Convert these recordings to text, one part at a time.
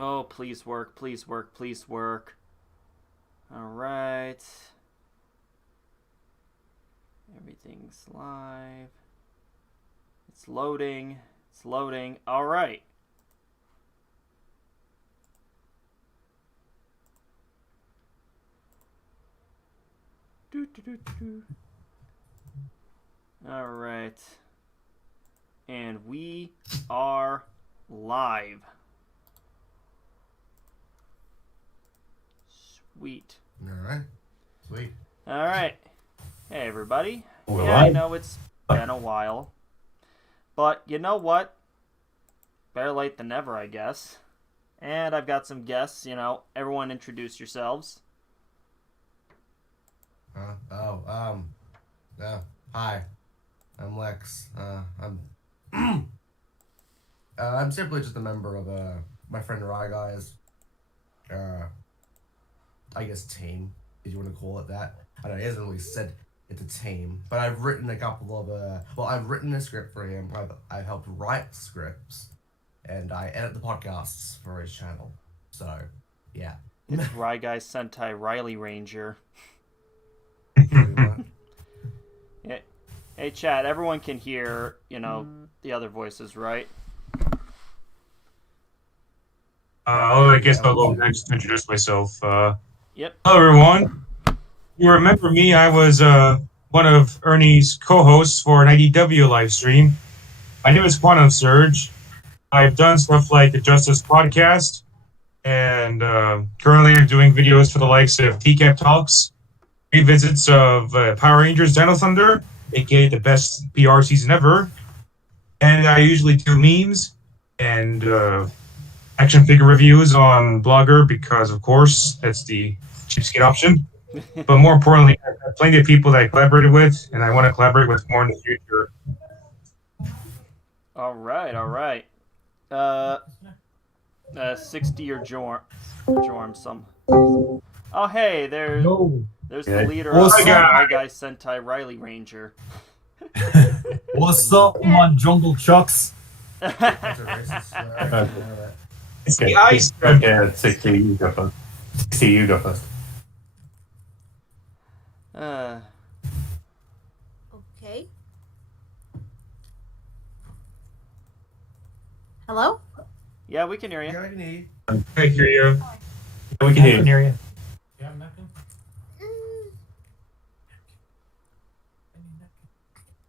Oh, please work, please work, please work. Alright. Everything's live. It's loading. It's loading. Alright. Alright. And we are live. Sweet. Alright. Sweet. Alright. Hey, everybody. We're Yeah, I live. know it's been a while. But you know what? Better late than never, I guess. And I've got some guests, Everyone introduce yourselves. Hi. I'm Lex. I'm simply just a member of my friend Rye Guy's I guess team, if you want to call it that. I don't know, he hasn't really said it's a team, but I've written a couple of I've written a script for him. I've helped write scripts, and I edit the podcasts for his channel. So, yeah. It's Rye Guy Sentai Riley Ranger. Yeah. Hey, chat, everyone can hear, the other voices, right? I guess I'll go next to introduce myself. Yep. Hello, everyone. You remember me? I was one of Ernie's co-hosts for an IDW live stream. My name is Quantum Surge. I've done stuff like the Justice Podcast, and currently I'm doing videos for the likes of TCAP Talks, revisits of Power Rangers Dino Thunder, aka the best PR season ever, and I usually do memes and action figure reviews on Blogger because, of course, that's the cheapskate option. But more importantly, I have plenty of people that I collaborated with, and I want to collaborate with more in the future. All right. 60 or Jorm some. Oh, hey, there's the leader of Rye Guy Sentai Riley Ranger. What's up, my jungle chucks? That's a racist slur. It's the ice. Okay, 60, you go first. 60, you go first. Okay. Hello? Yeah, we can hear you. Yeah, I can hear you. I hear you. We can hear you. You have nothing?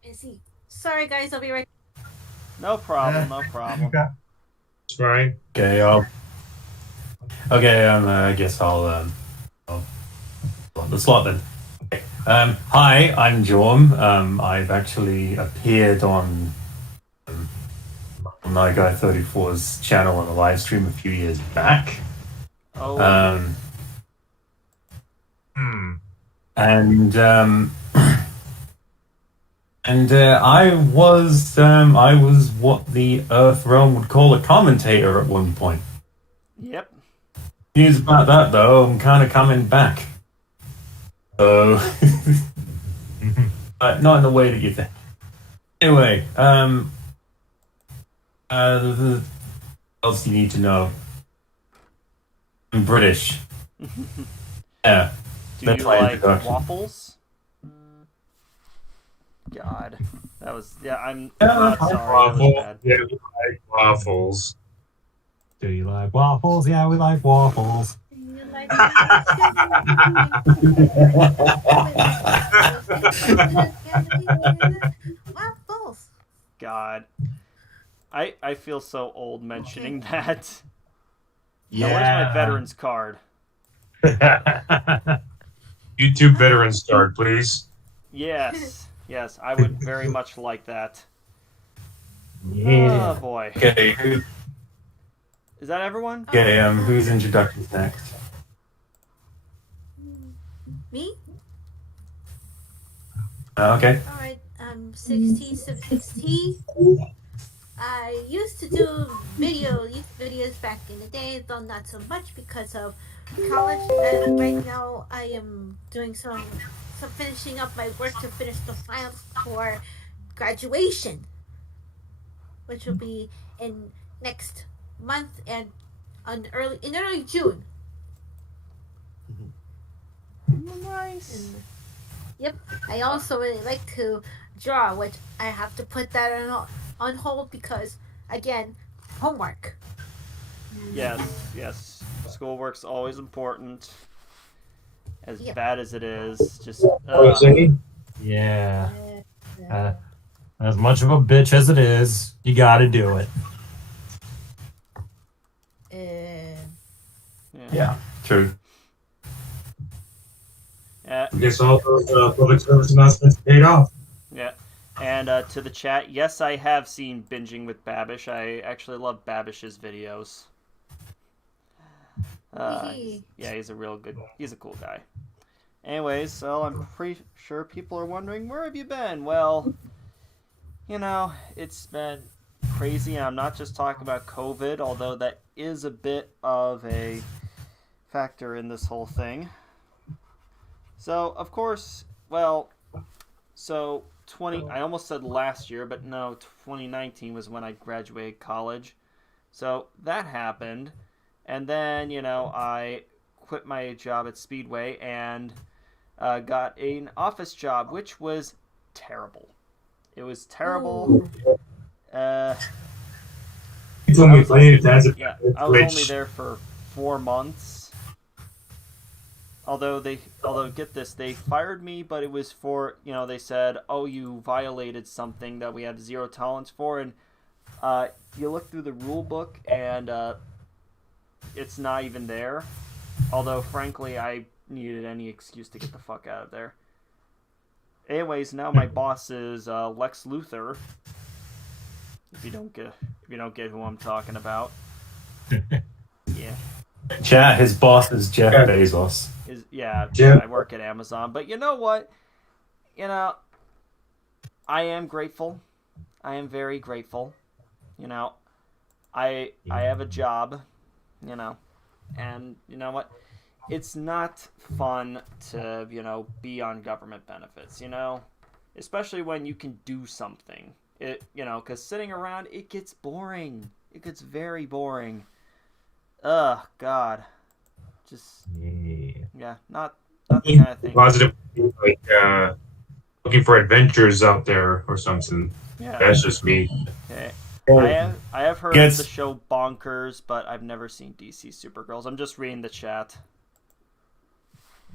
Is he? Sorry, guys. I'll be right. No problem, no problem. It's fine. Okay, I guess I'll the slot then. Okay. Hi, I'm Jorm. I've actually appeared on Illiniguy34's channel on a live stream a few years back. Oh. And I was what the Earth realm would call a commentator at one point. Yep. News about that though, I'm kind of coming back. So, not in the way that you think. Anyway, what else do you need to know? I'm British. Yeah. Do you like waffles? God, that was I'm not sorry. That was bad. Yeah, we like waffles. Do you like waffles? Yeah, we like waffles. Do you like waffles? God, I feel so old mentioning that. Yeah. Now, where's my veterans card? YouTube veteran start, please. Yes, I would very much like that. Yeah. Oh boy. Okay, Is that everyone? whose introduction's next? Me? Okay. Alright, 60. I used to do YouTube videos back in the day, though not so much because of college. And right now I am doing some finishing up my work to finish the finals for graduation, which will be in next month, and in early June. Nice. And, yep. I also really like to draw, which I have to put that on hold because, again, homework. Yes. Schoolwork's always important. As Yep. bad as it is, just Yeah. As much of a bitch as it is, you gotta do it. Yeah, true. I guess all those public service announcements paid off. Yeah. And to the chat, yes, I have seen Binging with Babish. I actually love Babish's videos. He's a cool guy. Anyways, so I'm pretty sure people are wondering, where have you been? Well, it's been crazy. I'm not just talking about COVID, although that is a bit of a factor in this whole thing. So, of course, I almost said last year, but no, 2019 was when I graduated college. So that happened. And then, I quit my job at Speedway and got an office job, which was terrible. It was terrible. You told me plenty of times I was only there for 4 months. Although get this, they fired me, but it was for, they said, oh, you violated something that we have 0 tolerance for, and you look through the rule book and it's not even there. Although, frankly, I needed any excuse to get the fuck out of there. Anyways, now my boss is Lex Luthor. If you don't get who I'm talking about. Yeah. Chat, his boss is Jeff Bezos. I work at Amazon. But you know what? I am grateful. I am very grateful. I have a job, and you know what? It's not fun to, be on government benefits, especially when you can do something. Because sitting around, it gets boring. It gets very boring. Ugh, God. Just, not the kind of thing. Positive, like looking for adventures out there or something. Yeah. That's just me. Okay. I have heard of the show Bonkers, but I've never seen DC Supergirls. I'm just reading the chat.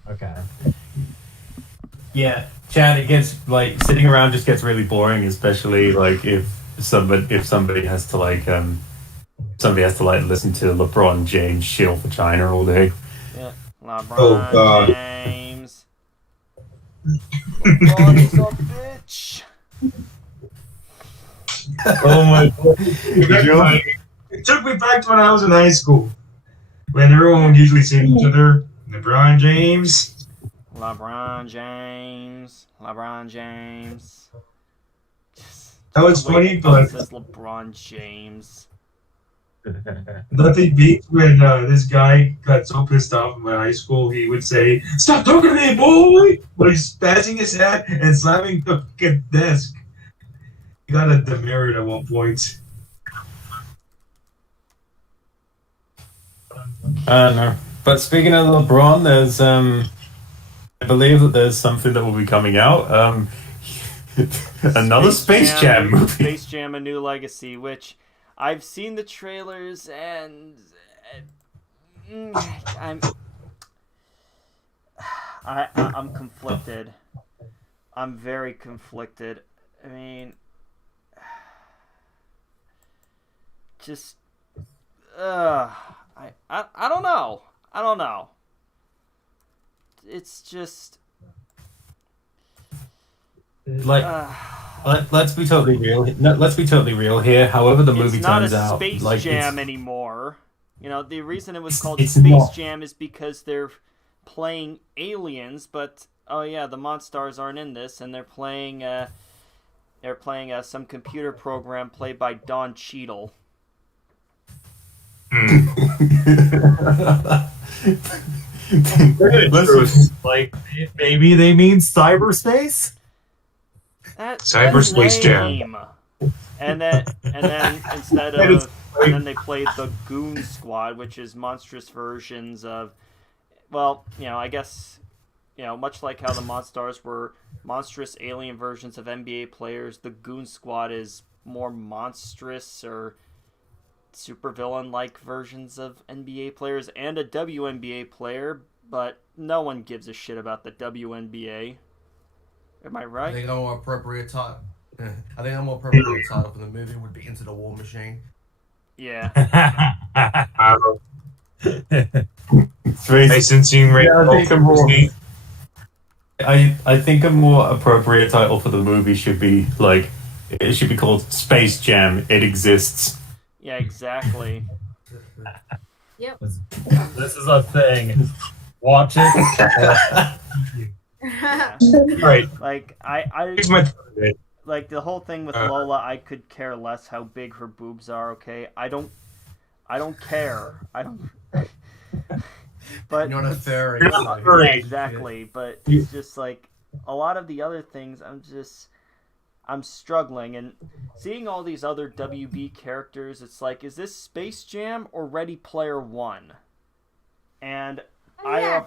Okay. Yeah, chat. It gets sitting around just gets really boring, especially if somebody has to listen to LeBron James shill for China all day. Yeah, LeBron James. LeBron's a bitch. Oh my God. It took me back to when I was in high school, when everyone would usually say to each other, LeBron James. LeBron James. LeBron James. That was funny, but says LeBron James. Nothing beats when this guy got so pissed off in my high school, he would say, "Stop talking to me, boy!" But he's spazzing his head and slamming the fucking desk. He got a demerit at one point. No. But speaking of LeBron, there's I believe that there's something that will be coming out. Another Space Jam movie. Space Jam: A New Legacy, which I've seen the trailers and I'm conflicted. I'm very conflicted. I mean, just I don't know. I don't know. It's just let's be totally real. Let's be totally real here. However, the movie turns out, it's not a Space Jam anymore. The reason it was called it's Space not. Jam is because they're playing aliens, but oh yeah, the Monstars aren't in this, and they're playing some computer program played by Don Cheadle. Maybe they mean cyberspace. Cyberspace Jam. And then instead of and then they played the Goon Squad, which is monstrous versions of, well, I guess, much like how the Monstars were monstrous alien versions of NBA players, the Goon Squad is more monstrous or supervillain-like versions of NBA players and a WNBA player, but no one gives a shit about the WNBA. Am I right? I think a more appropriate title. I think a more appropriate title for the movie would be Into the War Machine. Yeah. Licensing rate. I think a more appropriate title for the movie should be like, it should be called Space Jam. It exists. Yeah, exactly. Yep. This is a thing. Watch it. Yeah. Right. Like Here's my like the whole thing with Lola, I could care less how big her boobs are. Okay, I don't care. I don't. But You're not a furry. You're not a furry. yeah, exactly. But it's just like a lot of the other things. I'm struggling, and seeing all these other WB characters, it's like, is this Space Jam or Ready Player One? And I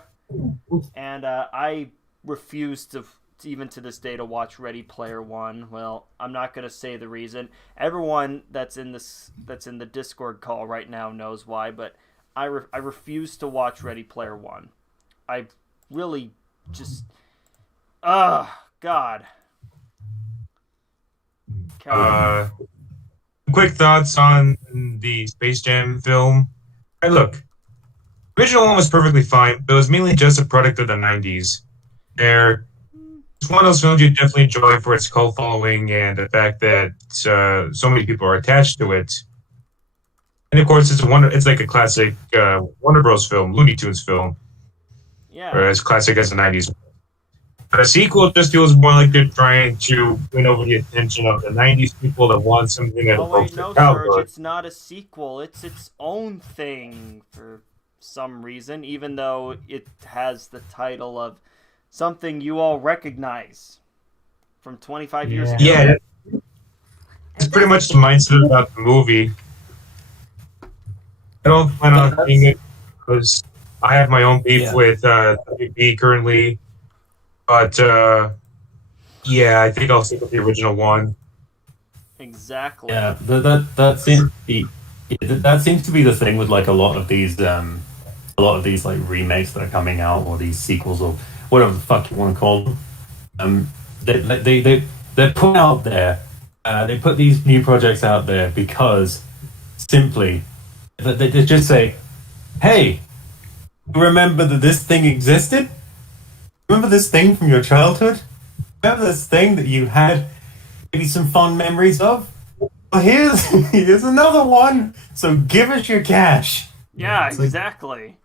refuse to even to this day to watch Ready Player One. Well, I'm not gonna say the reason. Everyone that's in the Discord call right now knows why, but I refuse to watch Ready Player One. I really just God. Quick thoughts on the Space Jam film. Hey, look, original one was perfectly fine, but it was mainly just a product of the 90s. It's one of those films you definitely enjoy for its cult following and the fact that so many people are attached to it. And of course, it's like a classic Warner Bros. Film, Looney Tunes film, Yeah. or as classic as the 90s. But a sequel just feels more like they're trying to win over the attention of the 90s people that want something that Oh wait, evokes no, their Serge, childhood. it's not a sequel. It's its own thing for some reason, even though it has the title of something you all recognize from 25 years ago. Yeah, it's pretty much the mindset about the movie. I don't plan on seeing it because I have my own beef with WB currently. But yeah, I think I'll stick with the original one. Exactly. Yeah, that seems to be the thing with like a lot of these like remakes that are coming out, or these sequels, or whatever the fuck you want to call them. They're put out there. They put these new projects out there because simply they just say, "Hey, remember that this thing existed? Remember this thing from your childhood? Remember this thing that you had maybe some fond memories of? Well, here's another one. So give us your cash." Yeah, It's like- exactly.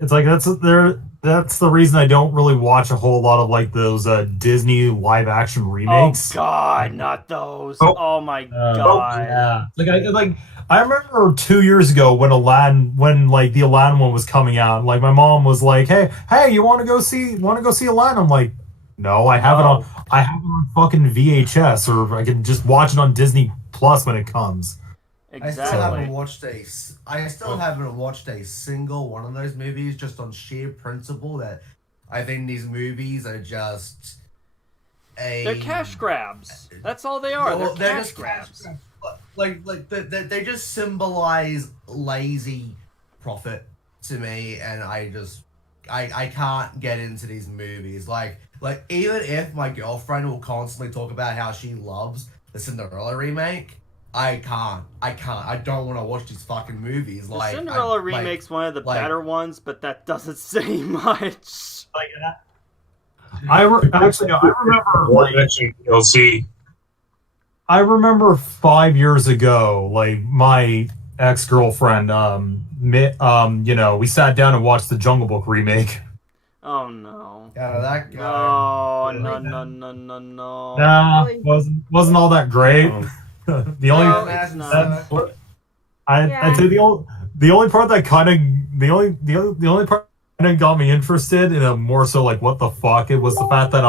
It's like that's the reason I don't really watch a whole lot of like those Disney live action remakes. Oh God, not those. Oh. Oh, my God. Yeah. I remember 2 years ago when the Aladdin one was coming out, like my mom was like, "Hey, you want to go see Aladdin?" I'm like, "No, I have it on fucking VHS, or I can just watch it on Disney Plus when it comes." I still haven't Exactly. watched a single one of those movies, just on sheer principle that I think these movies are just They're cash grabs. That's all they are. Well, they're cash just grabs. They just symbolize lazy profit to me, and I can't get into these movies. Like even if my girlfriend will constantly talk about how she loves the Cinderella remake, I can't. I don't want to watch these fucking movies. The Like Cinderella remake's one of the better ones, but that doesn't say much. I remember One mention DLC. I remember 5 years ago, like my ex-girlfriend, we sat down and watched the Jungle Book remake. Oh no. Yeah, that guy. No. Nah, wasn't all that great. The only No, it's not. I'd say the only part that kind of the only part that got me interested in a more so like what the fuck, it was the fact that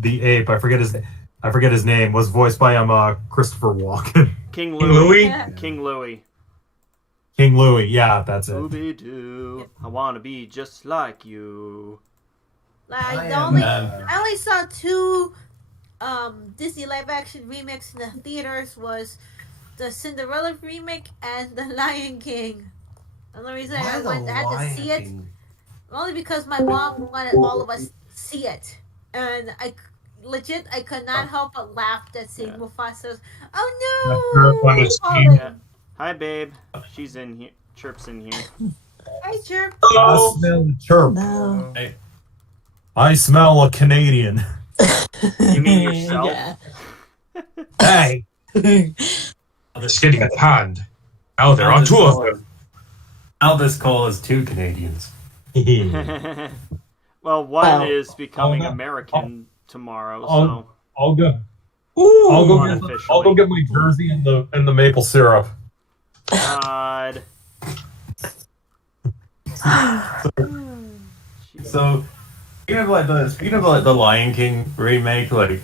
the ape, I forget his name, was voiced by Christopher Walken. King King Louis. Louis? Yeah. King Louis. King Louis, yeah, that's it. Ooby doo. I want to be just like you. Like I the am, only, uh, I only saw two Disney live action remakes in the theaters was the Cinderella remake and the Lion King. The only reason Why I the had to Lion see it King? only because my mom wanted all of us to see it, and I could not help but laugh at seeing Yeah. Mufasa's. That's Oh fun to no! see. Falling. Yeah. Hi, babe. She's in here. Chirp's in here. Hi, Chirp. I Hello. smell the chirp. No. I smell a Canadian. You mean yourself? Yeah. Hey. I'm just getting a pond. Now there are two of them. Now this call is two Canadians. Well, one Well, is becoming I'll go- American tomorrow, I'll- so I'll go. Ooh. I'll go unofficially. get my jersey and the maple syrup. God. So speaking of the Lion King remake, like the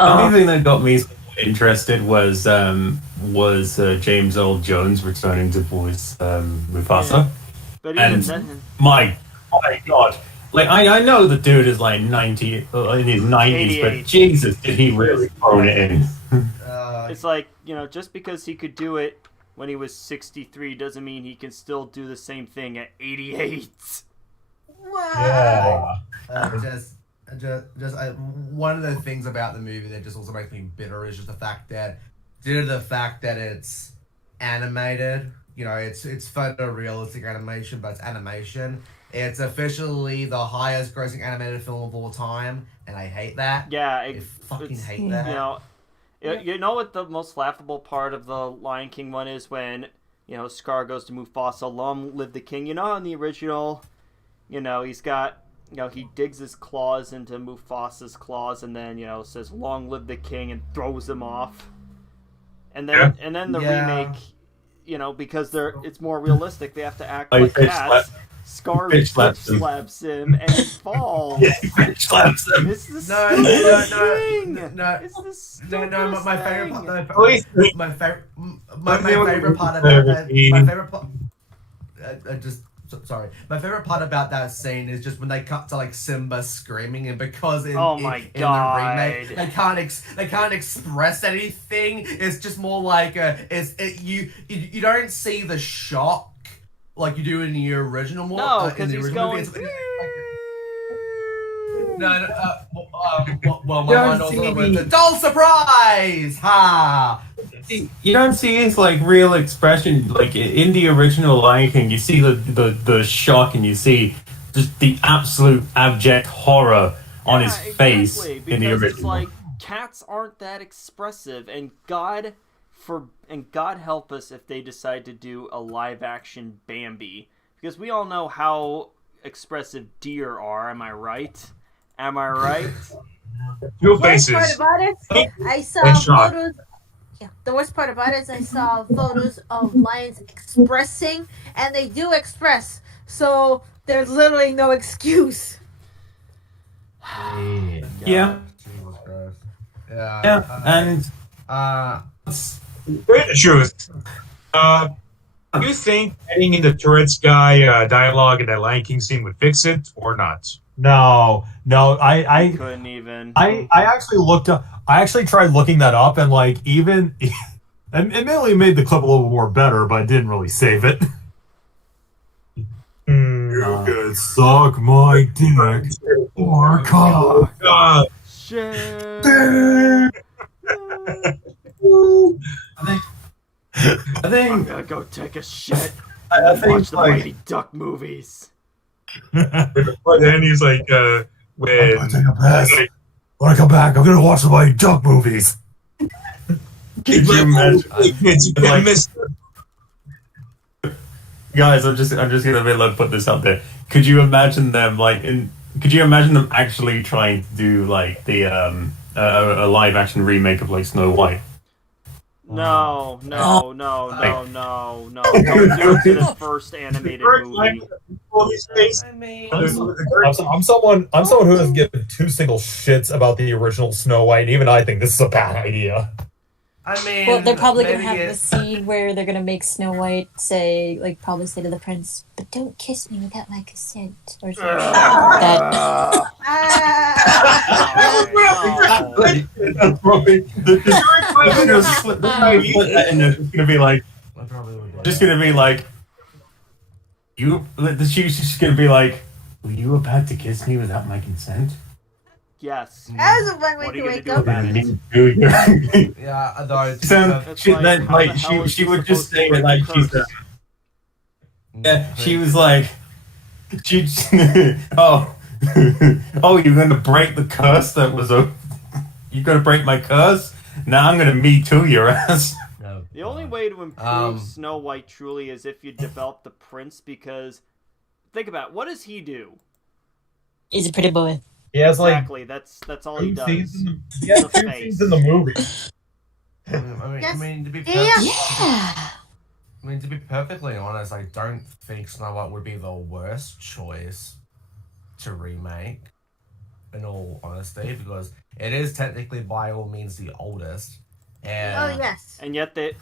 Oh. only thing that got me interested was James Earl Jones returning to voice Mufasa. Yeah. But even And- then, My God. Like I know the dude is like 90 in his 90s, 88. but Jesus, did he really phone it in? it's like, just because he could do it when he was 63 doesn't mean he can still do the same thing at 88. Wow. Yeah. One of the things about the movie that just also makes me bitter is just the fact that, due to the fact that it's animated, it's photorealistic animation, but it's animation. It's officially the highest grossing animated film of all time, and I hate that. Yeah, I fucking it's- hate that. You know what the most laughable part of the Lion King one is when, Scar goes to Mufasa, long live the king. In the original, he's got, he digs his claws into Mufasa's claws and then, says, long live the king, and throws him off. And then the Yeah. remake, because it's more realistic, they have to act Oh, like bitch cats. Scar bitch slaps him. slaps him and he falls. Yeah, he bitch slaps him. It's the No, stupidest no, thing. no, It's the No, stupidest no, my favorite thing. part. Please. My favorite part Let me about that. see. My favorite part. Sorry. My favorite part about that scene is just when they cut to like Simba screaming, and because in, Oh my in God. the remake they can't express anything. It's just more like you don't see the shock like you do in the original. No, in because the he's original going. movie, well, my Don't mind also see went the- to doll surprise! Ha! You don't see his like real expression like in the original Lion King. You see the shock, and you see just the absolute abject horror on his face exactly, in the because original. it's like cats aren't that expressive, and God help us if they decide to do a live action Bambi, because we all know how expressive deer are. Am I right? Am I right? Two The worst part faces. about it, I saw And shot. photos. Yeah, the worst part about it is I saw photos of lions expressing, and they do express. So there's literally no excuse. Yeah, Jesus Christ. yeah, and Tell you the truth. You think adding in the Tourette's guy dialogue in that Lion King scene would fix it or not? No, I Couldn't even. actually looked up. I actually tried looking that up, and like even, admittedly made the clip a little more better, but didn't really save it. You could suck my dick or cock. Shit. I I'm think gonna go take a shit. I Watch think the like Mighty Duck movies. But then he's like, I'm when gonna take a piss. When I come back, I'm gonna watch the Mighty Duck movies. could you imagine? kids, you can't Like- miss Guys, I'm just gonna put this out there. Could you imagine them could you imagine them actually trying to do like the a live action remake of like Snow White? No. Don't do it to the first animated movie. I mean, I'm someone who doesn't give two single shits about the original Snow White, and even I think this is a bad idea. I mean, Well, they're probably gonna maybe have it- the scene where they're gonna make Snow White say, like, probably say to the prince, "But don't kiss me without my consent," or something. That That's probably they're gonna split that and it's gonna be like I probably would do just that. gonna be like she's just gonna be like, were you about to kiss me without my consent? Yes. That was a fun way What are to you gonna wake do up. about it? Me too, yeah. Yeah, although That's She, like, then, how like the hell is she he would just supposed to say it break like the she's curse? yeah, she was like she oh oh, you're gonna break the curse that was a you're gonna break my curse? Now I'm gonna me too your ass. No, The only way to improve Snow White truly is if you develop the prince, because think about it, what does he do? he's a pretty boy. He has like Exactly, that's all he two does. scenes in the, he has The two face. scenes in the movie. I mean, to be Yeah. to be perfectly honest, I don't think Snow White would be the worst choice to remake. In all honesty, because it is technically by all means the oldest, and Oh yes. And yet they've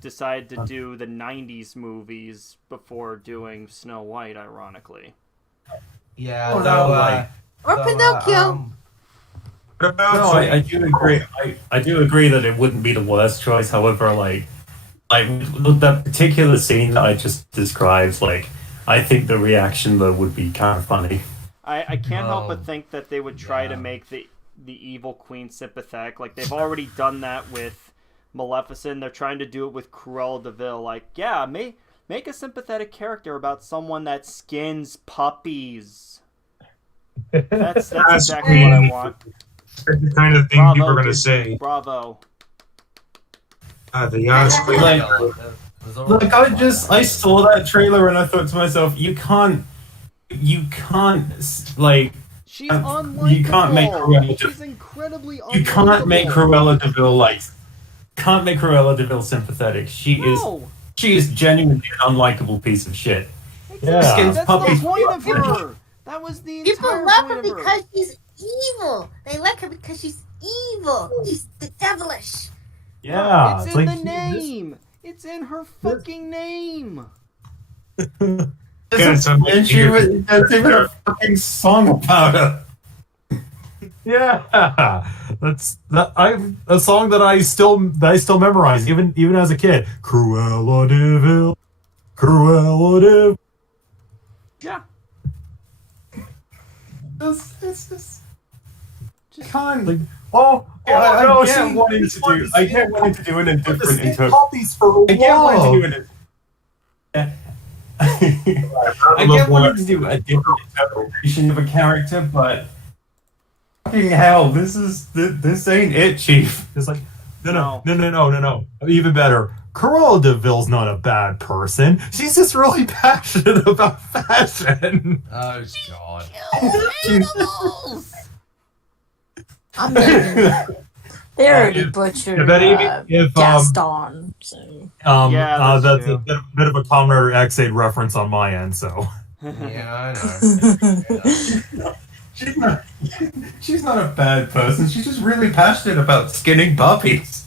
decided to do the 90s movies before doing Snow White, ironically. yeah, Oh, though, no, like- Or Pinocchio. No, I do agree. I do agree that it wouldn't be the worst choice. However, like that particular scene that I just described, like I think the reaction though would be kind of funny. I can't help but Um, think that they would try to yeah. make the evil queen sympathetic. Like, they've already done that with Maleficent. They're trying to do it with Cruella de Vil. Like, yeah, make a sympathetic character about someone that skins puppies. That's exactly what I want. That's the kind of thing Bravo, people are gonna Disney. say. Bravo. The odds. Like I saw that trailer and I thought to myself, you can't like She's you unlikable. can't make Cruella. She's incredibly unlikable. You can't make Cruella de Vil can't make Cruella de Vil sympathetic. She is genuinely an unlikable piece of shit. Yeah. Skins That's puppies. the point of her. That was the entire People love point her of her. because she's evil. They like her because she's evil. She's the devilish. Yeah, It's it's in like the name. It's in her fucking name. And she was there's even a fucking song about her. Yeah, that's a song that I still memorize even as a kid. Cruella de Vil, Cruella de Vil. Yeah. It's just Kind like I get wanting to do it in different interpretation. puppies for I get wanting love. to do it. I get wanting to do a different interpretation of a character, but fucking hell, this ain't it, Chief. It's like no. Even better. Cruella de Vil's not a bad person. She's just really passionate about fashion. Oh god. I'm mean, they already butchered if Gaston. So. Yeah, that's that's true. a bit of a Kamen Rider X8 reference on my end. So Yeah, I know. She's not a bad person. She's just really passionate about skinning puppies.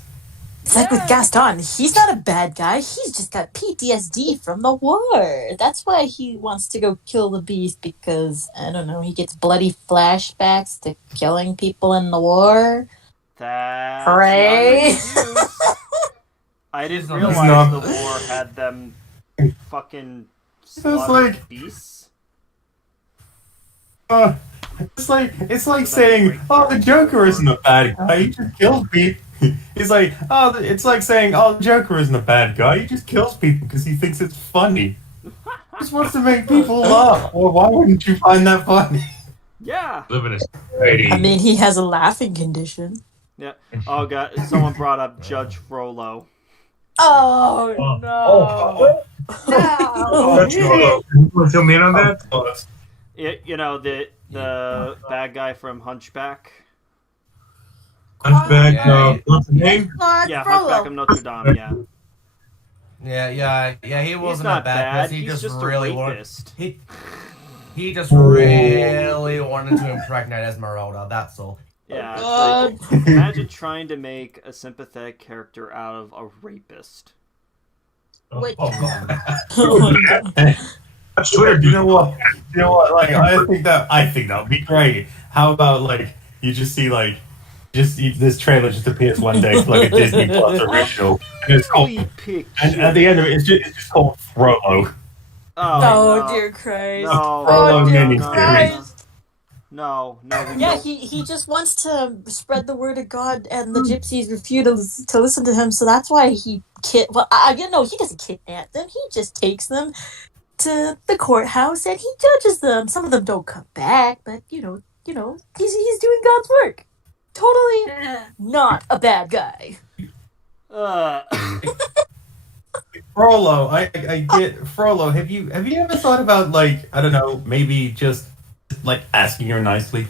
It's like with Gaston, he's not a bad guy. He's just got PTSD from the war. That's why he wants to go kill the beast because, I don't know, he gets bloody flashbacks to killing people in the war. That's Hooray. not an excuse. I didn't He's realize not- the war had them fucking Sounds slaughtered like- beasts. It's like saying, "Oh, the Joker isn't a bad guy. He just kills people." It's like, it's like saying, "Oh, the Joker isn't a bad guy. He just kills people because he thinks it's funny. He just wants to make people laugh." Well, why wouldn't you find that funny? Yeah. Live in a society. I mean, he has a laughing condition. Yeah. Oh god, someone brought up Judge Frollo. Oh, no. Want to fill me in on that? You know, the bad guy from Hunchback. Hunchback. What's the name? Yeah, Hunchback of Notre Dame. Yeah. Yeah. He He's wasn't not a bad bad. person. He He's just a really wanted. rapist. He just really wanted to impregnate Esmeralda. That's all. Yeah, God. it's like, imagine trying to make a sympathetic character out of a rapist. Which Oh my God. That's Twitter. You know what? You know what? Like, I think that would be great. How about like you just see like this trailer just appears one day for like a Disney Plus original, and it's called, Holy picture. and at the end of it, it's just called Frollo. Oh, Oh, dear Christ. No. Oh, dear miniseries. Christ. No, we Yeah, don't. he just wants to spread the word of God, and the gypsies refuse to listen to him, so that's why he he doesn't kidnap them. He just takes them to the courthouse and he judges them. Some of them don't come back, but you know, he's doing God's work. Totally not a bad guy. Frollo, I get Frollo. Have you ever thought about like, I don't know, maybe just like asking her nicely?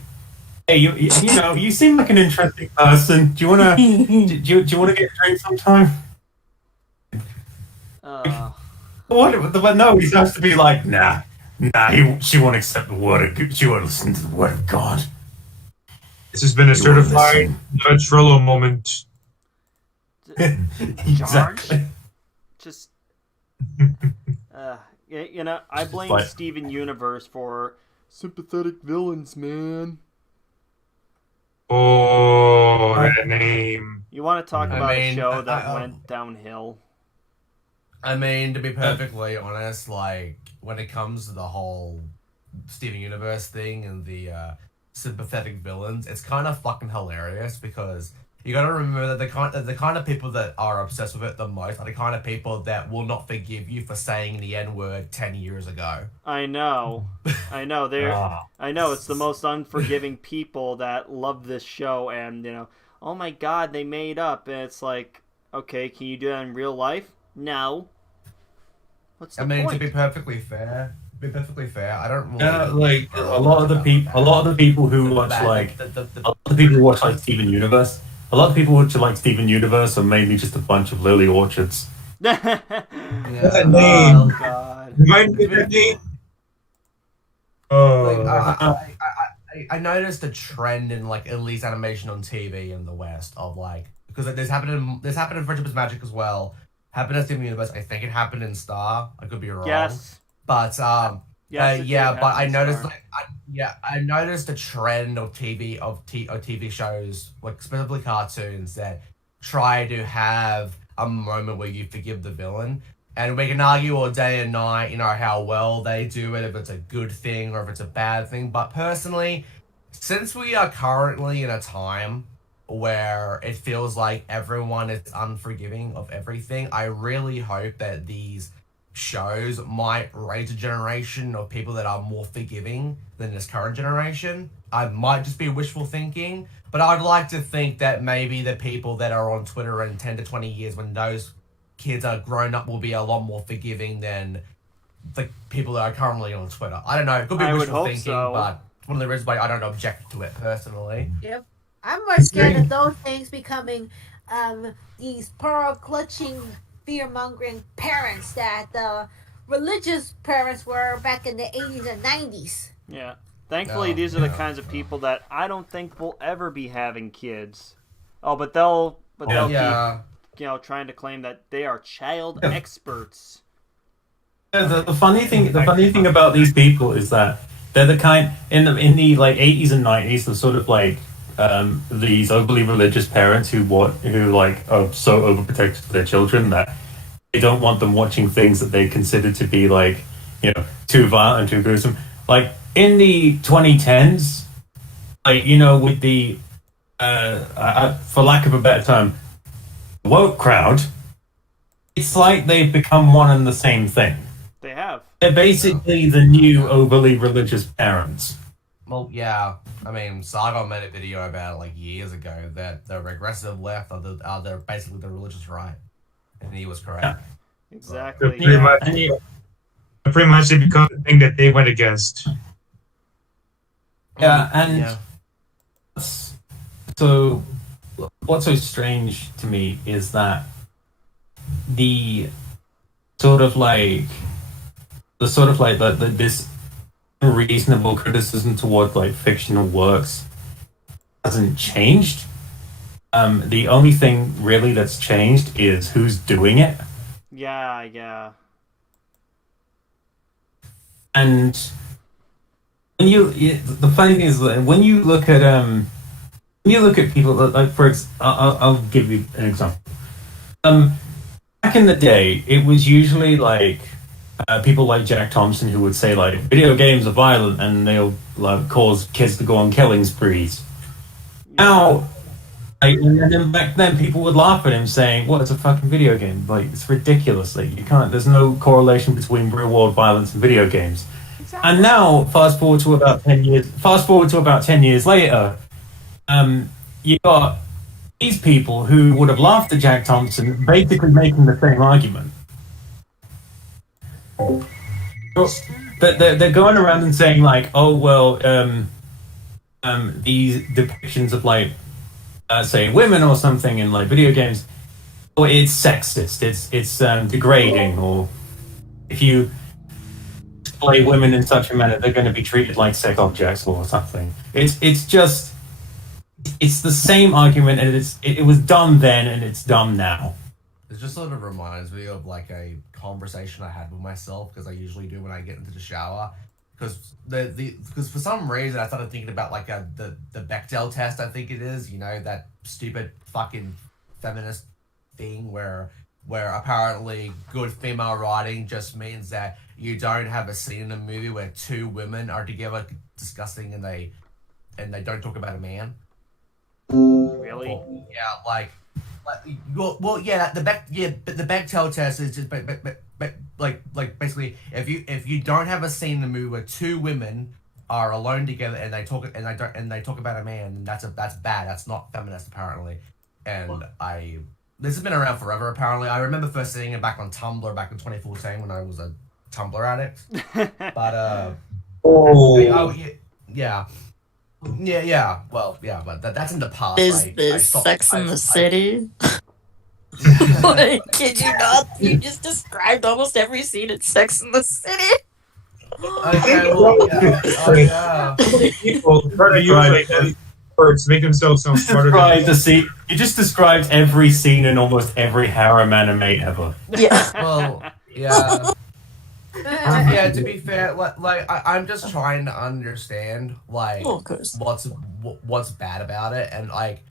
Hey, you know, you seem like an interesting person. Do you wanna do you wanna get a drink sometime? But no, he has to be like, nah. She won't accept the word of, she won't listen to the word of God. This has been a certified Judge Frollo moment. Exactly. Just, you know, I blame But- Steven Universe for sympathetic villains, man. Oh, that name. You want to talk I about a mean, show that I- went downhill? I mean, to be perfectly honest, like, when it comes to the whole Steven Universe thing and the sympathetic villains, it's kind of fucking hilarious because you gotta remember that the kind of people that are obsessed with it the most are the kind of people that will not forgive you for saying the N-word 10 years ago. I know. I know, it's the most unforgiving people that love this show and, you know, oh my god, they made up. And it's like, okay, can you do that in real life? No. What's the point? To be perfectly fair, I don't really... Yeah, like a lot of the people who watch like a lot of people who watch like Steven Universe. A lot of people who watch like Steven Universe are mainly just a bunch of lily orchards. That Oh name. god. Remind me of that name. Oh. I noticed a trend in like at least animation on TV in the West of like, because this happened in Friendship is Magic as well. Happened in Steven Universe. I think it happened in Star. I could be wrong. Yes. But Yes, it did but I happen in noticed Star. I noticed a trend of TV shows, like specifically cartoons, that try to have a moment where you forgive the villain. And we can argue all day and night, you know, how well they do it, if it's a good thing or if it's a bad thing. But personally, since we are currently in a time where it feels like everyone is unforgiving of everything, I really hope that these shows might raise a generation of people that are more forgiving than this current generation. I might just be wishful thinking, but I'd like to think that maybe the people that are on Twitter in 10 to 20 years when those kids are grown up will be a lot more forgiving than the people that are currently on Twitter. I don't know, it could be I would wishful hope thinking, so. but one of the reasons why I don't object to it personally. Yep. I'm more scared of those things becoming these pearl-clutching, fear-mongering parents that the religious parents were back in the 80s and 90s. Yeah. Thankfully, these are the kinds of people that I don't think will ever be having kids. Oh, but they'll Yeah. keep, you know, trying to claim that they are child experts. Yeah, the funny thing about these people is that they're the kind in the like 80s and 90s, the sort of like these overly religious parents who like are so overprotective of their children that they don't want them watching things that they consider to be like, you know, too violent and too gruesome. Like in the 2010s, like, you know, with the for lack of a better term, woke crowd, it's like they've become one and the same thing. They have. They're basically the new overly religious parents. Well, yeah. I mean, Sargon made a video about it like years ago that the regressive left are they're basically the religious right, and he was correct. Yeah. Exactly. Pretty much they become the thing that they went against. Yeah, and so what's so strange to me is that the sort of like this reasonable criticism toward like fictional works hasn't changed. The only thing really that's changed is who's doing it. Yeah. And the funny thing is that when you look at people like I'll give you an example. Back in the day, it was usually like people like Jack Thompson who would say like video games are violent and they'll like cause kids to go on killing sprees. Now, and then back then people would laugh at him saying, "Well, it's a fucking video game. Like it's ridiculous. Like you can't. There's no correlation between real world violence and video games." Exactly. And now, fast forward to about 10 years later, you got these people who would have laughed at Jack Thompson, basically making the same argument. But they're going around and saying like, "Oh well, these depictions of like, say, women or something in like video games, or it's sexist, it's degrading, or if you display women in such a manner, they're going to be treated like sex objects or something." It's the same argument, and it was dumb then, and it's dumb now. It just sort of reminds me of like a conversation I had with myself, because I usually do when I get into the shower. Because because for some reason I started thinking about like the Bechdel test, I think it is, you know, that stupid fucking feminist thing where apparently good female writing just means that you don't have a scene in a movie where two women are together discussing and they don't talk about a man. Really? Yeah, like well, yeah, but the Bechdel test is just like basically if you don't have a scene in the movie where two women are alone together and they talk about a man, and that's bad. That's not feminist apparently. And this has been around forever apparently. I remember first seeing it back on Tumblr back in 2014 when I was a Tumblr addict. But yeah. Well, yeah, but that's in the past. Is this Sex in the City? Like, kid you not? You just described almost every scene in Sex in the City. Okay, well, yeah. Oh, yeah. People try to use like words to make themselves sound smarter. You just described every scene in almost every harem anime ever. Yeah. Well, yeah. Yeah, to be fair, like I'm just trying to understand like what's bad about it, and like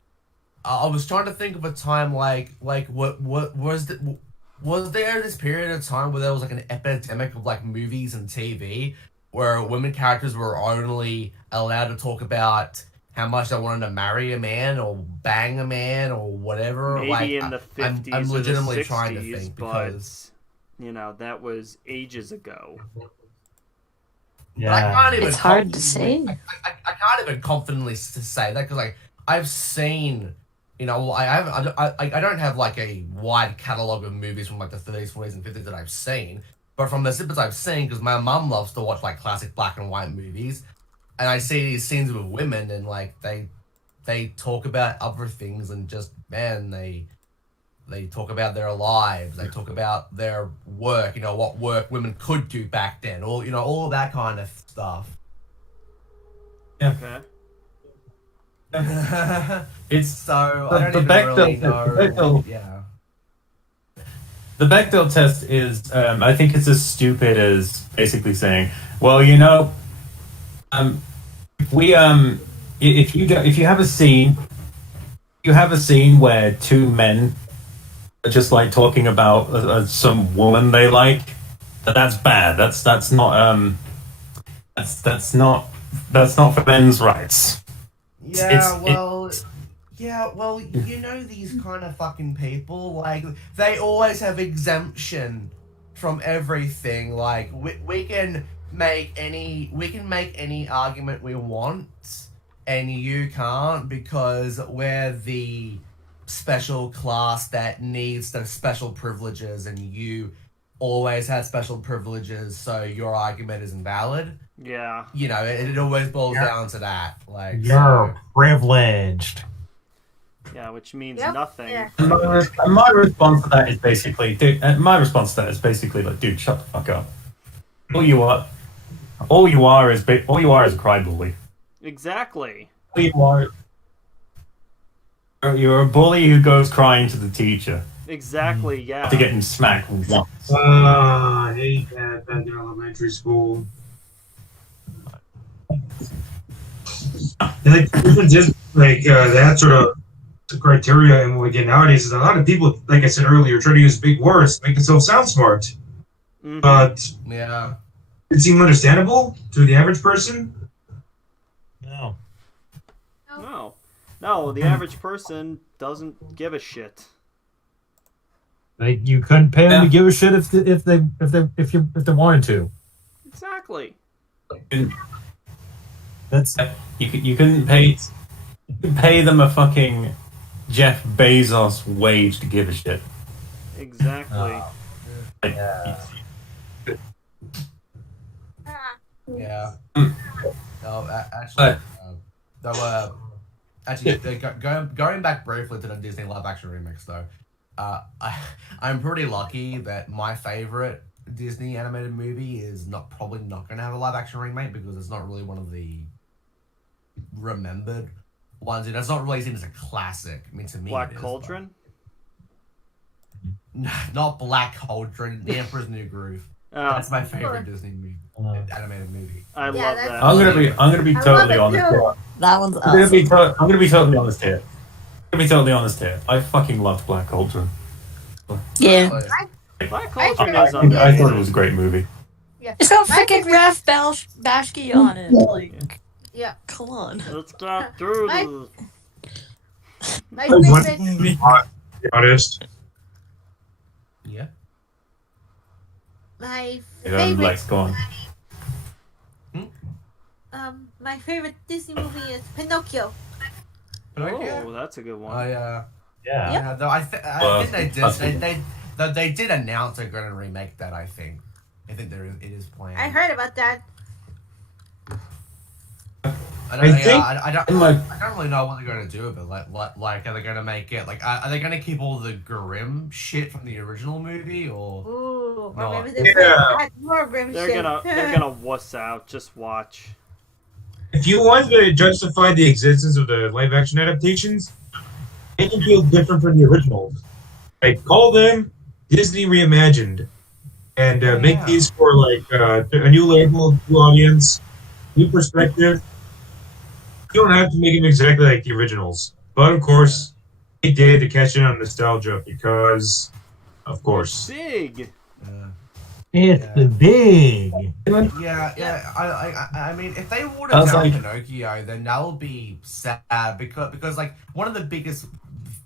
I was trying to think of a time like what was there this period of time where there was like an epidemic of like movies and TV where women characters were only allowed to talk about how much they wanted to marry a man or bang a man or whatever. Maybe like, in the 50s I'm legitimately or the 60s, trying to think because. You know, that was ages ago. Yeah, it's hard to say. I can't even confidently say that because like I've seen, you know, I don't have like a wide catalog of movies from like the 30s, 40s, and 50s that I've seen, but from the snippets I've seen, because my mum loves to watch like classic black and white movies, and I see these scenes with women and like they talk about other things and just they talk about their lives, they talk about their work, you know, what work women could do back then, all, you know, all that kind of stuff. Yeah. Okay. It's so I don't even really know. Yeah. The Bechdel test is, I think it's as stupid as basically saying, well, you know, if you have a scene, where two men just like talking about some woman they like, that's bad. That's not for men's rights. Yeah, well, you know these kind of fucking people, like they always have exemption from everything. Like we can make any argument we want, and you can't because we're the special class that needs the special privileges, and you always had special privileges, so your argument is invalid. Yeah. You know, it always boils down to that. Like you're privileged. Yeah, which means nothing. Yeah. And my response to that is basically, like, dude, shut the fuck up. All you are is a crybaby. Exactly. All you are You're a bully who goes crying to the teacher Exactly. Yeah. to get him smacked once. I hate that back in elementary school. And like the difference is that sort of criteria and what we get nowadays is a lot of people, like I said earlier, try to use big words to make themselves sound smart. Mhm. But Yeah. it seems understandable to the average person. No. No, the average person doesn't give a shit. Like you couldn't pay them to give a shit if they wanted to. Exactly. That's You couldn't pay them a fucking Jeff Bezos wage to give a shit. Exactly. Like, Yeah. Mm. No, But- going back briefly to the Disney live action remix though, I'm pretty lucky that my favorite Disney animated movie is probably not going to have a live action remake because it's not really one of the remembered ones. It's not really seen as a classic. I mean, to me, Black it is, Cauldron. but- Not Black Cauldron. The Emperor's New Groove. That's my favorite Disney movie, animated movie. I Yeah, love that's- that. I'm gonna be I totally love it honest too. here. That one's I'm gonna awesome. be totally honest here. I'm gonna be totally honest here. I fucking loved Black Cauldron. Yeah. Black Cauldron I is I amazing. thought it was a great movie. Yeah. It's got My freaking favorite- Ralph Bashki on it. Like, Yeah. come on. Let's get through My- this. My What? favorite. To be honest. Yeah. My Lex, favorite. go on. My favorite Disney movie is Pinocchio. Oh, that's a good one. Yeah. yeah. I Well, think they that's did. They did announce they're going to remake that. I think it is planned. I heard about that. I don't, I think- I don't really know what they're going to do with it. Like, are they going to make it like? Are they going to keep all the grim shit from the original movie, or? Ooh, No. or maybe they're Yeah. add more grim They're shit. gonna wuss out. Just watch. If you want to justify the existence of the live action adaptations, make them feel different from the originals. Like, call them Disney Reimagined. And make Yeah. these for, like, a new label, new audience, new perspective. You don't have to make them exactly like the originals. But, of course, they did to catch in on nostalgia because, of course. Big. It's the big. I mean, if they water I was down like- Pinocchio, then that'll be sad because like one of the biggest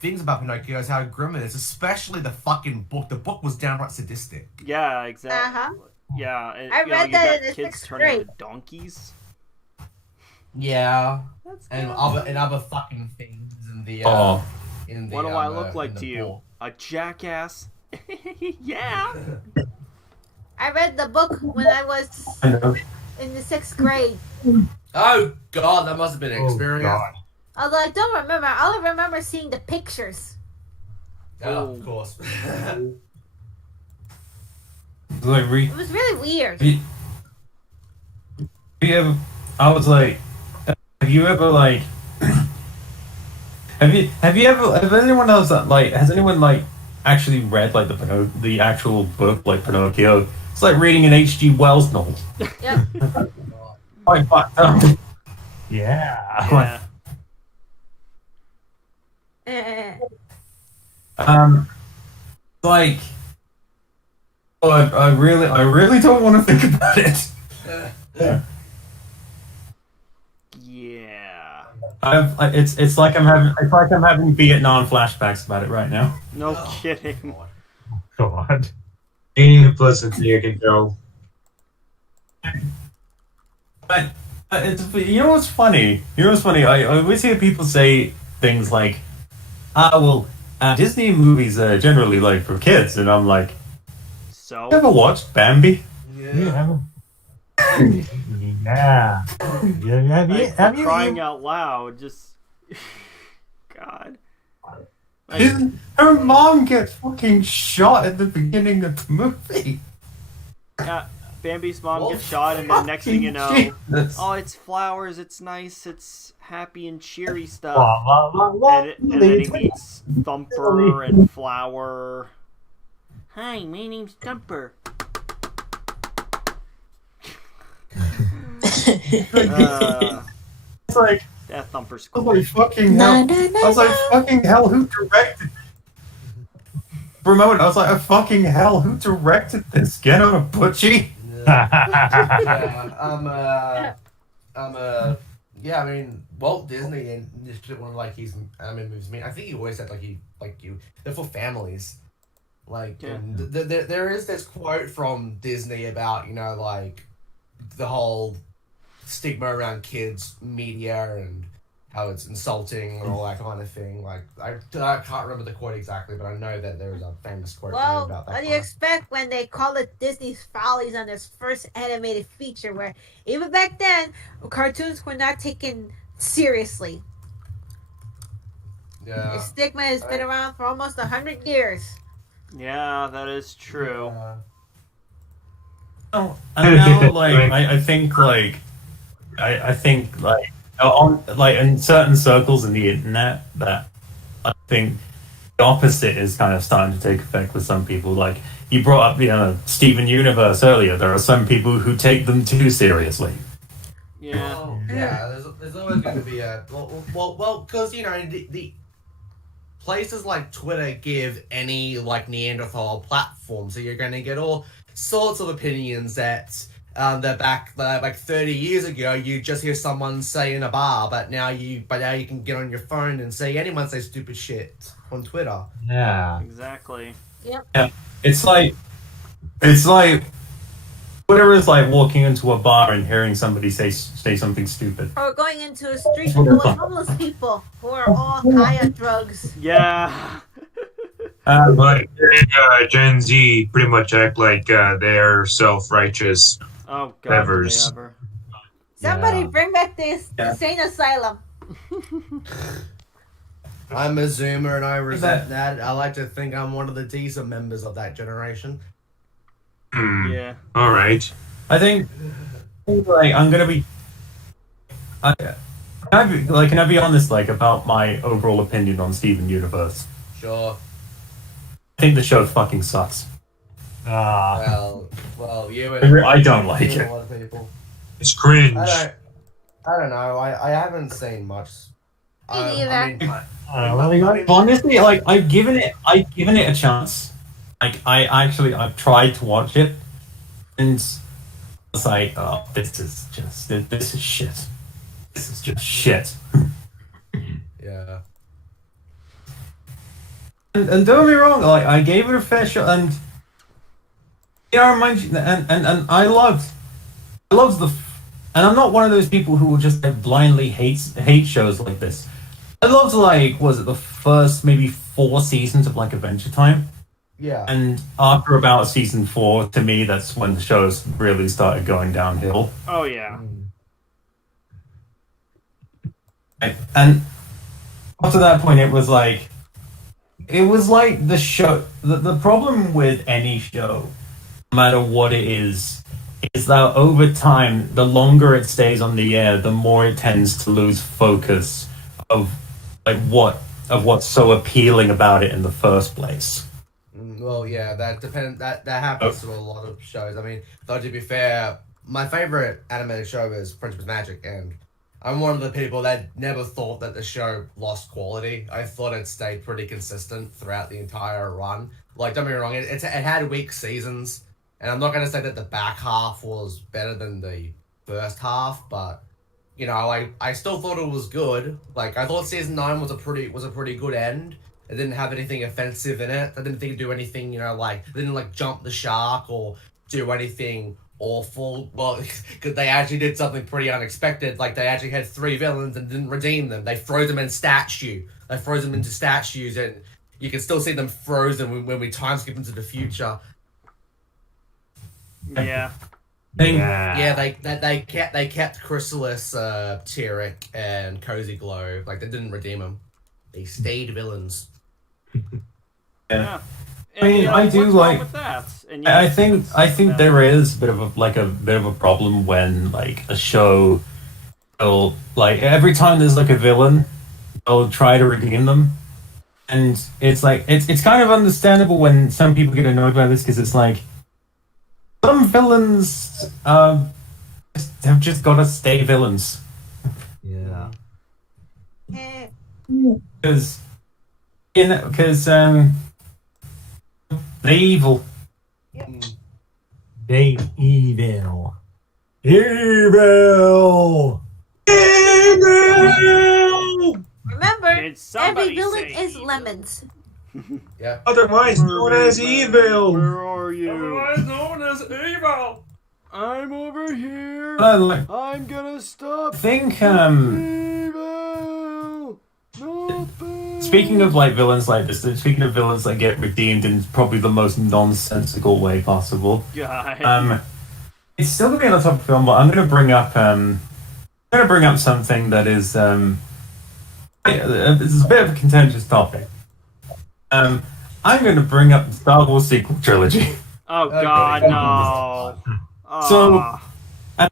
things about Pinocchio is how grim it is, especially the fucking book. The book was downright sadistic. Yeah, exactly. Uh-huh. Yeah, and, I you know, read you that got in the kids sixth turning grade. into donkeys. Yeah, That's and good. other fucking things in the Oh, in the. What do I look like in the to you? book. A jackass? Yeah. I read the book when I was I know. in the 6th grade. Oh God, that must have been an Oh, experience. God. Although I don't remember. All I remember seeing the pictures. Oh, of course. Like, It was really weird. I was like, have you ever like, have anyone else that like, has anyone like actually read like the actual book like Pinocchio? It's like reading an H.G. Wells novel. Yep. Quite fucked up. Yeah. Yeah. Like, oh, I really don't want to think about it. Yeah. It's like I'm having Vietnam flashbacks about it right now. No Oh, kidding. God. Ain't pleasant, you can tell. But it's, you know what's funny? I always hear people say things like, Disney movies are generally like for kids, and I'm like, So you ever watched Bambi? Yeah. Yeah. like, Have for you crying out loud, just God. Like, Her mom gets fucking shot at the beginning of the movie. Bambi's mom Well, gets shot, and then next thing you know, Jesus. oh, it's flowers, it's nice, it's happy and cheery stuff. La, la, la, And then he meets Thumper and Flower. Hi, my name's Thumper. It's like, That Thumper's I was cool. like, fucking Na, hell. na, na, I was like, na. fucking hell, who directed? For a moment, I was like, fucking hell, who directed this? Get on a butchie? Yeah, I mean, Walt Disney and one of like his anime movies. I mean, I think he always said they're for families. Like, Yeah. and there is this quote from Disney about like the whole stigma around kids media and how it's insulting and all that kind of thing. Like, I can't remember the quote exactly, but I know that there is a famous quote from him Well, about that. what do you expect when they call it Disney's Follies on this first animated feature, where even back then, cartoons were not taken seriously. The Yeah. stigma has been around for almost 100 years. Yeah, that is true. Oh, and now, like, I think, like, I think, like, on, like, in certain circles in the internet, that I think the opposite is kind of starting to take effect with some people. Like, you brought up, Steven Universe earlier. There are some people who take them too seriously. Yeah. Well, yeah, there's always going to be a well, because the places like Twitter give any like Neanderthal platform, so you're going to get all sorts of opinions that back like 30 years ago you just hear someone say in a bar, but now you can get on your phone and say anyone say stupid shit on Twitter. Yeah. Exactly. It's like Twitter is like walking into a bar and hearing somebody say something stupid. Or going into a street full of homeless people who are all high on drugs. Yeah. But Gen Z pretty much act like they're self-righteous. Oh God, do they Evers. ever? Somebody Yeah. bring back this insane asylum. I'm a Zoomer and I resent that. I like to think I'm one of the decent members of that generation. Yeah. All right. I think, like, I'm gonna be. Can I be honest, like, about my overall opinion on Steven Universe? Sure. I think the show fucking sucks. Well, you and I don't like you and it. a lot of people. It's cringe. I don't know. I haven't seen much. neither. Honestly, like, I've given it a chance. Like, I've tried to watch it, and it's like, oh, this is shit. This is just shit. Yeah. And don't get me wrong, like, I gave it a fair shot, and mind you, and I loved and I'm not one of those people who will just like, blindly hate shows like this. I loved, like, was it the first maybe 4 seasons of like Adventure Time? Yeah. And after about season 4, to me, that's when the shows really started going downhill. Oh yeah. And after that point, it was like the show. The problem with any show, no matter what it is that over time, the longer it stays on the air, the more it tends to lose focus of like what's so appealing about it in the first place. Well, yeah, that depends. That happens to a lot of shows. I mean, though, to be fair, my favorite animated show is Friendship is Magic, and I'm one of the people that never thought that the show lost quality. I thought it stayed pretty consistent throughout the entire run. Like, don't get me wrong, it had weak seasons, and I'm not going to say that the back half was better than the first half, but I still thought it was good. Like, I thought season 9 was a pretty good end. It didn't have anything offensive in it. I didn't think it'd do anything, it didn't jump the shark or do anything awful. Well, because they actually did something pretty unexpected. Like, they actually had 3 villains and didn't redeem them. They froze them in statue. They froze them into statues, and you can still see them frozen when we time skip into the future. Yeah. Yeah, they kept Chrysalis, Tyrek, and Cozy Glow. Like, they didn't redeem them. They stayed villains. Yeah. I mean, I do what's like- wrong with that. And I think there is a bit of a problem when like a show will like every time there's like a villain, they'll try to redeem them, and it's like it's kind of understandable when some people get annoyed by this because it's like some villains have just got to stay villains. Yeah. Because they're evil. They evil. Evil! Remember, Did somebody every villain say is evil? lemons. Yeah. Otherwise known as evil. Where are you? Otherwise known as evil. I'm over here. Like, I'm gonna stop. I think Evil. Nothing. speaking of like villains like this, speaking of villains that get redeemed in probably the most nonsensical way possible. God. It's still gonna be on the topic of film, but I'm gonna bring up something that is it's a bit of a contentious topic. I'm gonna bring up the Star Wars sequel trilogy. Oh God, no. So,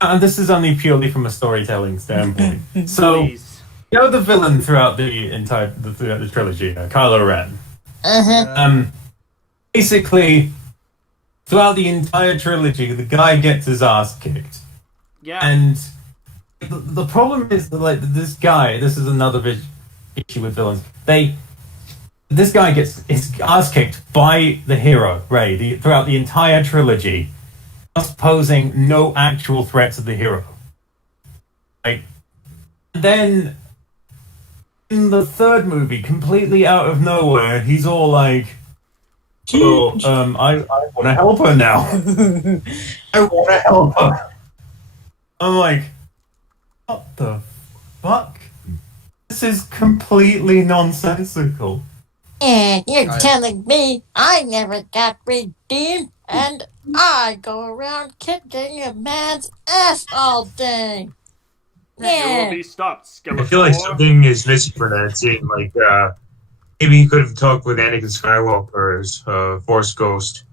and this is only purely from a storytelling standpoint. So, Please. you know the villain throughout the trilogy, Kylo Ren. Basically, throughout the entire trilogy, the guy gets his ass kicked, Yeah. and the problem is that like this guy. This is another issue with villains. This guy gets his ass kicked by the hero Rey throughout the entire trilogy, just posing no actual threat to the hero. Like, then in the third movie, completely out of nowhere, he's all like, "Oh, I want to help her now. I want to help her." I'm like, what the fuck? This is completely nonsensical. And you're Right. telling me I never got redeemed and I go around kicking a man's ass all day. You will Yeah. be stopped, Skeletor. I feel like something is missing for that scene. Like, maybe he could have talked with Anakin Skywalker as Force Ghost.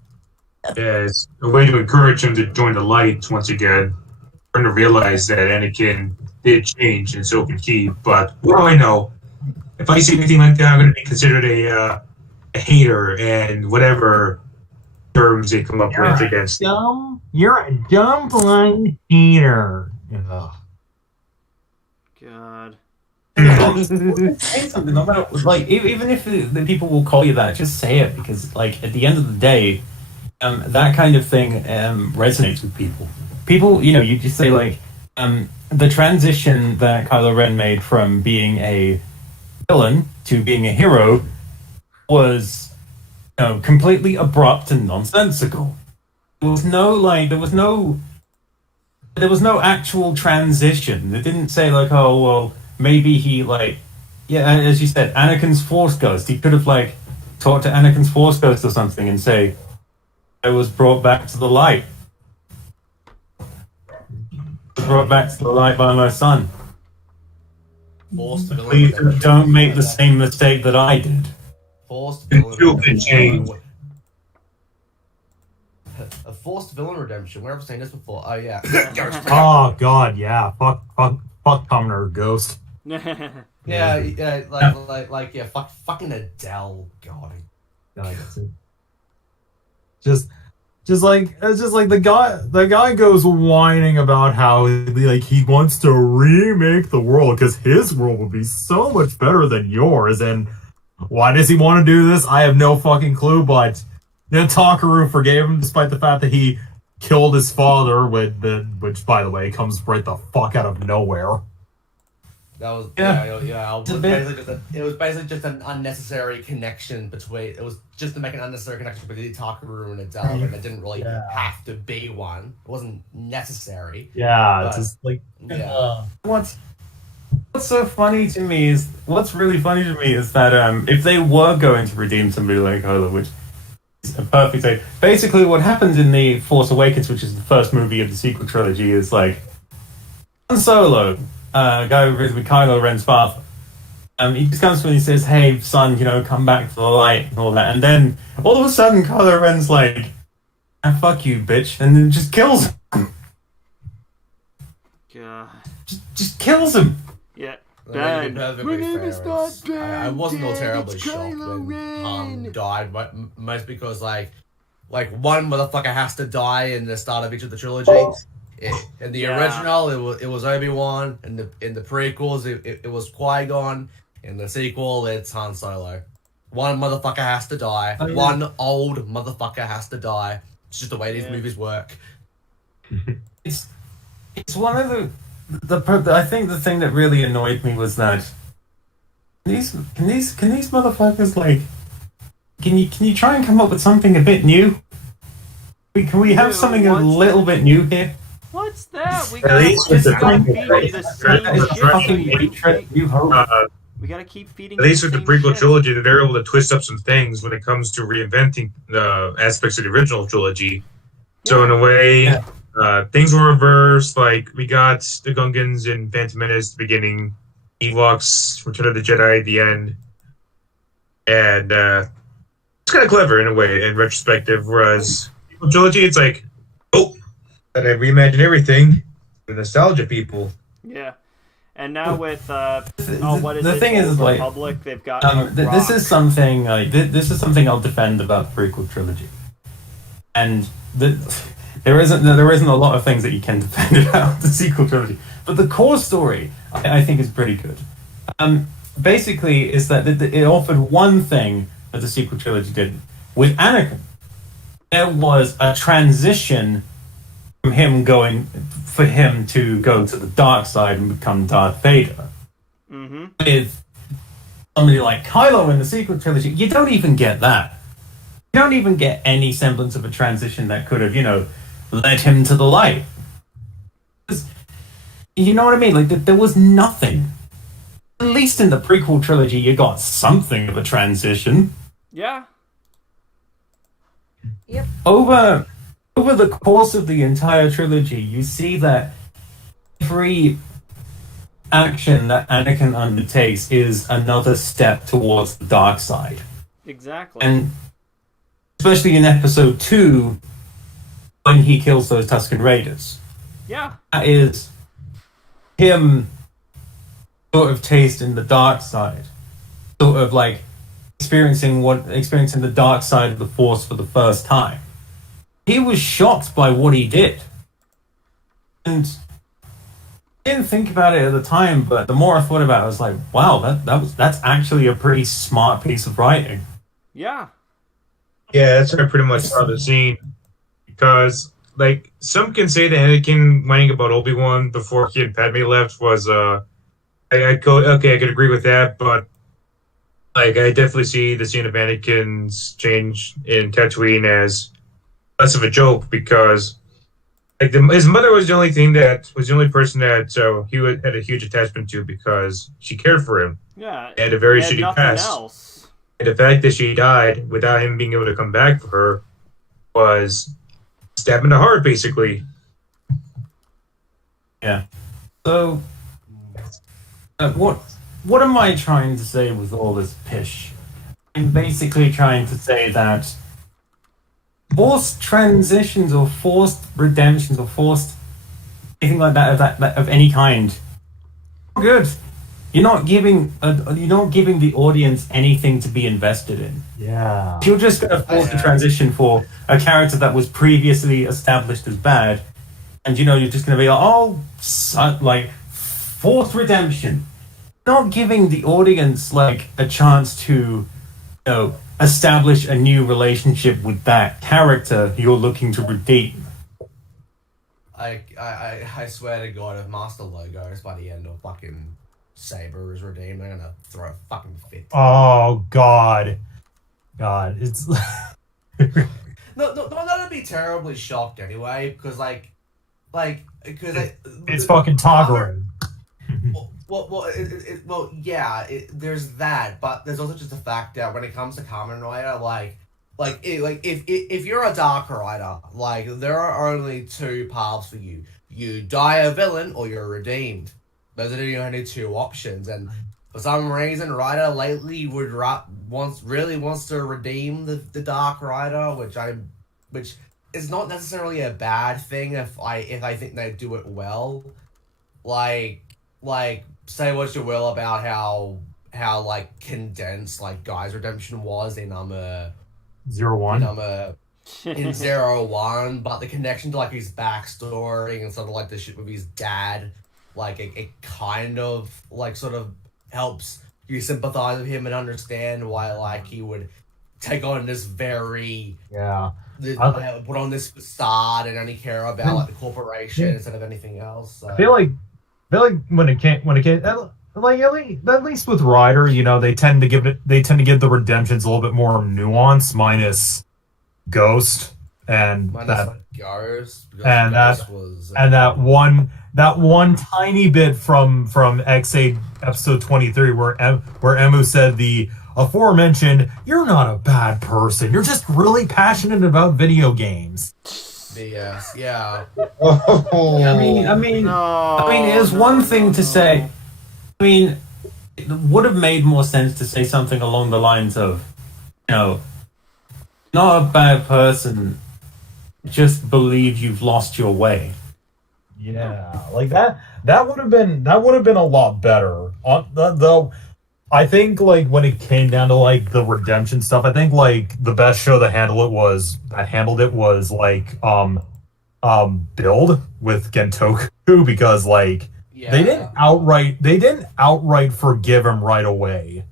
As a way to encourage him to join the light once again. Trying to realize that Anakin did change and so can he. But what do I know? If I see anything like that, I'm going to be considered a hater and whatever terms they come up with against it. You're a dumb blind cheater. Ugh. God. Say something about like even if the people will call you that, just say it because like at the end of the day, that kind of thing resonates with people. People, you just say like the transition that Kylo Ren made from being a villain to being a hero was completely abrupt and nonsensical. There was no actual transition. It didn't say like, oh well, maybe he as you said, Anakin's Force Ghost. He could have like talked to Anakin's Force Ghost or something and say, I was brought back to the light. Brought back to the light by my son. Forced villain Please redemption. don't make the same mistake that I did. Forced villain You can redemption. change. A forced villain redemption. Where have I seen this before? Oh yeah. Oh God, yeah. Fuck, Commoner Ghost. yeah, fucking Adele. God. Just like the guy goes whining about how like he wants to remake the world because his world would be so much better than yours. And why does he want to do this? I have no fucking clue. But Takaru forgave him despite the fact that he killed his father, which by the way comes right the fuck out of nowhere. That was Yeah. It was basically just an unnecessary connection between. It was just to make an unnecessary connection between Takaru and Adele, and it didn't really have to be one. It wasn't necessary. Yeah, But- it's just like What's so funny to me is what's really funny to me is that if they were going to redeem somebody like Kylo, which is a perfect thing. Basically, what happens in the Force Awakens, which is the first movie of the sequel trilogy, is like Han Solo, guy with Kylo Ren's father. He just comes to him and he says, "Hey, son, come back to the light and all that." And then all of a sudden, Kylo Ren's like, and fuck you, bitch, and then just kills him. God. Just kills him. Yeah. My Ben. name is not Ben. I wasn't all terribly shocked when Han died, but most because like one motherfucker has to die in the start of each of the trilogy. In the original, it was Obi-Wan. In the prequels, it was Qui-Gon. In the sequel, it's Han Solo. One motherfucker has to die. One old motherfucker has to die. It's just the way these movies work. It's one of the I think the thing that really annoyed me was that can these motherfuckers like can you try and come up with something a bit new? Can we have something a little bit new here? What's that? We At gotta least just with the gotta prequel feed you the same shit. We gotta keep feeding. At least with the same prequel shit. trilogy, they're able to twist up some things when it comes to reinventing aspects of the original trilogy. So in a way, things were reversed. Like we got the Gungans in Phantom Menace at the beginning, Ewoks, Return of the Jedi at the end, and it's kind of clever in a way in retrospective. Whereas prequel trilogy, it's like, oh, and I reimagine everything. The nostalgia people. Yeah. And now with what is the it? thing is, like, Republic, they've got this is something like this is something I'll defend about the prequel trilogy, and there isn't a lot of things that you can defend about the sequel trilogy, but the core story I think is pretty good. Basically, is that it offered one thing that the sequel trilogy didn't. With Anakin, there was a transition from him for him to go to the dark side and become Darth Vader. Mm-hmm. With somebody like Kylo in the sequel trilogy, you don't even get that. You don't even get any semblance of a transition that could have, led him to the light. You know what I mean? Like, there was nothing. At least in the prequel trilogy, you got something of a transition. Yeah. Yep. Over the course of the entire trilogy, you see that every action that Anakin undertakes is another step towards the dark side. Exactly. And especially in episode 2, when he kills those Tusken Raiders. Yeah. That is him sort of tasting the dark side. Sort of like experiencing the dark side of the Force for the first time. He was shocked by what he did. And I didn't think about it at the time, but the more I thought about it, I was like, wow, that's actually a pretty smart piece of writing. Yeah. Yeah, that's how I pretty much saw the scene. Because, like, some can say that Anakin whining about Obi-Wan before he and Padme left was, I could agree with that, but, like, I definitely see the scene of Anakin's change in Tatooine as less of a joke, because, like, his mother was the only person that he had a huge attachment to because she cared for him. Yeah. And a very He had shitty nothing past. else. And the fact that she died without him being able to come back for her was stab in the heart, basically. Yeah. So, what am I trying to say with all this pish? I'm basically trying to say that forced transitions or forced redemptions or forced anything like that of any kind, good. You're not giving the audience anything to be invested in. Yeah. You're just going to force a transition for a character that was previously established as bad, and you're just going to be like, forced redemption. Not giving the audience like a chance to, establish a new relationship with that character you're looking to redeem. I swear to God, if Master Logos by the end of fucking Saber is redeemed, I'm gonna throw a fucking fit. Oh God, it's No, I'm not gonna be terribly shocked anyway, because it's fucking Toggeray. There's that, but there's also just the fact that when it comes to Kamen Rider, if you're a Dark Rider, there are only two paths for you. You die a villain or you're redeemed. Those are the only two options, and for some reason, Rider lately really wants to redeem the Dark Rider, which it's not necessarily a bad thing if I think they do it well. Like say what you will about how like condensed like Guy's redemption was in 01. in 01, but the connection to like his backstory and sort of like the shit with his dad, like it kind of like sort of helps you sympathize with him and understand why like he would take on this very put on this facade and only care about like the corporation instead of anything else. So. I feel like when it came like at least with Ryder, you know, they tend to give the redemptions a little bit more nuance, minus Ghost and that one tiny bit from X8 episode 23 where Emu said the aforementioned, "You're not a bad person. You're just really passionate about video games." Yes, yeah. I mean, it's one thing to say. I mean, it would have made more sense to say something along the lines of, you know, not a bad person, just believe you've lost your way. Yeah, like that would have been a lot better. Though I think like when it came down to like the redemption stuff, I think like the best show that handled it was like Build with Gentoku, because like they didn't outright forgive him right away,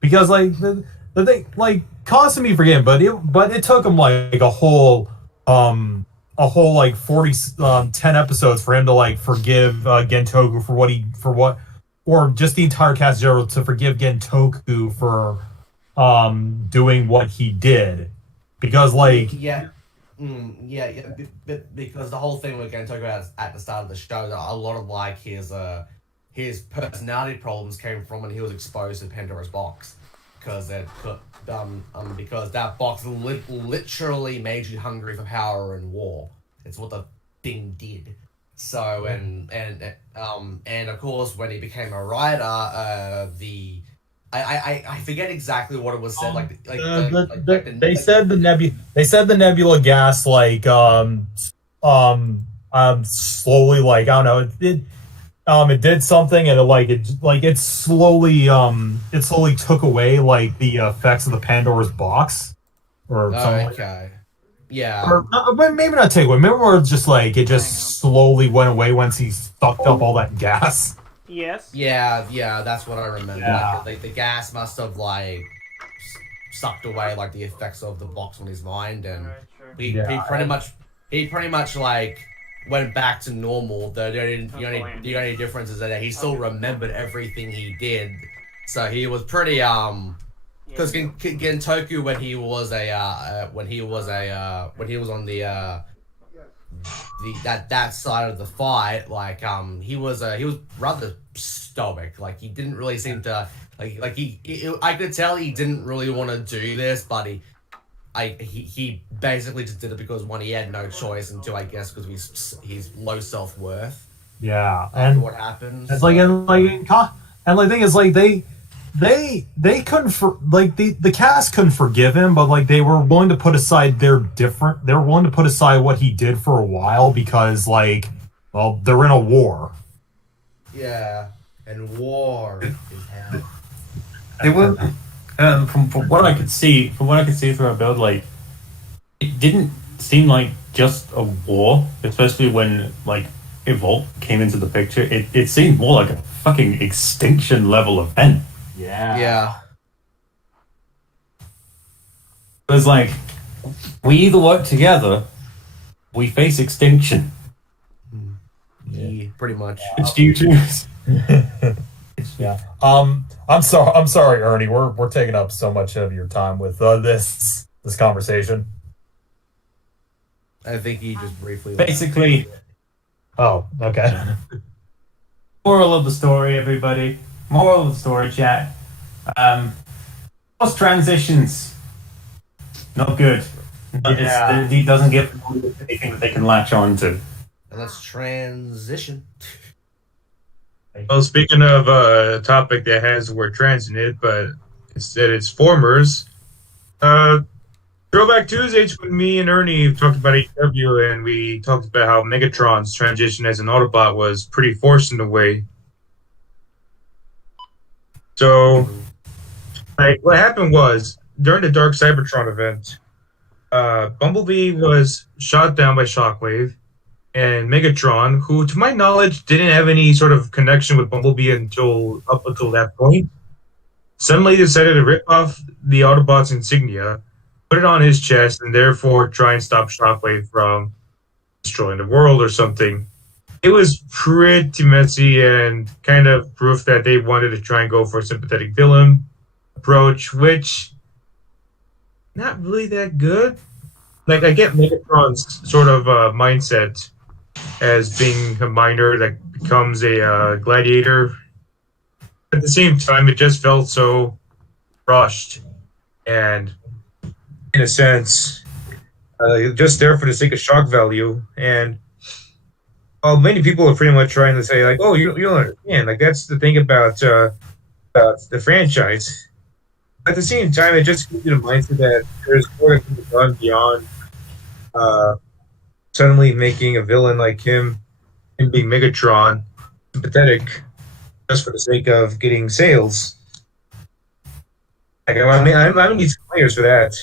because like the thing like Kasumi forgave him, but it took him like a whole like 10 episodes for him to like forgive Gentoku or just the entire cast general to forgive Gentoku for doing what he did, because like because the whole thing with Gentoku at the start of the show, that a lot of like his personality problems came from when he was exposed to Pandora's box, because that box literally made you hungry for power and war. It's what the thing did. So and of course when he became a writer, I forget exactly what it was said. They said the nebula gas slowly, like, I don't know, it did something, and it slowly took away like the effects of the Pandora's box or something. Okay. Yeah. Or maybe not take away. Maybe more just like it just slowly went away once he sucked up all that gas. Yes. Yeah, that's what I remember. Yeah. Like the gas must have like sucked away like the effects of the box on his mind, and he pretty much like went back to normal. The only difference is that he still remembered everything he did. So he was pretty because Gentoku when he was on that side of the fight, like he was rather stoic. Like he didn't really seem to I could tell he didn't really want to do this, but he basically just did it because one, he had no choice, and two, I guess because he's low self-worth. Yeah, and what happens? It's like and the thing is like they couldn't the cast couldn't forgive him, but like they were willing to put aside they were willing to put aside what he did for a while, because like, well, they're in a war. Yeah, and war is hell. They were, from what I could see throughout Build, like it didn't seem like just a war, especially when like Evolve came into the picture. It seemed more like a fucking extinction level event. Yeah. It was like, we either work together, we face extinction. Yeah, pretty much. It's you choose. Yeah. I'm sorry, Ernie. We're taking up so much of your time with this conversation. I think he just briefly. Basically. Oh, okay. Moral of the story, everybody. Moral of the story, chat. Post transitions, not good. Yeah. He doesn't give them anything that they can latch on to. And let's transition. Well, speaking of a topic that has the word trans in it, but instead it's formers, Throwback Tuesdays when me and Ernie talked about AEW, and we talked about how Megatron's transition as an Autobot was pretty forced in a way. So, like, what happened was, during the Dark Cybertron event, Bumblebee was shot down by Shockwave, and Megatron, who, to my knowledge, didn't have any sort of connection with Bumblebee up until that point, suddenly decided to rip off the Autobot's insignia, put it on his chest, and therefore try and stop Shockwave from destroying the world or something. It was pretty messy and kind of proof that they wanted to try and go for a sympathetic villain approach, which not really that good. Like, I get Megatron's sort of mindset as being a miner that becomes a gladiator. At the same time, it just felt so rushed and, in a sense, just there for the sake of shock value. And many people are pretty much trying to say, like, oh, you don't understand. Like, that's the thing about the franchise. At the same time, it just gives you the mindset that there's more that can be done beyond suddenly making a villain like him being Megatron sympathetic just for the sake of getting sales. Like, I mean, I need some players for that.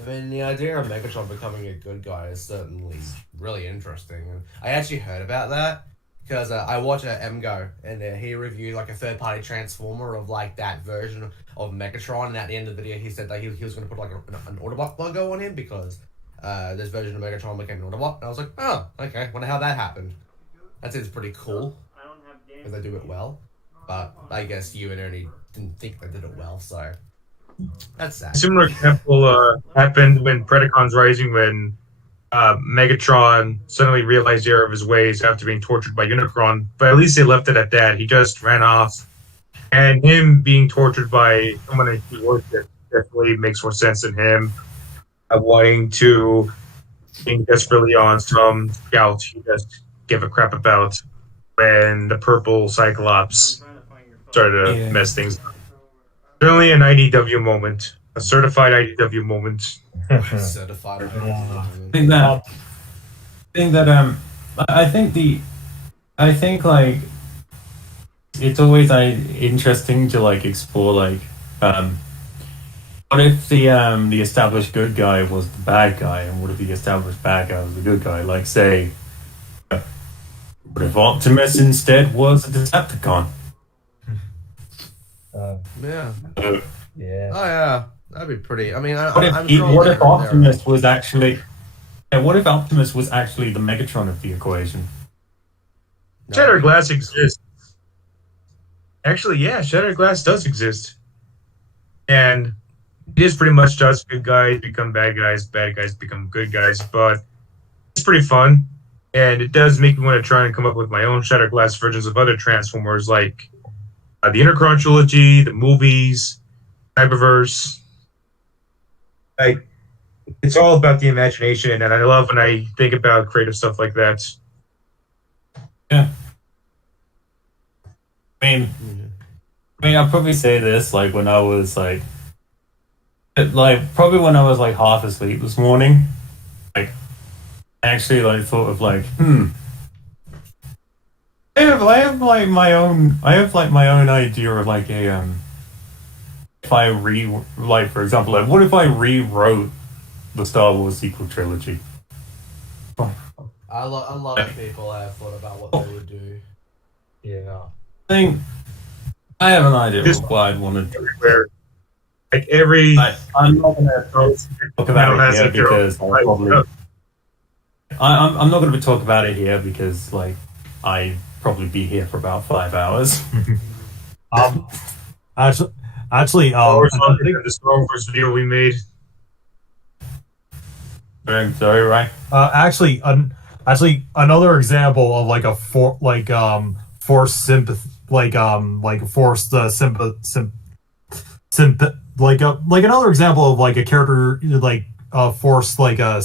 I mean, the idea of Megatron becoming a good guy is certainly really interesting. I actually heard about that because I watched MGO, and he reviewed like a third-party transformer of like that version of Megatron, and at the end of the video he said that he was going to put like an Autobot logo on him because this version of Megatron became an Autobot, and I was like, oh, okay, wonder how that happened. That seems pretty cool, because they do it well, but I guess you and Ernie didn't think they did it well, so that's sad. A similar example happened when Predacons Rising, when Megatron suddenly realized the error of his ways after being tortured by Unicron, but at least they left it at that. He just ran off, and him being tortured by someone that he worked with definitely makes more sense than him wanting to being desperately on some scout he just give a crap about when the purple Cyclops started to mess things up. Certainly an IDW moment, a certified IDW moment. Certified. I think like it's always interesting to like explore like what if the established good guy was the bad guy, and what if the established bad guy was the good guy? Like, say, what if Optimus instead was a Decepticon? Yeah. Yeah. Oh yeah, that'd be pretty. I mean, What if Optimus was actually the Megatron of the equation? Shattered Glass exists. Actually, yeah, Shattered Glass does exist. And it is pretty much just good guys become bad guys become good guys, but it's pretty fun. And it does make me want to try and come up with my own Shattered Glass versions of other Transformers, like the Unicron trilogy, the movies, Cyberverse. Like, it's all about the imagination, and I love when I think about creative stuff like that. Yeah. I mean, I'll probably say this, like, when I was, probably when I was, like, half asleep this morning, like, I actually, like, thought of, like, I have my own idea of, like, a, if I for example, like, what if I rewrote the Star Wars sequel trilogy? A lot of people have thought about what they would do. Yeah. I have an idea of what I'd want to do. Where, like, every... I'm not going to talk about it here because I'm not going to talk about it here because, like, I'd probably be here for about 5 hours. Actually, the Star Wars video we made. I'm sorry, right? Actually, another example of like a forced sympathy, forced like another example of like a character like forced like a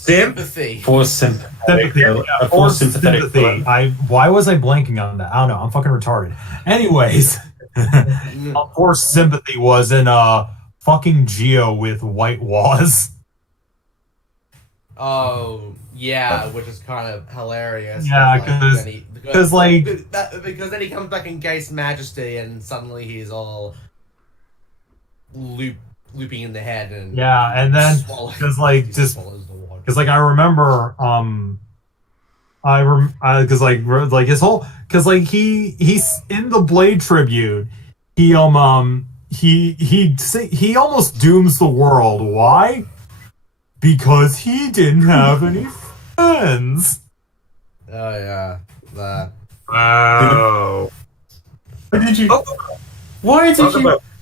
Sympathy. Forced sympathy. Forced sympathy. Why was I blanking on that? I don't know. I'm fucking retarded. Anyways, Poor Sympathy was in fucking Geo with White Waz. Oh, yeah, which is kind of hilarious. Yeah, because like because then he comes back in Gaze Majesty and suddenly he's all looping in the head and yeah, and then because like I remember because like his whole because like he's in the Blade tribute he almost dooms the world. Why? Because he didn't have any friends. Oh yeah, that. Wow. Why did you?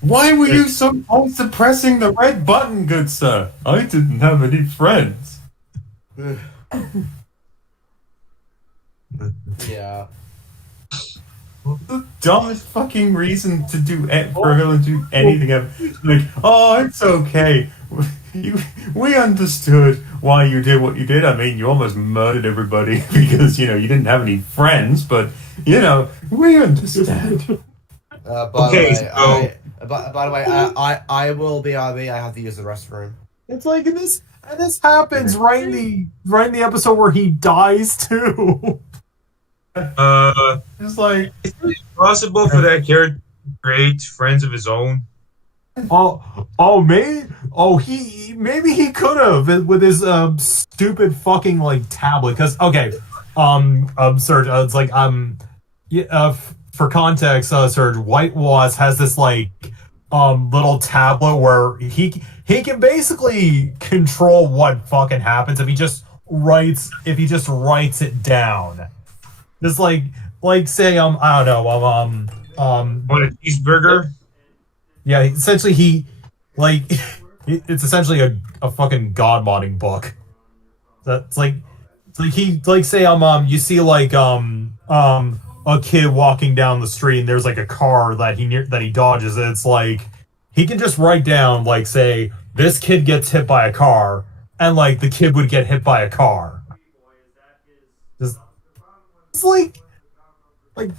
Why were you so close to pressing the red button, good sir? I didn't have any friends. Yeah. The dumbest fucking reason to do for a villain to do anything ever. Like, oh, it's okay. We understood why you did what you did. I mean, you almost murdered everybody because, you didn't have any friends, but, we understand. By the way, I will be RB. I have to use the restroom. It's like this happens right in the episode where he dies too. It's like, is it possible for that character to create friends of his own? Maybe he could have with his stupid fucking like tablet. Because Serge, it's like for context, Serge, White Waz has this like little tablet where he can basically control what fucking happens if he just writes it down. Just like say I don't know Want a cheeseburger? Yeah, essentially it's essentially a fucking god modding book. That's like he say you see like a kid walking down the street and there's like a car that he dodges, and it's like he can just write down like say this kid gets hit by a car and like the kid would get hit by a car. It's like what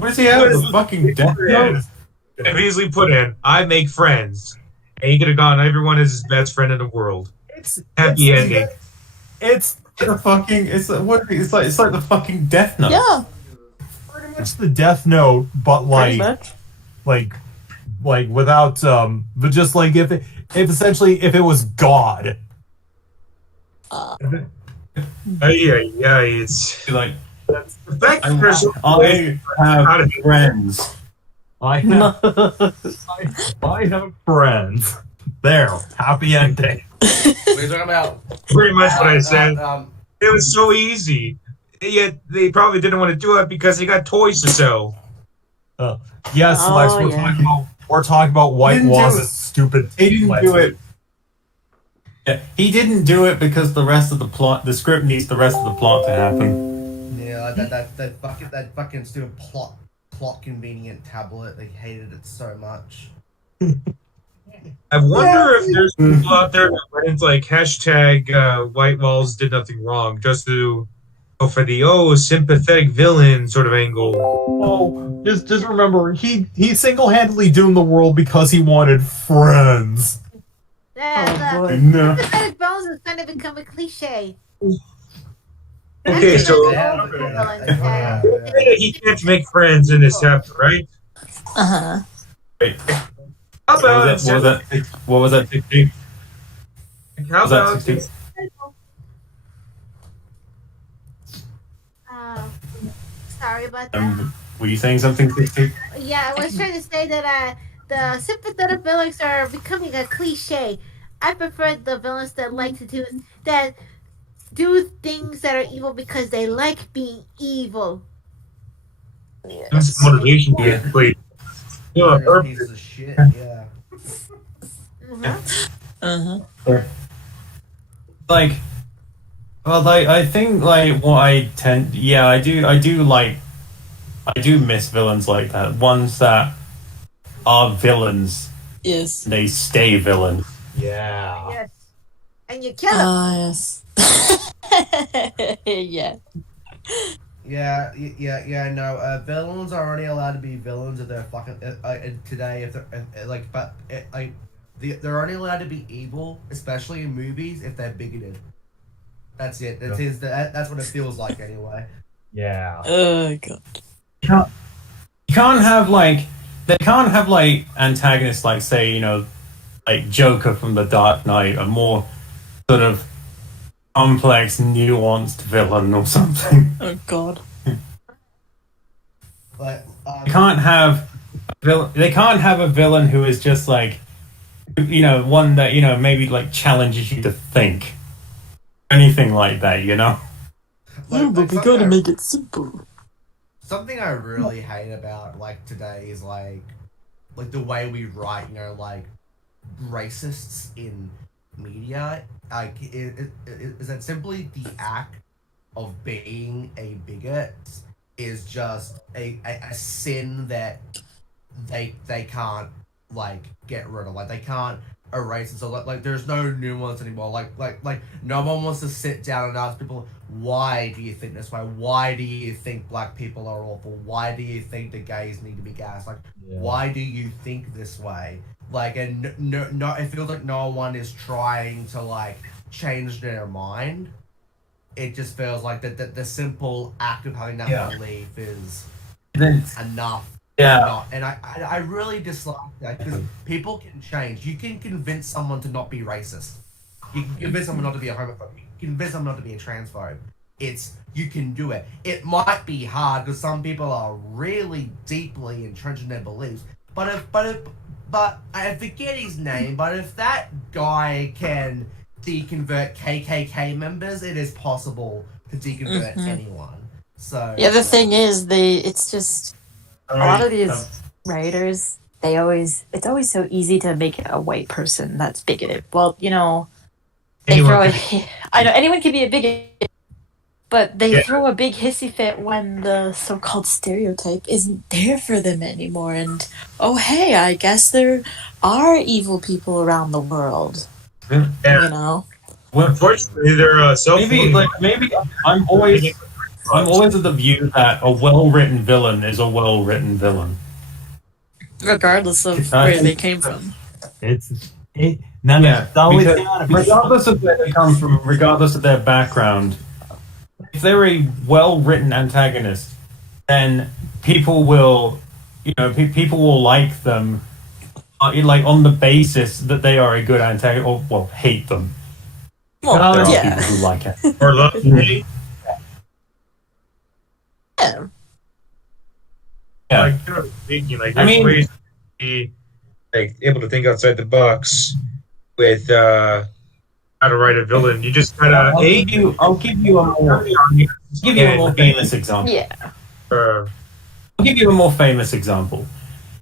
does he have? The fucking death note? I've easily put in, I make friends. And he could have gone, everyone is his best friend in the world. Happy ending. It's the fucking it's like the fucking Death Note. Yeah. Pretty much the Death Note, but like without but just like if it was God. It's like the fact that I have friends. I have friends. There, happy ending. What are you talking about? Pretty much what I said. It was so easy. Yet they probably didn't want to do it because they got toys to sell. Yes, Lex, we're talking about White Waz's stupid. He didn't do it. Yeah, he didn't do it because the rest of the script needs the rest of the plot to happen. Yeah, that fucking stupid plot convenient tablet. They hated it so much. I wonder if there's people out there that went into like hashtag White Walls did nothing wrong just to go for the sympathetic villain sort of angle. Oh, just remember he single-handedly doomed the world because he wanted friends. Yeah, No. sympathetic villains is going to become a cliche. Okay, so he can't make friends in this chapter, right? Wait. How about what was that? 16? How about 16? Sorry about that. Were you saying something, 16? Yeah, I was trying to say that the sympathetic villains are becoming a cliche. I prefer the villains that like to do things that are evil because they like being evil. That's motivation please. Yeah, pieces of shit. Yeah. Like, well, I think like what I do miss villains like that. Ones that are villains. Yes. They stay villains. Yeah. Yes. And you kill them. Yes. Yeah. No, villains are only allowed to be villains if they're fucking today. If they're they're only allowed to be evil, especially in movies, if they're bigoted. That's it. That's what it feels like anyway. Yeah. Oh god. You can't have like they can't have like antagonists like say like Joker from The Dark Knight, a more sort of complex, nuanced villain or something. Oh god. But They can't have they can't have a villain who is just like one that maybe like challenges you to think, anything like that. But we gotta make it simple. Something I really hate about like today is like the way we write, like racists in media. Like, is that simply the act of being a bigot is just a sin that they can't like get rid of. Like they can't erase it. So like there's no nuance anymore. Like no one wants to sit down and ask people, why do you think this way? Why do you think black people are awful? Why do you think the gays need to be gassed? Like why do you think this way? Like, and no, it feels like no one is trying to like change their mind. It just feels like that the simple act of having that belief is enough. Yeah. And I really dislike that because people can change. You can convince someone to not be racist. You can convince someone not to be a homophobe. You can convince someone not to be a transphobe. You can do it. It might be hard because some people are really deeply entrenched in their beliefs. But I forget his name. But if that guy can deconvert KKK members, it is possible to deconvert anyone. So Yeah, the thing is, it's just a lot of these writers. It's always so easy to make it a white person that's bigoted. Well, they I know anyone can be a bigot, but they throw a big hissy fit when the so-called stereotype isn't there for them anymore. And oh hey, I guess there are evil people around the world. Well, unfortunately, they're maybe I'm always of the view that a well-written villain is a well-written villain, Regardless of where they came from. Regardless of where they come from, regardless of their background, if they're a well-written antagonist, then people will like them, like on the basis that they are a good antagonist, or hate them. Well, There are yeah. people who like it. or love hate. Yeah. Yeah. Like, thinking, like, there's ways to be like able to think outside the box with how to write a villain. You just gotta. I'll give you a more famous example. Yeah. I'll give you a more famous example.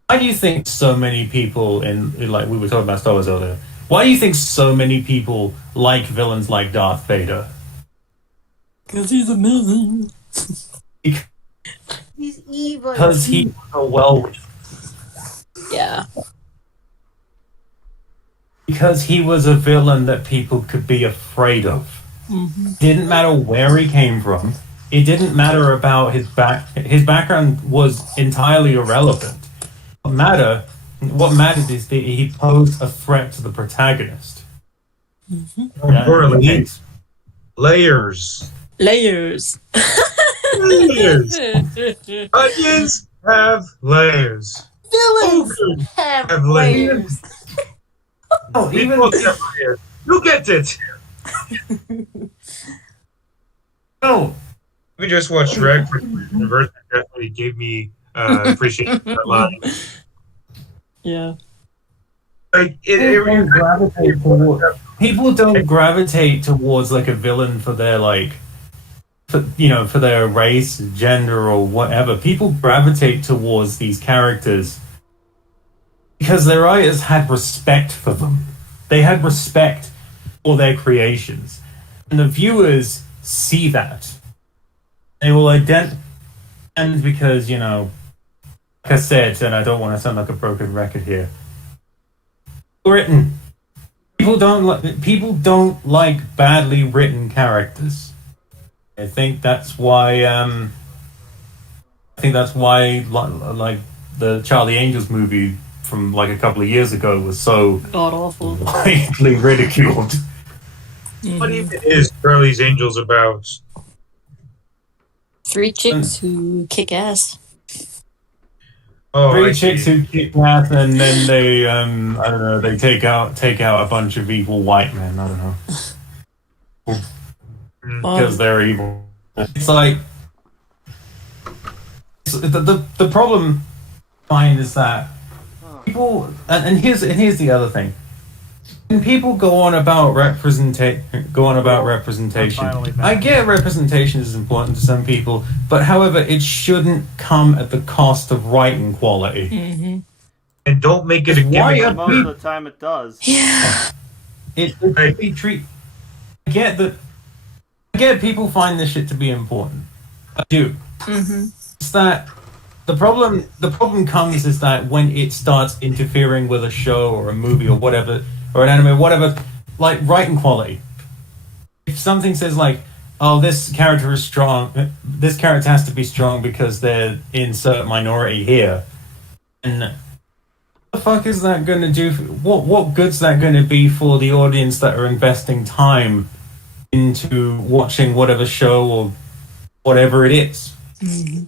Why do you think so many people in like we were talking about Star Wars earlier? Why do you think so many people like villains like Darth Vader? Because he's amazing. He's evil. Because he was Yeah. because he was a villain that people could be afraid of. Mm-hmm. Didn't matter where he came from. It didn't matter about his background was entirely irrelevant. What mattered is that he posed a threat to the protagonist. Mm-hmm. More importantly, layers. Layers. Layers. Onions have layers. Villains Ogres have layers. Oh, even People have layers. You get it. no. We just watched Shrek for the version definitely gave me appreciation for that line. Yeah. Like People don't gravitate towards like a villain for their like, for their race, gender, or whatever. People gravitate towards these characters because their writers had respect for them. They had respect for their creations, and the viewers see that. They will and because like I said, and I don't want to sound like a broken record here. Written. People don't like badly written characters. I think that's why I think that's why, like the Charlie Angels movie from like a couple of years ago was so God awful. widely ridiculed. What even is Charlie's Angels about? 3 chicks who kick ass. Oh, Three I chicks see. who kick ass, and then they, I don't know, they take out a bunch of evil white men. I don't know, because they're evil. It's like the problem mine is that people, and here's the other thing. When people go on about representation, I get representation is important to some people, but however, it shouldn't come at the cost of writing quality. Mm-hmm. And don't make it a Why gimmick. are Most of the time it does. Yeah. It be treat. I get that. I get people find this shit to be important. I do. Mm-hmm. It's that the problem comes is that when it starts interfering with a show or a movie or whatever, or an anime, whatever, like writing quality. If something says like, oh, this character is strong, this character has to be strong because they're insert minority here, and what the fuck is that going to do? What good's that going to be for the audience that are investing time into watching whatever show or whatever it is? Mm-hmm.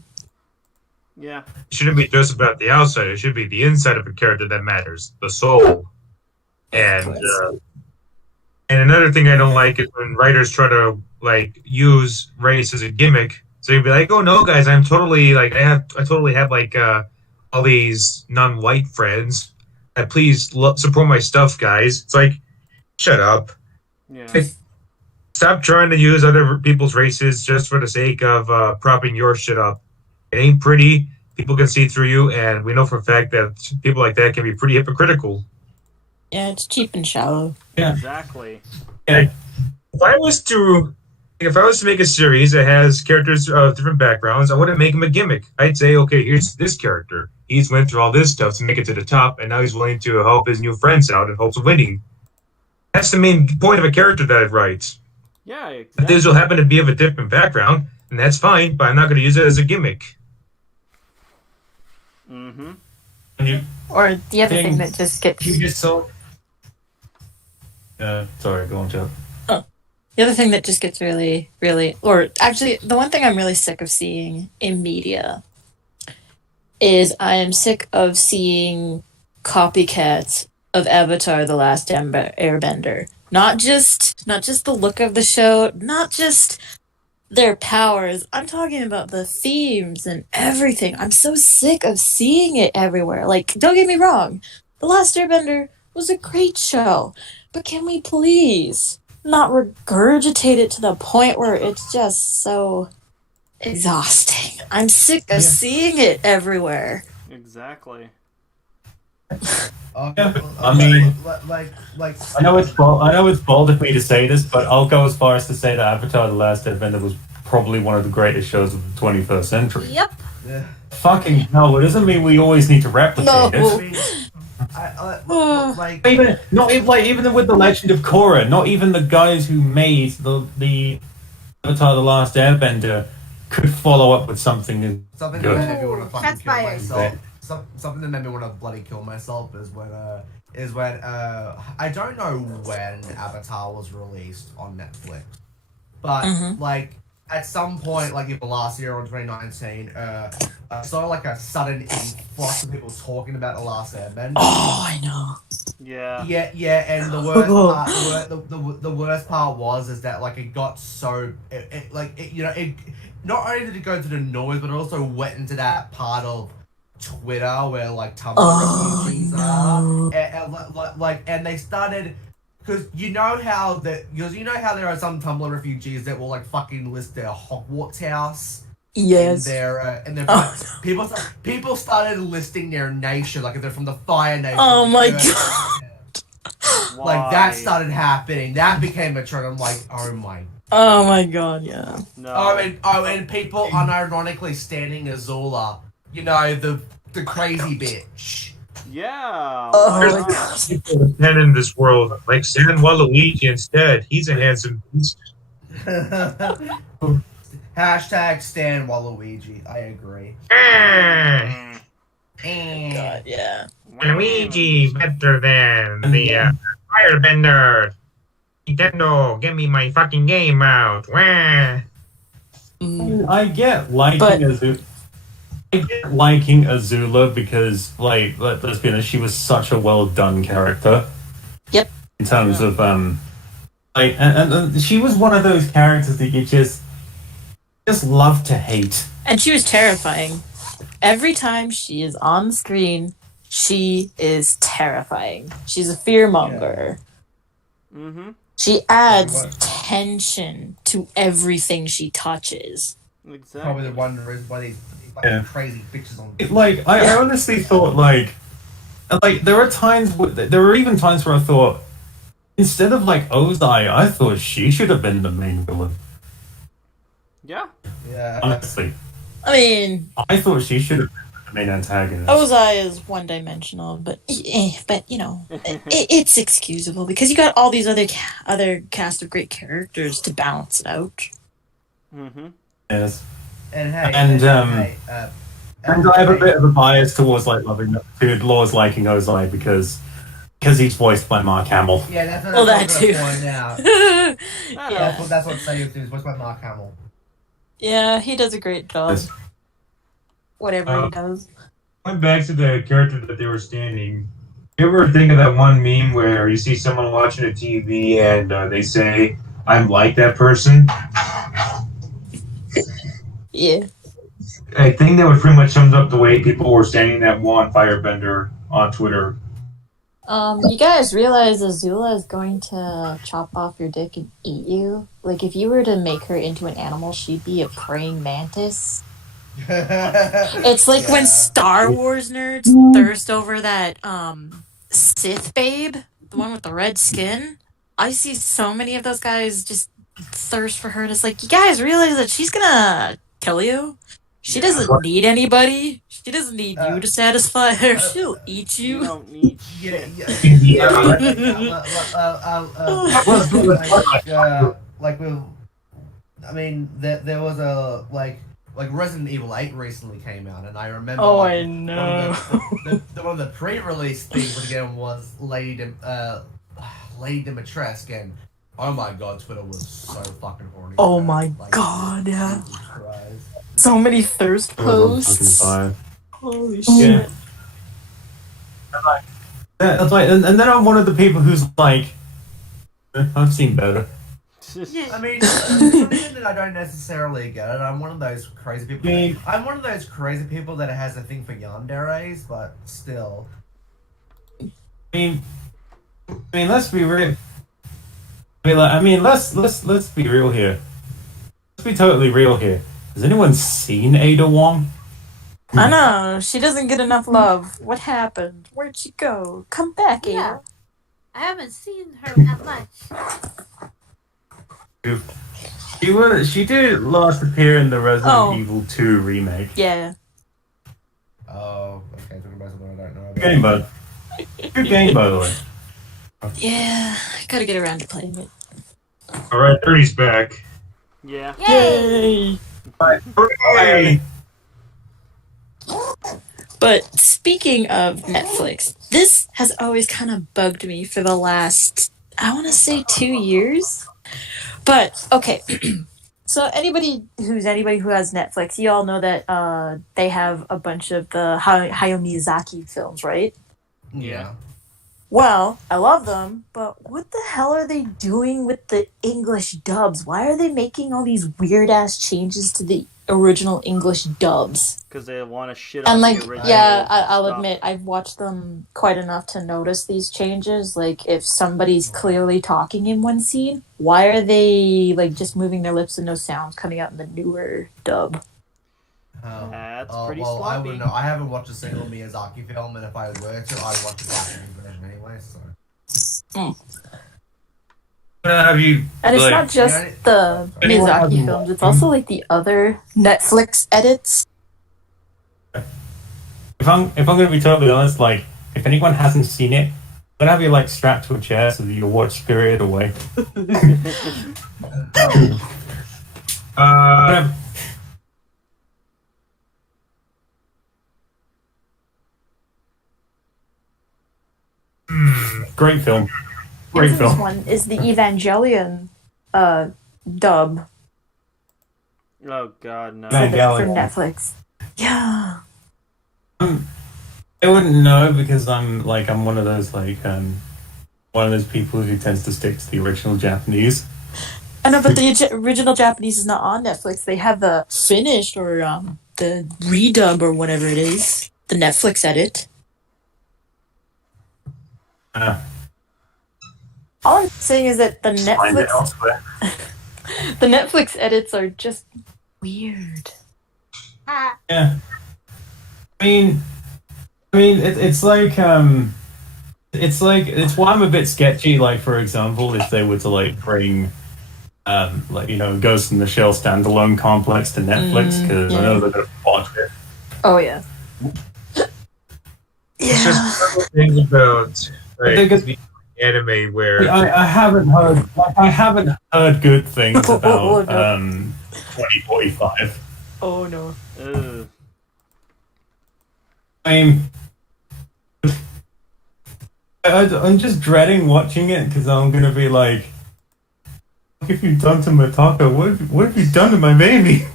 Yeah. It shouldn't be just about the outside. It should be the inside of a character that matters, the soul. And another thing I don't like is when writers try to like use race as a gimmick. So you'd be like, "Oh no, guys, I'm totally like I totally have like all these non-white friends. Please support my stuff, guys." It's like, shut up. Yeah. Stop trying to use other people's races just for the sake of propping your shit up. It ain't pretty. People can see through you, and we know for a fact that people like that can be pretty hypocritical. Yeah, it's cheap and shallow. Yeah. Exactly. Yeah. If I was to make a series that has characters of different backgrounds, I wouldn't make him a gimmick. I'd say, okay, here's this character. He's went through all this stuff to make it to the top, and now he's willing to help his new friends out in hopes of winning. That's the main point of a character that I write. Yeah, If exactly. this will happen to be of a different background, and that's fine, but I'm not going to use it as a gimmick. Mm-hmm. Or the other thing Thing- that just gets You just saw. Sorry, go on, Joe. the other thing that just gets really, really, or actually the one thing I'm really sick of seeing in media is I am sick of seeing copycats of Avatar: The Last Airbender. Not just the look of the show, not just their powers. I'm talking about the themes and everything. I'm so sick of seeing it everywhere. Like, don't get me wrong, The Last Airbender was a great show, but can we please not regurgitate it to the point where it's just so exhausting? I'm sick of seeing it everywhere. Exactly. I mean, like I know it's bold of me to say this, but I'll go as far as to say that Avatar: The Last Airbender was probably one of the greatest shows of the 21st century. Yep. yeah. Fucking hell! It doesn't mean we always need to replicate I it. mean, like Even with the Legend of Korra, not even the guys who made the Avatar: The Last Airbender could follow up with something new. something Good. that made me want to fucking Shots kill fired. myself. Something that made me want to bloody kill myself is when I don't know when Avatar was released on Netflix, but like at some point, like either last year or 2019, I saw like a sudden influx of people talking about The Last Airbender. Oh, I know. Yeah. Yeah, and the worst part, the worst part was that like it got so it not only did it go to the noise, but it also went into that part of Twitter where like Tumblr refugees are, and they started because you know how there are some Tumblr refugees that will like fucking list their Hogwarts house. Yes. And their people started listing their nation, like if they're from the Fire Nation. Oh my God. Like that started happening. That became a trend. I'm like, oh my. Oh my god, yeah. No. And people unironically standing Azula. You know, the crazy bitch. Yeah. Oh why my not? god. People with men in this world, like San Waluigi instead. He's a handsome beast. Hashtag Stan Waluigi. I agree. God, yeah. Luigi better than the Firebender. Nintendo, give me my fucking game out. Wah. I get liking Azula because, like, let's be honest, she was such a well done character. Yep. In terms of like, and she was one of those characters that you just love to hate. And she was terrifying. Every time she is on the screen, she is terrifying. She's a fearmonger. Mm-hmm. She adds tension to everything she touches. Exactly. Probably the wonder is why these crazy bitches on. Like, I honestly thought, like there were even times where I thought, instead of like Ozai, I thought she should have been the main villain. Yeah. Yeah. Honestly, I mean, I thought she should have been the main antagonist. Ozai is one-dimensional, but you know, it's excusable because you got all these other cast of great characters to balance it out. Mm-hmm. Yes. And hey, And I have a bit of a bias towards like liking Ozai because he's voiced by Mark Hamill. Yeah, that's what Well, I'm that too. point out. Yeah. That's what Sayus is voiced by Mark Hamill. Yeah, he does a great job. Yes. Whatever he does. Going back to the character that they were standing, you ever think of that one meme where you see someone watching a TV and they say, "I'm like that person"? Yeah. I think that would pretty much sums up the way people were standing that one Firebender on Twitter. You guys realize Azula is going to chop off your dick and eat you? Like, if you were to make her into an animal, she'd be a praying mantis. It's like when Star Wars nerds thirst over that, Sith babe, the one with the red skin. I see so many of those guys just thirst for her, and it's like, you guys realize that she's gonna kill you? She doesn't need anybody. She doesn't need you to satisfy her. She'll eat you. You don't need shit. There was a like Resident Evil 8 recently came out, and I remember. Oh, like, I know. One of the pre-release things again was Lady Dimitrescu, and oh my god, Twitter was so fucking horny. Oh my god, yeah. Jesus Christ. So many thirst posts. Holy shit. That's like, and then I'm one of the people who's like, I've seen better. I mean, something that I don't necessarily get it. I'm one of those crazy people. I'm one of those crazy people that has a thing for yanderes, but still. I mean, let's be real. Let's be real here. Let's be totally real here. Has anyone seen Ada Wong? I know, she doesn't get enough love. What happened? Where'd she go? Come back, Ada. Yeah. I haven't seen her that much. She did last appear in the Resident Evil 2 remake. Yeah. Oh, okay. Talking about something I don't know about. Good game, by the way. Yeah, I gotta get around to playing it. Alright, 30's back. Yeah. Yay! Hooray! But speaking of Netflix, this has always kind of bugged me for the last, I want to say 2 years. But, okay. So anybody who has Netflix, you all know that they have a bunch of the Hayao Miyazaki films, right? Yeah. Well, I love them, but what the hell are they doing with the English dubs? Why are they making all these weird-ass changes to the original English dubs? Because they want to shit And on like, the original. yeah, I'll stuff. admit, I've watched them quite enough to notice these changes. Like, if somebody's clearly talking in one scene, why are they like just moving their lips and no sounds coming out in the newer dub? That's pretty well, I sloppy. wouldn't know. I haven't watched a single Miyazaki film, and if I were to, I'd watch the Japanese version anyway. So. Have you? And it's like, not just the Miyazaki films; it's also like the other Netflix edits. If I'm gonna be totally honest, like if anyone hasn't seen it, I'm gonna have you like strapped to a chair so that you watch Spirited Away. Great film. Great Anthony's film. one is the Evangelion dub Oh God, no. for Evangelion. Netflix. Yeah. I wouldn't know because I'm one of those one of those people who tends to stick to the original Japanese. I know, but the original Japanese is not on Netflix. They have the Finnish or the redub or whatever it is, the Netflix edit. All I'm saying is that the Find it Netflix elsewhere. the Netflix edits are just weird. Yeah. I mean, it's why I'm a bit sketchy. Like, for example, if they were to bring, Ghost in the Shell standalone complex to Netflix, because I know they're gonna watch it. Oh yeah. It's just one of the things about the anime where I haven't heard good things about 2045. Oh no. Ugh. I'm just dreading watching it because I'm gonna be like, "What have you done to Mataka? What have you done to my baby?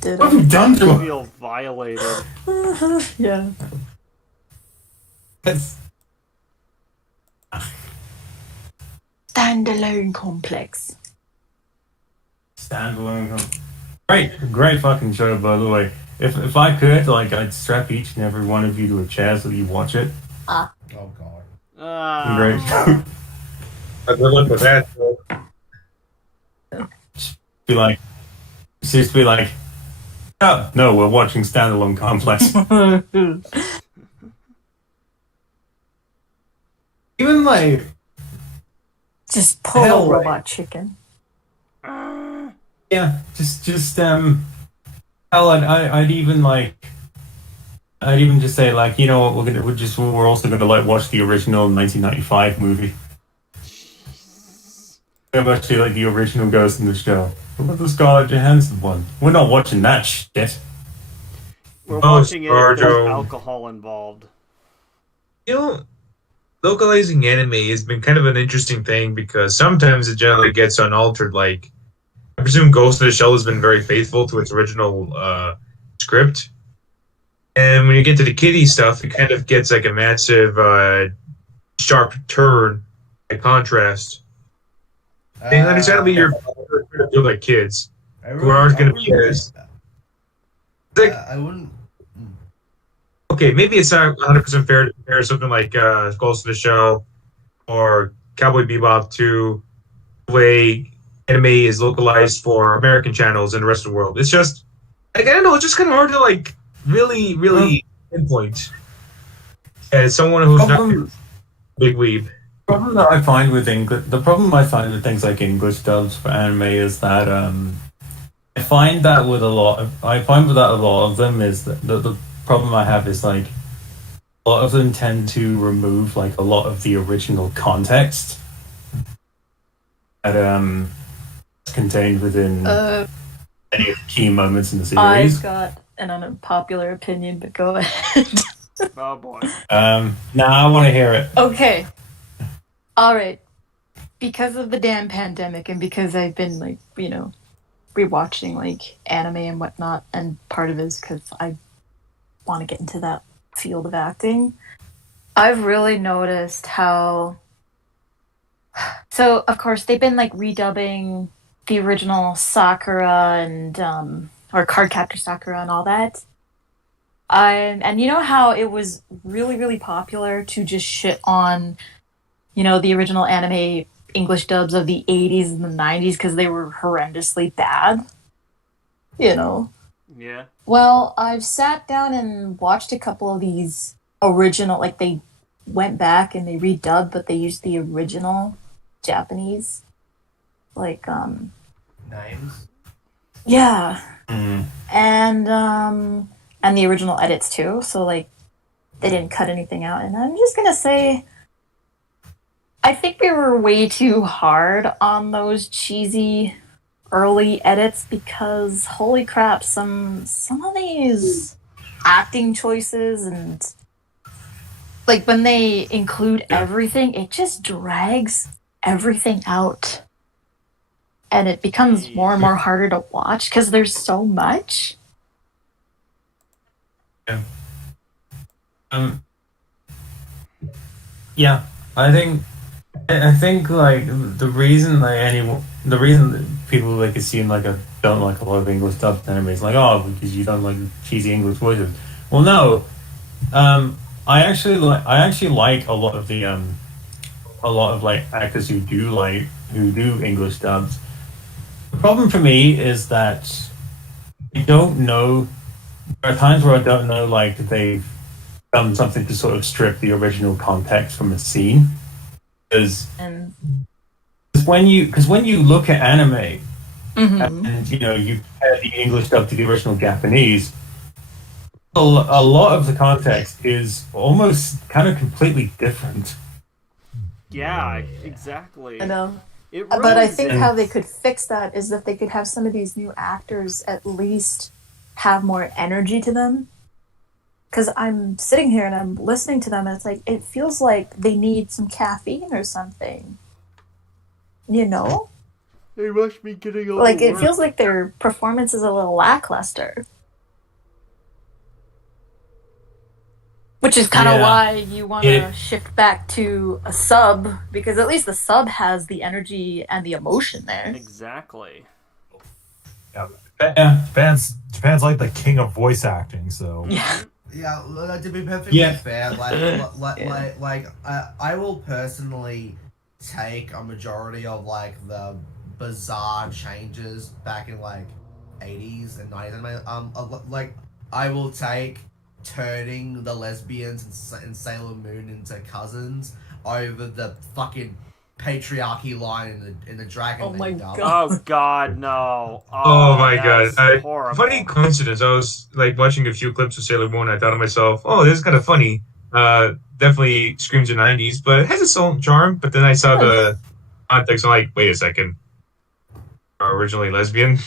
Did What have you done to I him?" feel violated. Yeah. It's, Standalone complex. standalone. Great fucking show, by the way. If I could, I'd strap each and every one of you to a chair so you watch it. Oh God. Great. good luck with that. Be like, seriously, no, we're watching Standalone Complex. Even Just pull Hell, a right. robot chicken. yeah, just hell, I'd even just say you know what, we're also gonna watch the original 1995 movie. Actually, the original Ghost in the Shell. What about the Scarlett Johansson one? We're not watching that shit. We're Oh, watching it if there's Scarjo. alcohol involved. You know, localizing anime has been kind of an interesting thing because sometimes it generally gets unaltered. Like, I presume Ghost in the Shell has been very faithful to its original script. And when you get to the kiddie stuff, it kind of gets a massive sharp turn by contrast. And understandably, you're going to feel like kids who aren't going to be as. I wouldn't. Okay, maybe it's not 100% fair to compare something like Ghost in the Shell or Cowboy Bebop to the way anime is localized for American channels and the rest of the world. It's just, I don't know, it's just kind of hard to really pinpoint. As someone who's not a big weeb. The problem I find with things like English dubs for anime is that I find that with a lot of them is that the problem I have is a lot of them tend to remove a lot of the original context that is contained within any of the key moments in the series. I've got an unpopular opinion, but go ahead. Oh boy. Now I want to hear it. Okay. All right. Because of the damn pandemic and because I've been rewatching anime and whatnot, and part of it is because I want to get into that field of acting, I've really noticed how. So of course they've been redubbing the original Sakura and or Cardcaptor Sakura and all that. And you know how it was really, really popular to just shit on, the original anime English dubs of the 80s and the 90s because they were horrendously bad? Yeah. Well, I've sat down and watched a couple of these original, they went back and they redubbed, but they used the original Japanese. Names. Yeah. Mm. And the original edits too, so they didn't cut anything out. And I'm just gonna say, I think we were way too hard on those cheesy early edits because holy crap, some of these acting choices and like when they include everything, it just drags everything out. And it becomes more and more harder to watch because there's so much. Yeah. Yeah, I think like the reason that people like assume like I don't like a lot of English dubbed animes, like because you don't like cheesy English voices. Well, no, I actually like a lot of like actors who do English dubs. The problem for me is that I don't know. There are times where I don't know like they've done something to sort of strip the original context from a scene. Because And when you look at anime Mhm. and you compare the English dub to the original Japanese, a lot of the context is almost kind of completely different. Yeah, exactly. I know. It But I ruins think it. how they could fix that is that they could have some of these new actors at least have more energy to them. Because I'm sitting here and I'm listening to them, and it's like, it feels like they need some caffeine or something. You know? They must be getting Like, it overworked. feels like their performance is a little lackluster. Which is kind of Yeah. why you want to shift back to a sub, because at least the sub has the energy and the emotion there. Exactly. Yeah, Japan's like the king of voice acting. So Yeah. Yeah, to be perfectly Yeah. fair, I will personally take a majority of like the bizarre changes back in like 80s and 90s like I will take turning the lesbians in Sailor Moon into cousins over the fucking patriarchy line in the Dragon Oh my Maid dub. God. Oh God, no! Oh my god! that's horrible. Funny coincidence. I was like watching a few clips of Sailor Moon. I thought to myself, "Oh, this is kind of funny." Definitely screams the '90s, but it has its own charm. But then I saw the context. I'm like, "Wait a second, are originally lesbian?"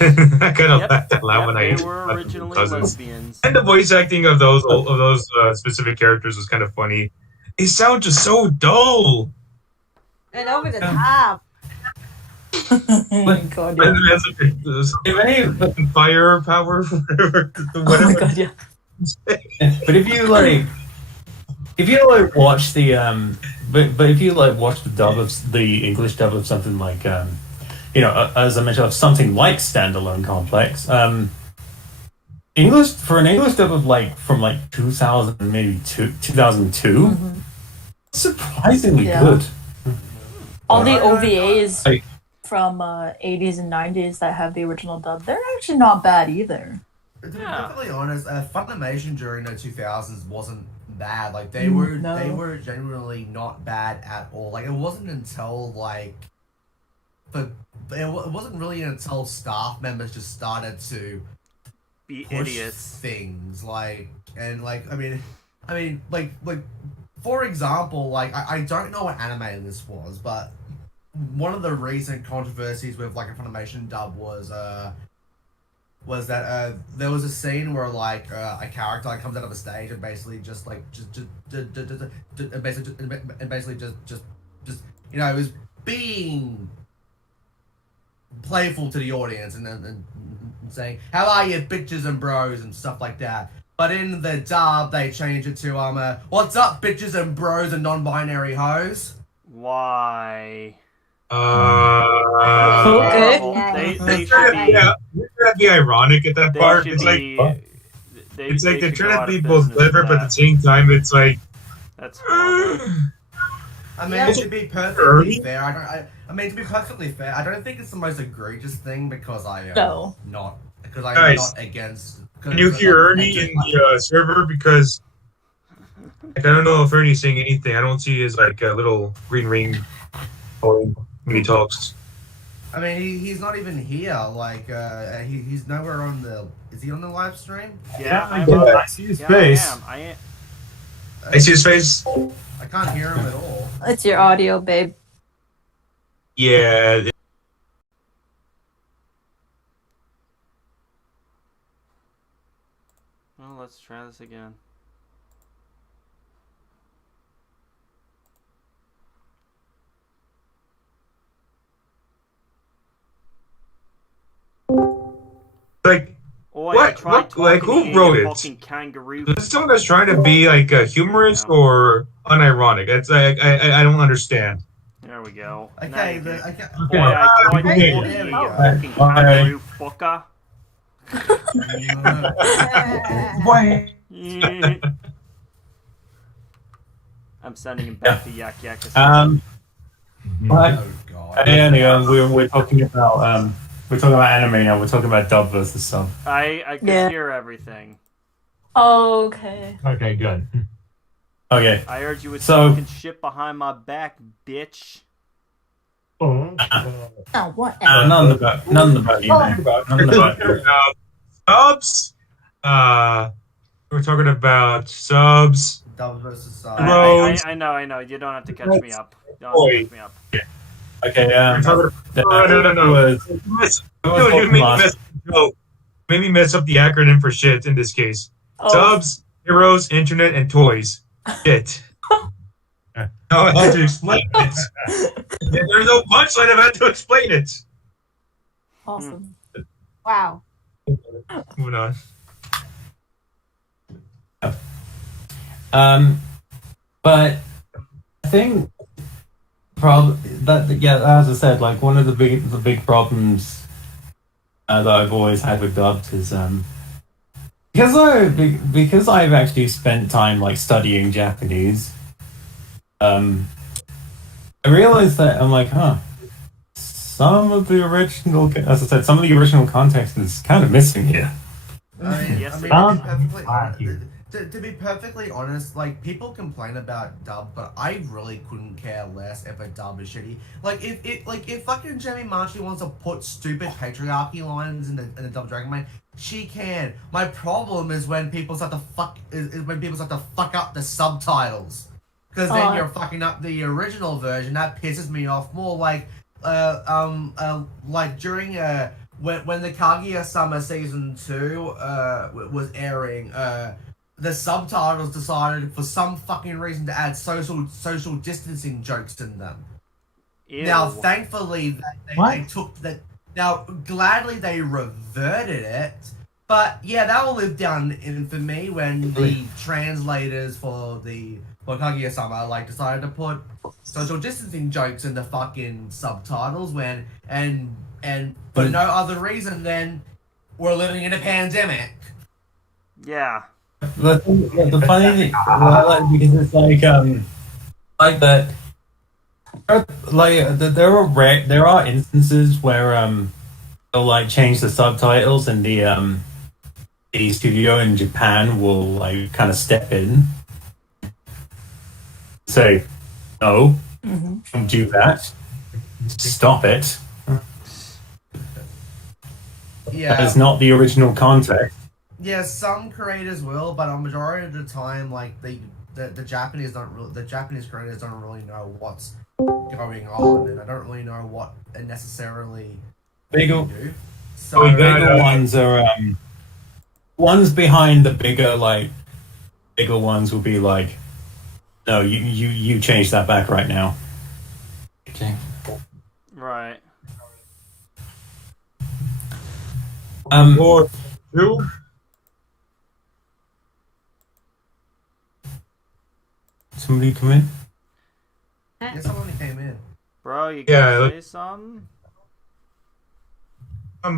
I kind of laughed out loud when I they were originally cousins. lesbians. And the voice acting of those specific characters was kind of funny. They sound just so dull. And over the top. Oh my God, yeah. If any fucking fire power, whatever. Oh my God, yeah. But if you like watch the but if you like watch the dub of the English dub of something like as I mentioned, of something like Standalone Complex, English for an English dub of like from like 2000 maybe 2002, Mhm. surprisingly Yeah. good. All the OVAs Like- from 80s and 90s that have the original dub, they're actually not bad either. To be Yeah. perfectly honest, Funimation during the 2000s wasn't bad. Like they No. were genuinely not bad at all. Like it wasn't until like, it wasn't really until staff members just started to Be push idiots. things like like for example, like I don't know what anime this was, but one of the recent controversies with like a Funimation dub was that there was a scene where like a character like comes out of a stage and basically just is being playful to the audience and saying how are you bitches and bros and stuff like that. But in the dub they changed it to what's up bitches and bros and non-binary hoes. Why? Okay. Horrible. Yeah. They should be. You're trying to be ironic at that They part. should It's like be. it's like they're should go trying out to of be both business for clever, but at the that. same time, it's like. That's horrible. I mean, Yeah. to be perfectly fair, I don't think it's the most egregious thing because I am No. not because I'm Guys, not against. Can you hear Ernie in the server? Because like, I don't know if Ernie's saying anything. I don't see his like little green ring when he talks. I mean, he's not even here. Like, he's nowhere on the. Is he on the live stream? Yeah, I see his face. I am. I see his face. I can't hear him at all. It's your audio, babe. Yeah. Well, let's try this again. Like, Oi, What? I tried What? Like, talking who to you, wrote you it? fucking kangaroo. is this someone that's trying to be like humorous Yeah. or unironic? That's I don't understand. There we go. Now Okay, you get- okay. Boy, I tried Okay. talking to There we you, go. you fucking Alright. kangaroo fucker. Why? I'm sending him back to Yak Yak. But Oh god. anyway, we're talking about anime now. We're talking about dub versus sub. I could Yeah. hear everything. Okay. Okay, good. Okay. I heard you was So- talking shit behind my back, bitch. Oh, what? None about you, man. None about you. Subs. We're talking about subs. Dub versus sub. Rose. I know. You don't have to catch me up. You don't have Boy. to catch me up. Okay. We're talking No. No, you made me mess. No, made me mess up the acronym for shit in this case. Oh. Subs, heroes, internet, and toys. Shit. Now I have to explain it. There's no punchline. I've had to explain it. Awesome. Wow. Moving on. But I think as I said, like one of the big problems that I've always had with dubs is because I've actually spent time like studying Japanese. I realized that I'm like, some of the original, as I said, some of the original context is kind of missing here. Yes, to, be to be perfectly honest, like people complain about dub, but I really couldn't care less if a dub is shitty. Like if fucking Jamie Marchi wants to put stupid patriarchy lines in the dub Dragon Maid, she can. My problem is when people start to fuck up the subtitles, because then you're fucking up the original version. That pisses me off more. Like during when the Kaguya-sama season 2 was airing, the subtitles decided for some fucking reason to add social distancing jokes in them. Ew. Now, thankfully, they took that. Now, gladly they reverted it, but yeah, that will live down in for me when the translators for Kaguya-sama like decided to put social distancing jokes in the fucking subtitles and for no other reason than we're living in a pandemic. Yeah. The funny thing, because it's like that. There are instances where they'll like change the subtitles and the studio in Japan will like kind of step in, say, no, don't do that, stop it. Yeah. That is not the original context. Yeah, some creators will, but a majority of the time, like the Japanese creators don't really know what's going on, and I don't really know what it necessarily Bigger, do. So bigger ones are ones behind the bigger ones will be like, no, you change that back right now. Okay. Right. Or two. Somebody come in. yeah, someone came in. Bro, you Yeah, gotta look- say something?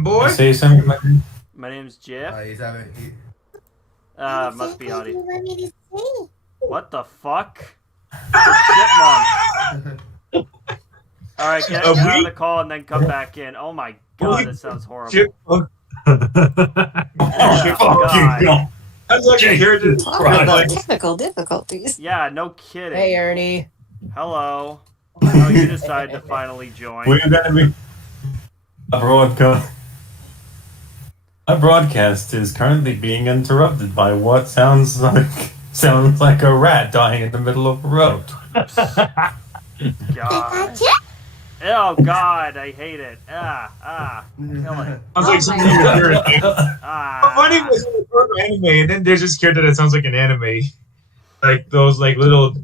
Boy. Say something. My name's Jeff. He's having. Must be Audie. You want me to say? What the fuck? Chipmunk. Alright, get out of the call and then come back in. Oh my god, that sounds horrible. Shit. Oh, Fuck God. you, no. That's like a character. Talking about Like, technical difficulties. Yeah, no kidding. Hey, Ernie. Hello. Oh, you decided to finally join. We're gonna be a broadcast. A broadcast is currently being interrupted by what sounds like a rat dying in the middle of a road. God. Oh god, I hate it. Kill it. sounds like something you would hear in How funny was it for anime, and then there's this character that sounds like an anime, like those like little,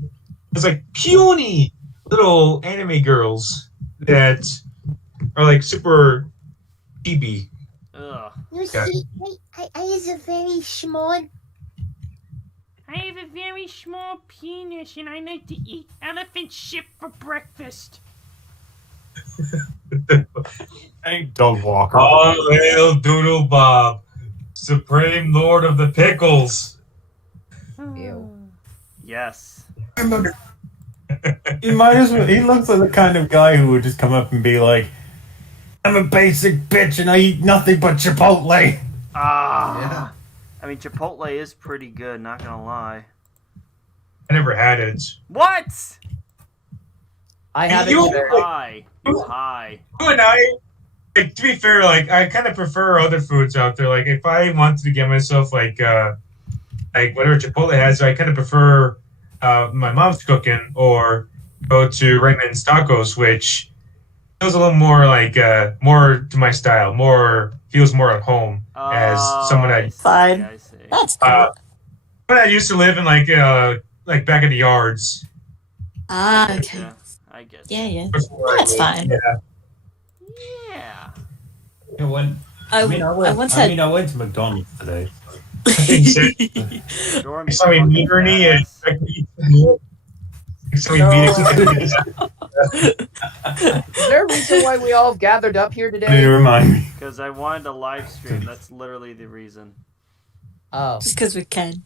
it's like puny little anime girls that are like super chibi. Ugh. You Yeah. see, I is a very small. I have a very small penis and I like to eat elephant shit for breakfast. Hey, Doug Walker. All hail Doodle Bob, Supreme Lord of the Pickles. Ew. Yes. He might as well. He looks like the kind of guy who would just come up and be like, "I'm a basic bitch and I eat nothing but Chipotle." Ah. Yeah. I mean, Chipotle is pretty good, not gonna lie. I never had it. What? I haven't You- either. High. High. You and I, like, to be fair, like I kind of prefer other foods out there. Like if I wanted to get myself like whatever Chipotle has, I kind of prefer my mom's cooking or go to Raymond's Tacos, which feels a little more like more to my style, feels more at home as someone I that see, Fine. I see. That's cool. when I used to live in like back in the yards. Ah, I okay. getcha. I get Yeah, yeah. before I That's lived. fine. Yeah. Yeah. You know, when, I once had. I went to McDonald's today. Sure, Next time we meet Ernie and next time we meet Is there a reason why we all gathered up here You today? remind me. Because I wanted to live stream. That's literally the reason. Oh. Just because we can.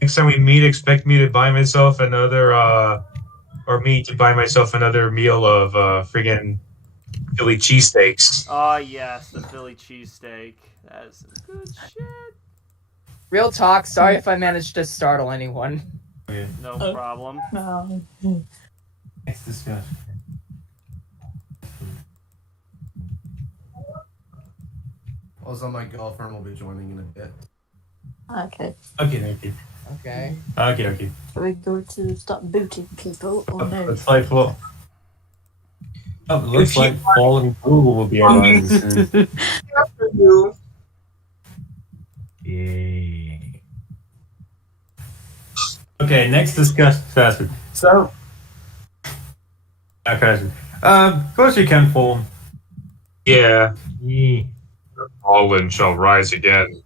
next time we meet, expect me to buy myself another or me to buy myself another meal of friggin' Philly cheesesteaks. Oh, yes, the Philly cheesesteak. That is some good shit. Real talk, sorry if I managed to startle anyone. No Oh. problem. No. Next discussion. Also, my girlfriend will be joining in a bit. Okay. Okay. Okay. Okay. Are we going to stop booting people or no? Looks like what? Oh, it looks If you- like Fallen Google will be arriving soon. Yay. Okay, next discussion. Faster. So, question. Of course you can form. Yeah. Fallen shall rise again.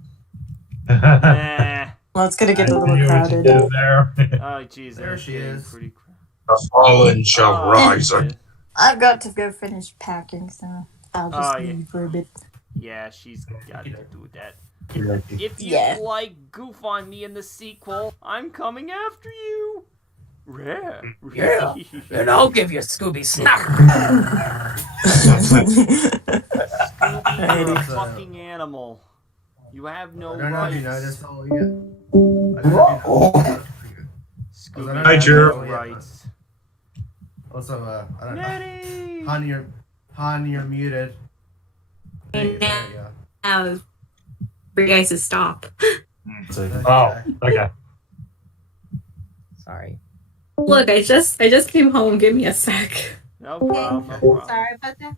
Nah. Well, it's gonna get a I little knew what you crowded. did there. Oh, jeez. There that's she getting is. Pretty The fallen shall Oh, rise shit. again. I've got to go finish packing, so I'll just Oh, yeah. leave for a bit. Yeah, she's got to do that. Okay. If you Yeah. like goof on me in the sequel, I'm coming after you. Rare. Yeah. And I'll give you Scooby Snack. You're a fucking animal. You have no I don't know if you rights. noticed. Oh, yeah. I don't know if you noticed. Scooby Hi, has Jer. no rights. Also, I don't know. Nettie! Honey, you're muted. There you go. Now, for you guys to stop. So, Oh, okay. Sorry. Look, I just came home. Give me a sec. No problem, no problem. Sorry about that.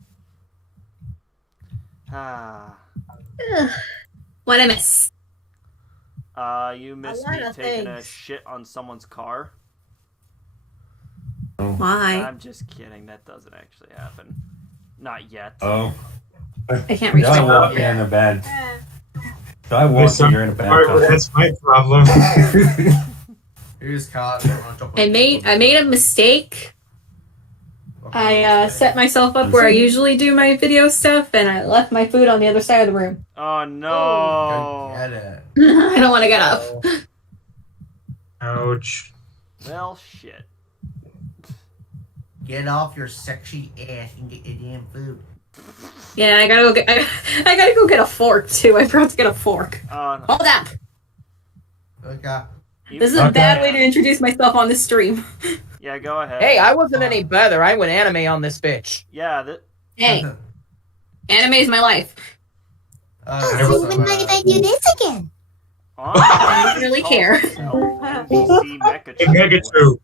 Ah. Ugh. What I miss? You missed A lot me of taking a things. shit on someone's car. Why? I'm just kidding. That doesn't actually happen. Not yet. oh. I can't reach I my walk phone. in a bad. Uh, I walk in, you're in a bad Alright, company. that's my problem. Here's card. I made a mistake. I set myself up where I usually do my video stuff, and I left my food on the other side of the room. Oh no! Get it. I don't want to get up. Ouch. Well, shit. Get off your sexy ass and get your damn food. Yeah, I gotta go get a fork too. I forgot to get a fork. Oh, no. Hold up. Okay. This is a bad way to introduce myself on the stream. Yeah, go ahead. Hey, I wasn't any better. I went anime on this bitch. Yeah, that. Hey, anime is my life. So when might I do this again? I don't really care. NBC Mecha Hey, Megachu.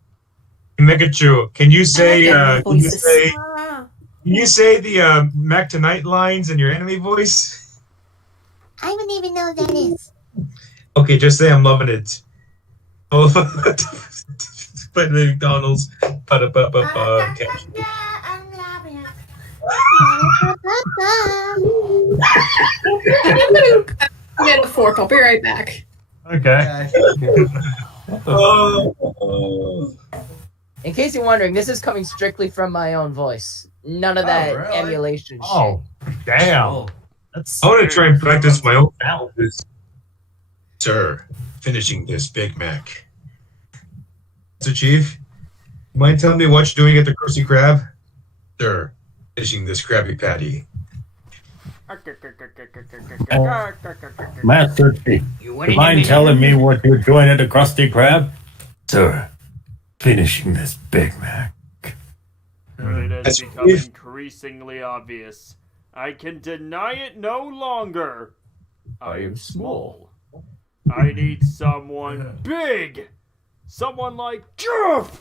Hey, Megachu, can you say Voices. can you say the Mac Tonight lines in your anime voice? I don't even know what that is. Okay, just say I'm loving it. Oh, but the McDonald's. I'm loving it. I'm gonna get a fork. I'll be right back. Okay. In case you're wondering, this is coming strictly from my own voice. None of that really? emulation shit. Oh, damn. Cool. That's I want to try and practice my own battles. Sir, finishing this Big Mac. So, Chief, mind telling me what you're doing at the Krusty Krab? Sir, finishing this Krabby Patty. Master Chief, You do wanna you mind give me- telling me what you're doing at the Krusty Krab? Sir, finishing this Big Mac. It has That's become if- increasingly obvious. I can deny it no longer. I am small. I need someone big. Someone like Jeff.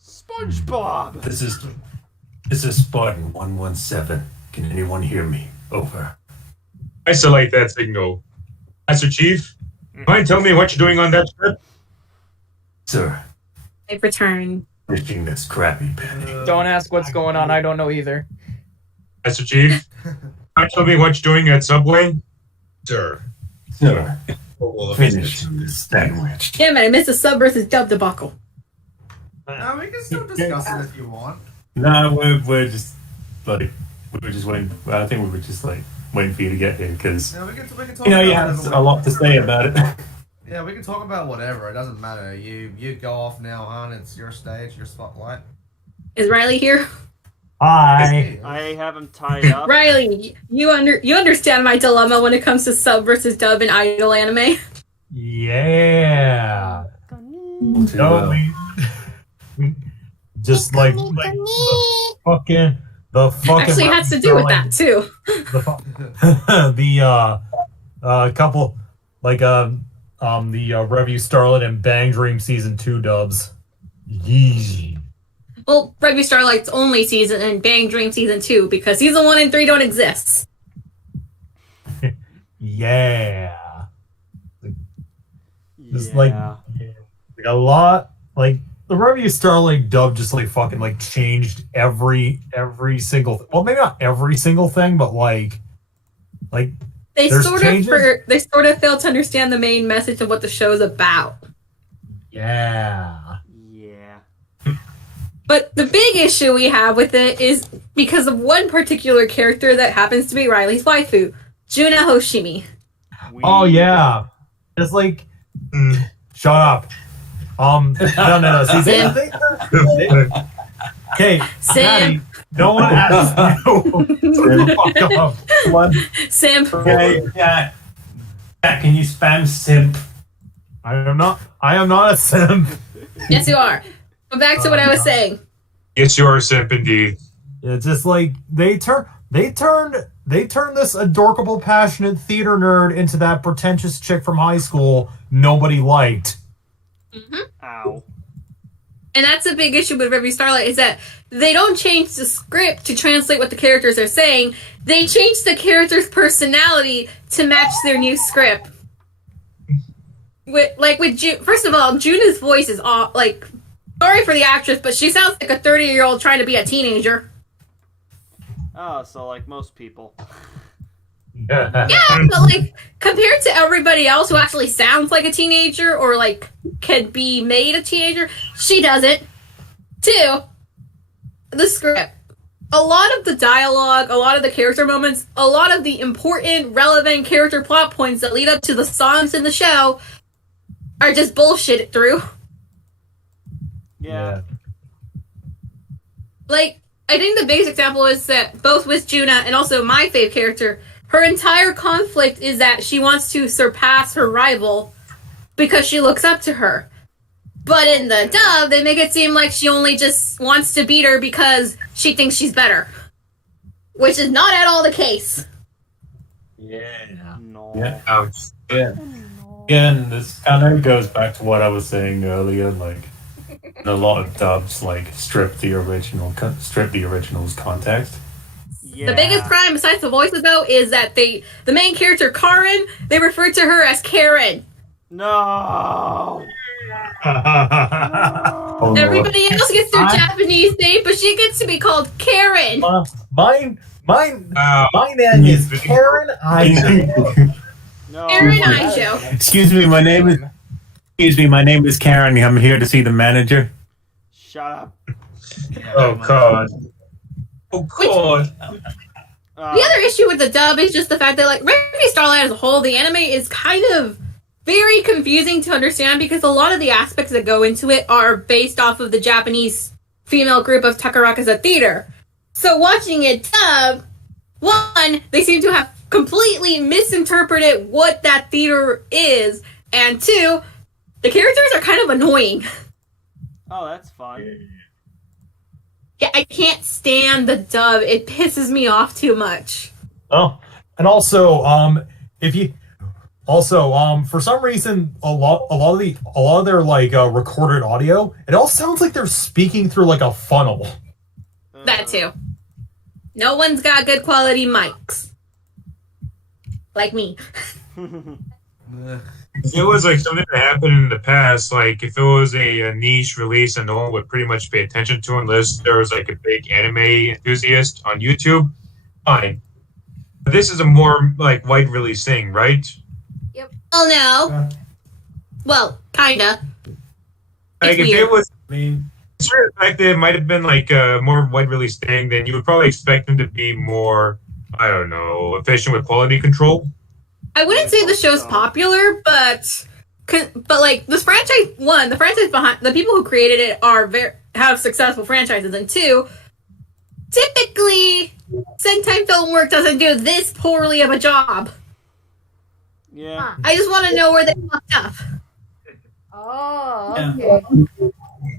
SpongeBob. This is Spartan 117. Can anyone hear me? Over. Isolate that signal. Master Chief, mind telling me what you're doing on that ship? Sir, I've returned. finishing this Krabby Patty. Don't ask what's going on. I don't know either. Master Chief, mind telling me what you're doing at Subway? Sir, Sir, well, finishing this sandwich. Damn it, I missed a sub versus dub debacle. No, we can still discuss it if you want. No, we're just like we were just waiting. I think we were just like waiting for you to get here because Yeah, we can talk you know you about have whatever a lot to say about it. Yeah, we can talk about whatever. It doesn't matter. You go off now, hon. It's your stage, your spotlight. Is Riley here? Hi. I have him tied up. Riley, you understand my dilemma when it comes to sub versus dub and idol anime? Yeah. No, we just like the fucking Actually has to do with that too. The couple like the Review Starlight and Bang Dream season 2 dubs. Yee. Well, Review Starlight's only season and Bang Dream season 2 because season 1 and 3 don't exist. Yeah. Just Yeah. like a lot like the Review Starlight dub just like fucking like changed every single well maybe not every single thing but like They there's sort changes? of failed to understand the main message of what the show's about. yeah. Yeah. But the big issue we have with it is because of one particular character that happens to be Riley's waifu, Juna Hoshimi. Oh yeah. It's like shut up. No. See, Sam. Okay, Sam. Maddie, no one asked you to fuck up. What? Sam. Okay, yeah. Can you spam simp? I am not a simp. Yes, you are. But back to what I was saying. Yes, you are simp indeed. It's just like they turned this adorable, passionate theater nerd into that pretentious chick from high school nobody liked. Ow. And that's a big issue with Review Starlight is that they don't change the script to translate what the characters are saying. They change the character's personality to match their new script. With June, first of all, Juna's voice is all like, sorry for the actress, but she sounds like a 30-year-old trying to be a teenager. Oh, so like most people. Yeah, but like compared to everybody else who actually sounds like a teenager or like can be made a teenager, she doesn't. 2, the script. A lot of the dialogue, a lot of the character moments, a lot of the important, relevant character plot points that lead up to the songs in the show are just bullshitted through. Yeah. Like, I think the biggest example is that both with Juna and also my fave character, her entire conflict is that she wants to surpass her rival because she looks up to her. But in the dub, they make it seem like she only just wants to beat her because she thinks she's better. Which is not at all the case. Yeah. No. Yeah. Ouch. Yeah. Yeah, and this kind of goes back to what I was saying earlier. Like, a lot of dubs like strip the original's context. Yeah. The biggest crime besides the voices though is that the main character Karen, they refer to her as Karen. No. Oh, no. Everybody else gets their Japanese name, but she gets to be called Karen. My name is Karen Ijo. No. Aaron Ijo. Excuse me, my name is Karen. I'm here to see the manager. Shut up. Oh god. Oh god. The other issue with the dub is just the fact that, like, Ruby Starlight as a whole, the anime is kind of very confusing to understand because a lot of the aspects that go into it are based off of the Japanese female group of Takarakaza Theater. So watching it dub, one, they seem to have completely misinterpreted what that theater is, and two, the characters are kind of annoying. Oh, that's fun. Yeah, I can't stand the dub. It pisses me off too much. Oh, and also, for some reason, a lot of their like recorded audio, it all sounds like they're speaking through like a funnel. That too. No one's got good quality mics. Like me. If it was like something that happened in the past, like if it was a niche release and no one would pretty much pay attention to unless there was like a big anime enthusiast on YouTube, fine. But this is a more like wide release thing, right? Yep. Oh no. Well, kinda. Like if it was, consider the fact that it might have been like a more wide release thing, then you would probably expect them to be more, I don't know, efficient with quality control. I wouldn't say the show's popular, but like this franchise, one, the franchise behind the people who created it have successful franchises, and two, typically Sentai film work doesn't do this poorly of a job. Yeah. I just want to know where they fucked up. Oh, okay.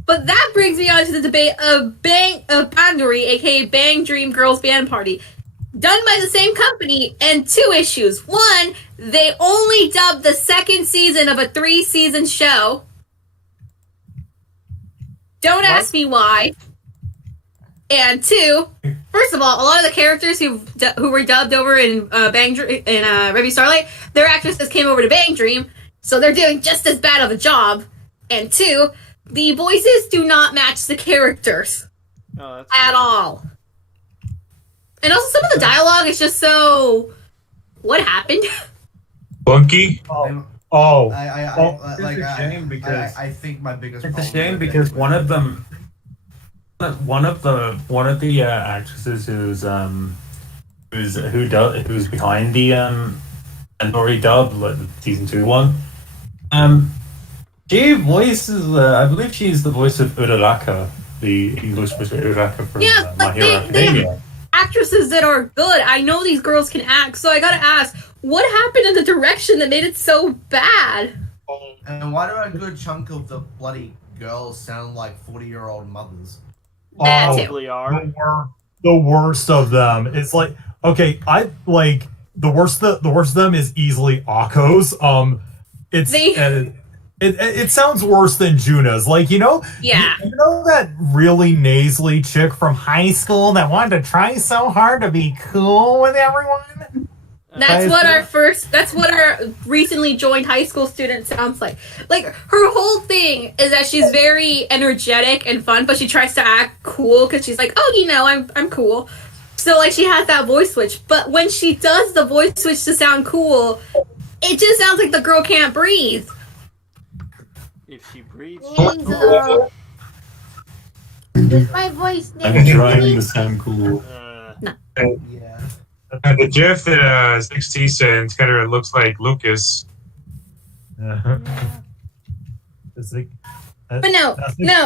But that brings me on to the debate of Bandori, aka Bang Dream Girls Band Party. Done by the same company, and two issues. One, they only dubbed the second season of a 3-season show. Don't ask me why. And two, first of all, a lot of the characters who were dubbed over in Ruby Starlight, their actresses came over to Bang Dream, so they're doing just as bad of a job. And two, the voices do not match the characters at all. And also, some of the dialogue is just so. What happened? Bunky? I think my biggest. It's a shame because one of the actresses who's behind the Andori dub, like the season 2 one, she voices. I believe she's the voice of Uraraka, the English voice of Uraraka from My Hero Academia. Actresses that are good. I know these girls can act, so I gotta ask, what happened in the direction that made it so bad? And why do a good chunk of the bloody girls sound like 40-year-old mothers? That Probably are. The worst of them. It's like, okay, I like the worst of them is easily Akko's. It sounds worse than Juna's. Like, you know that really nasally chick from high school that wanted to try so hard to be cool with everyone? That's what our recently joined high school student sounds like. Like, her whole thing is that she's very energetic and fun, but she tries to act cool because she's like, oh, you know, I'm cool. So, like, she has that voice switch. But when she does the voice switch to sound cool, it just sounds like the girl can't breathe. If she breathes. With my voice, I'm trying to sound cool. Yeah. The GIF that 6T sent kind of looks like Lucas. But no,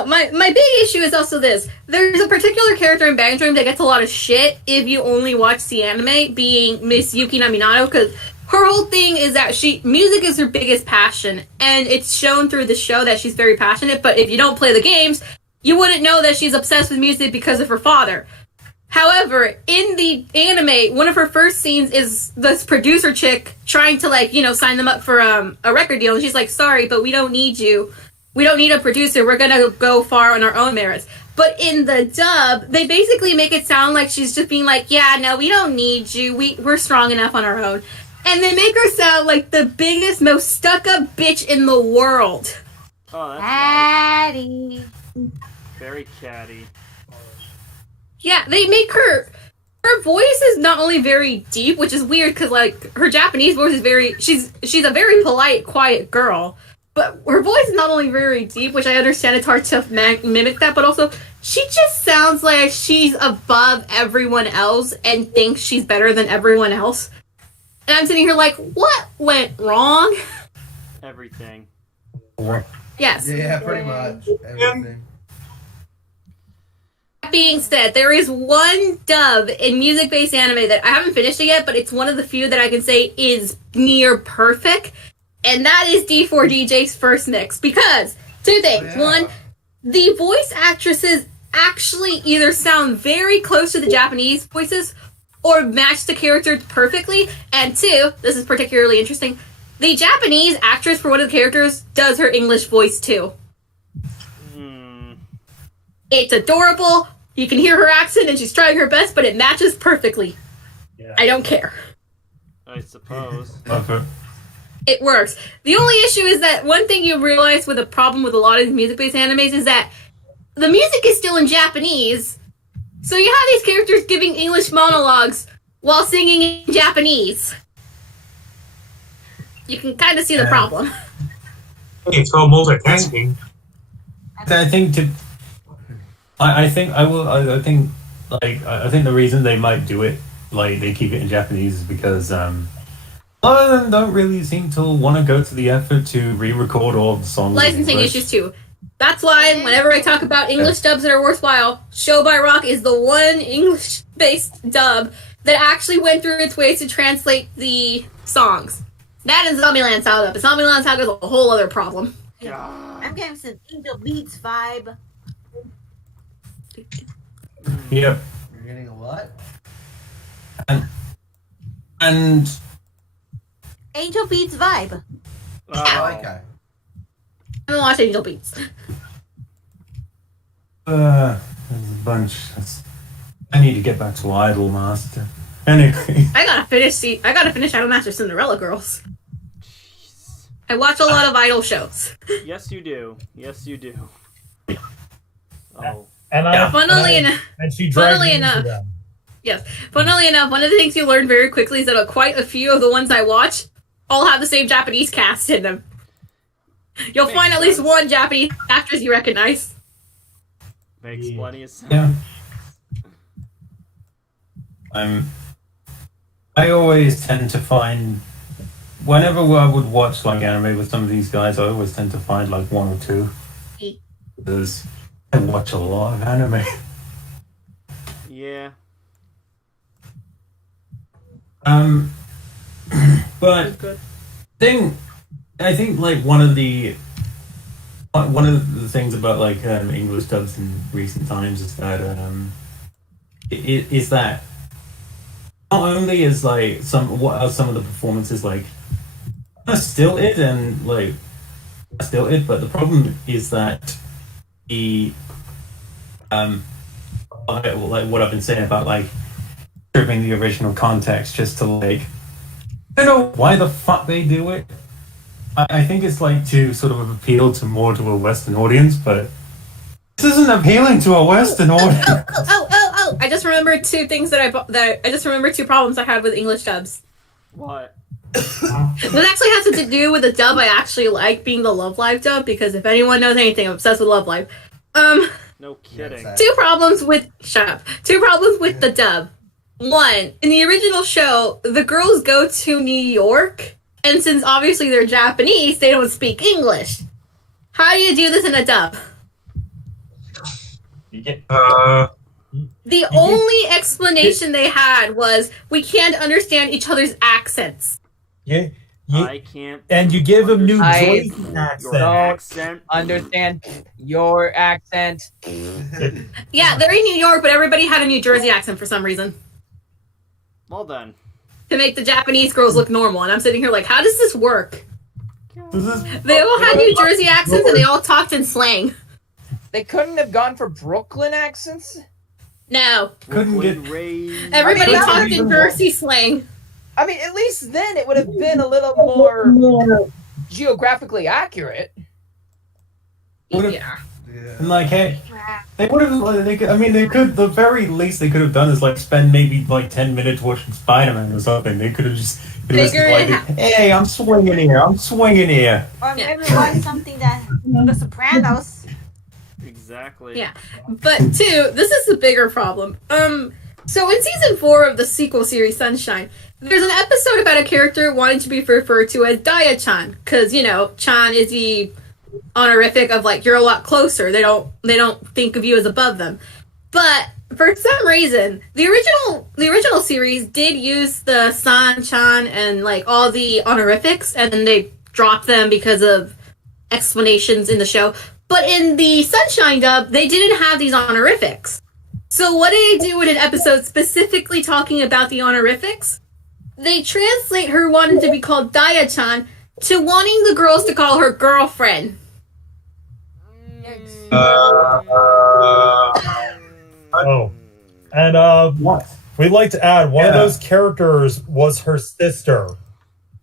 my big issue is also this. There's a particular character in Bang Dream that gets a lot of shit if you only watch the anime, being Miss Yuki Naminato, because her whole thing is that music is her biggest passion, and it's shown through the show that she's very passionate, but if you don't play the games, you wouldn't know that she's obsessed with music because of her father. However, in the anime, one of her first scenes is this producer chick trying to, like, you know, sign them up for a record deal, and she's like, sorry, but we don't need you. We don't need a producer. We're gonna go far on our own merits. But in the dub, they basically make it sound like she's just being like, yeah, no, we don't need you. We're strong enough on our own. And they make her sound like the biggest, most stuck-up bitch in the world. Oh, that's Daddy. nice. Very catty. Yeah, they make her... her voice is not only very deep, which is weird because like her Japanese voice is very she's a very polite, quiet girl, but her voice is not only very deep, which I understand it's hard to mimic that, but also she just sounds like she's above everyone else and thinks she's better than everyone else. And I'm sitting here like, what went wrong? Everything. Yes. Yeah, pretty much. Everything. That being said, there is one dub in music-based anime that I haven't finished it yet, but it's one of the few that I can say is near perfect, and that is D4DJ's first mix. Because, two things. Oh, yeah. One, the voice actresses actually either sound very close to the Japanese voices or match the characters perfectly, and two, this is particularly interesting, the Japanese actress for one of the characters does her English voice too. It's adorable. You can hear her accent and she's trying her best, but it matches perfectly. Yeah. I don't care. I suppose. It works. The only issue is that one thing you realize with a problem with a lot of these music-based animes is that the music is still in Japanese, so you have these characters giving English monologues while singing in Japanese. You can kind of see the problem. Hey, it's called multitasking. I think I think the reason they might do it, like they keep it in Japanese, is because a lot of them don't really seem to want to go to the effort to re-record all the songs. Licensing issues too. That's why whenever I talk about English dubs that are worthwhile, Show by Rock is the one English-based dub that actually went through its ways to translate the songs. That and Zombieland Saga, but Zombieland Saga is a whole other problem. Yeah. I'm getting some Angel Beats vibe. Yep. You're getting a what? And Angel Beats vibe. Oh, okay. I haven't watched Angel Beats. there's a bunch. I need to get back to Idol Master. Anyway. I gotta finish Idolmaster Cinderella Girls. I watch a lot of idol shows. Yes, you do. Yes, you do. Oh. Funnily enough, funnily enough, one of the things you learn very quickly is that quite a few of the ones I watch all have the same Japanese cast in them. You'll Makes find at least sense. one Japanese actress you recognize. Makes plenty of sense. Yeah. I always tend to find, whenever I would watch like anime with some of these guys, I always tend to find like one or two. Because I watch a lot of anime. Yeah. But I think like one of the things about like English dubs in recent times is that is that not only is like some of the performances like stilted and like stilted, but the problem is that the like what I've been saying about like stripping the original context just to like, I don't know why the fuck they do it. I think it's like to sort of appeal to a Western audience, but this isn't appealing to a Western audience. Oh! I just remembered two things I just remembered two problems I had with English dubs. What? This actually has to do with the dub I actually like, being the Love Live dub, because if anyone knows anything, I'm obsessed with Love Live. No kidding. Two problems with the dub. One, in the original show, the girls go to New York, and since obviously they're Japanese, they don't speak English. How do you do this in a dub? The only explanation they had was, we can't understand each other's accents. Yeah. I can't. And you give them New I Jersey accent. don't understand your accent. Yeah, they're in New York, but everybody had a New Jersey accent for some reason. Well done. To make the Japanese girls look normal, and I'm sitting here like, how does this work? They all had New Jersey accents, and they all talked in slang. They couldn't have gone for Brooklyn accents? No. Couldn't get Everybody talked in Jersey slang. I mean, at least then it would have been a little more geographically accurate. Yeah. And like, hey, they would have. They could, I mean, they could. The very least they could have done is like spend maybe like 10 minutes watching Spider-Man or something. They could have just. Hey, I'm swinging here. I'm swinging here. Or maybe watch something that The Sopranos. Exactly. Yeah, but two, this is the bigger problem. So in season 4 of the sequel series Sunshine, there's an episode about a character wanting to be referred to as Daya-chan, because you know Chan is the honorific of like you're a lot closer. They don't think of you as above them. But for some reason, the original series did use the San, Chan, and like all the honorifics, and then they dropped them because of explanations in the show. But in the Sunshine dub, they didn't have these honorifics. So what did they do in an episode specifically talking about the honorifics? They translate her wanting to be called Daya-chan to wanting the girls to call her girlfriend. Oh, and What? we'd like to add one of those characters was her sister.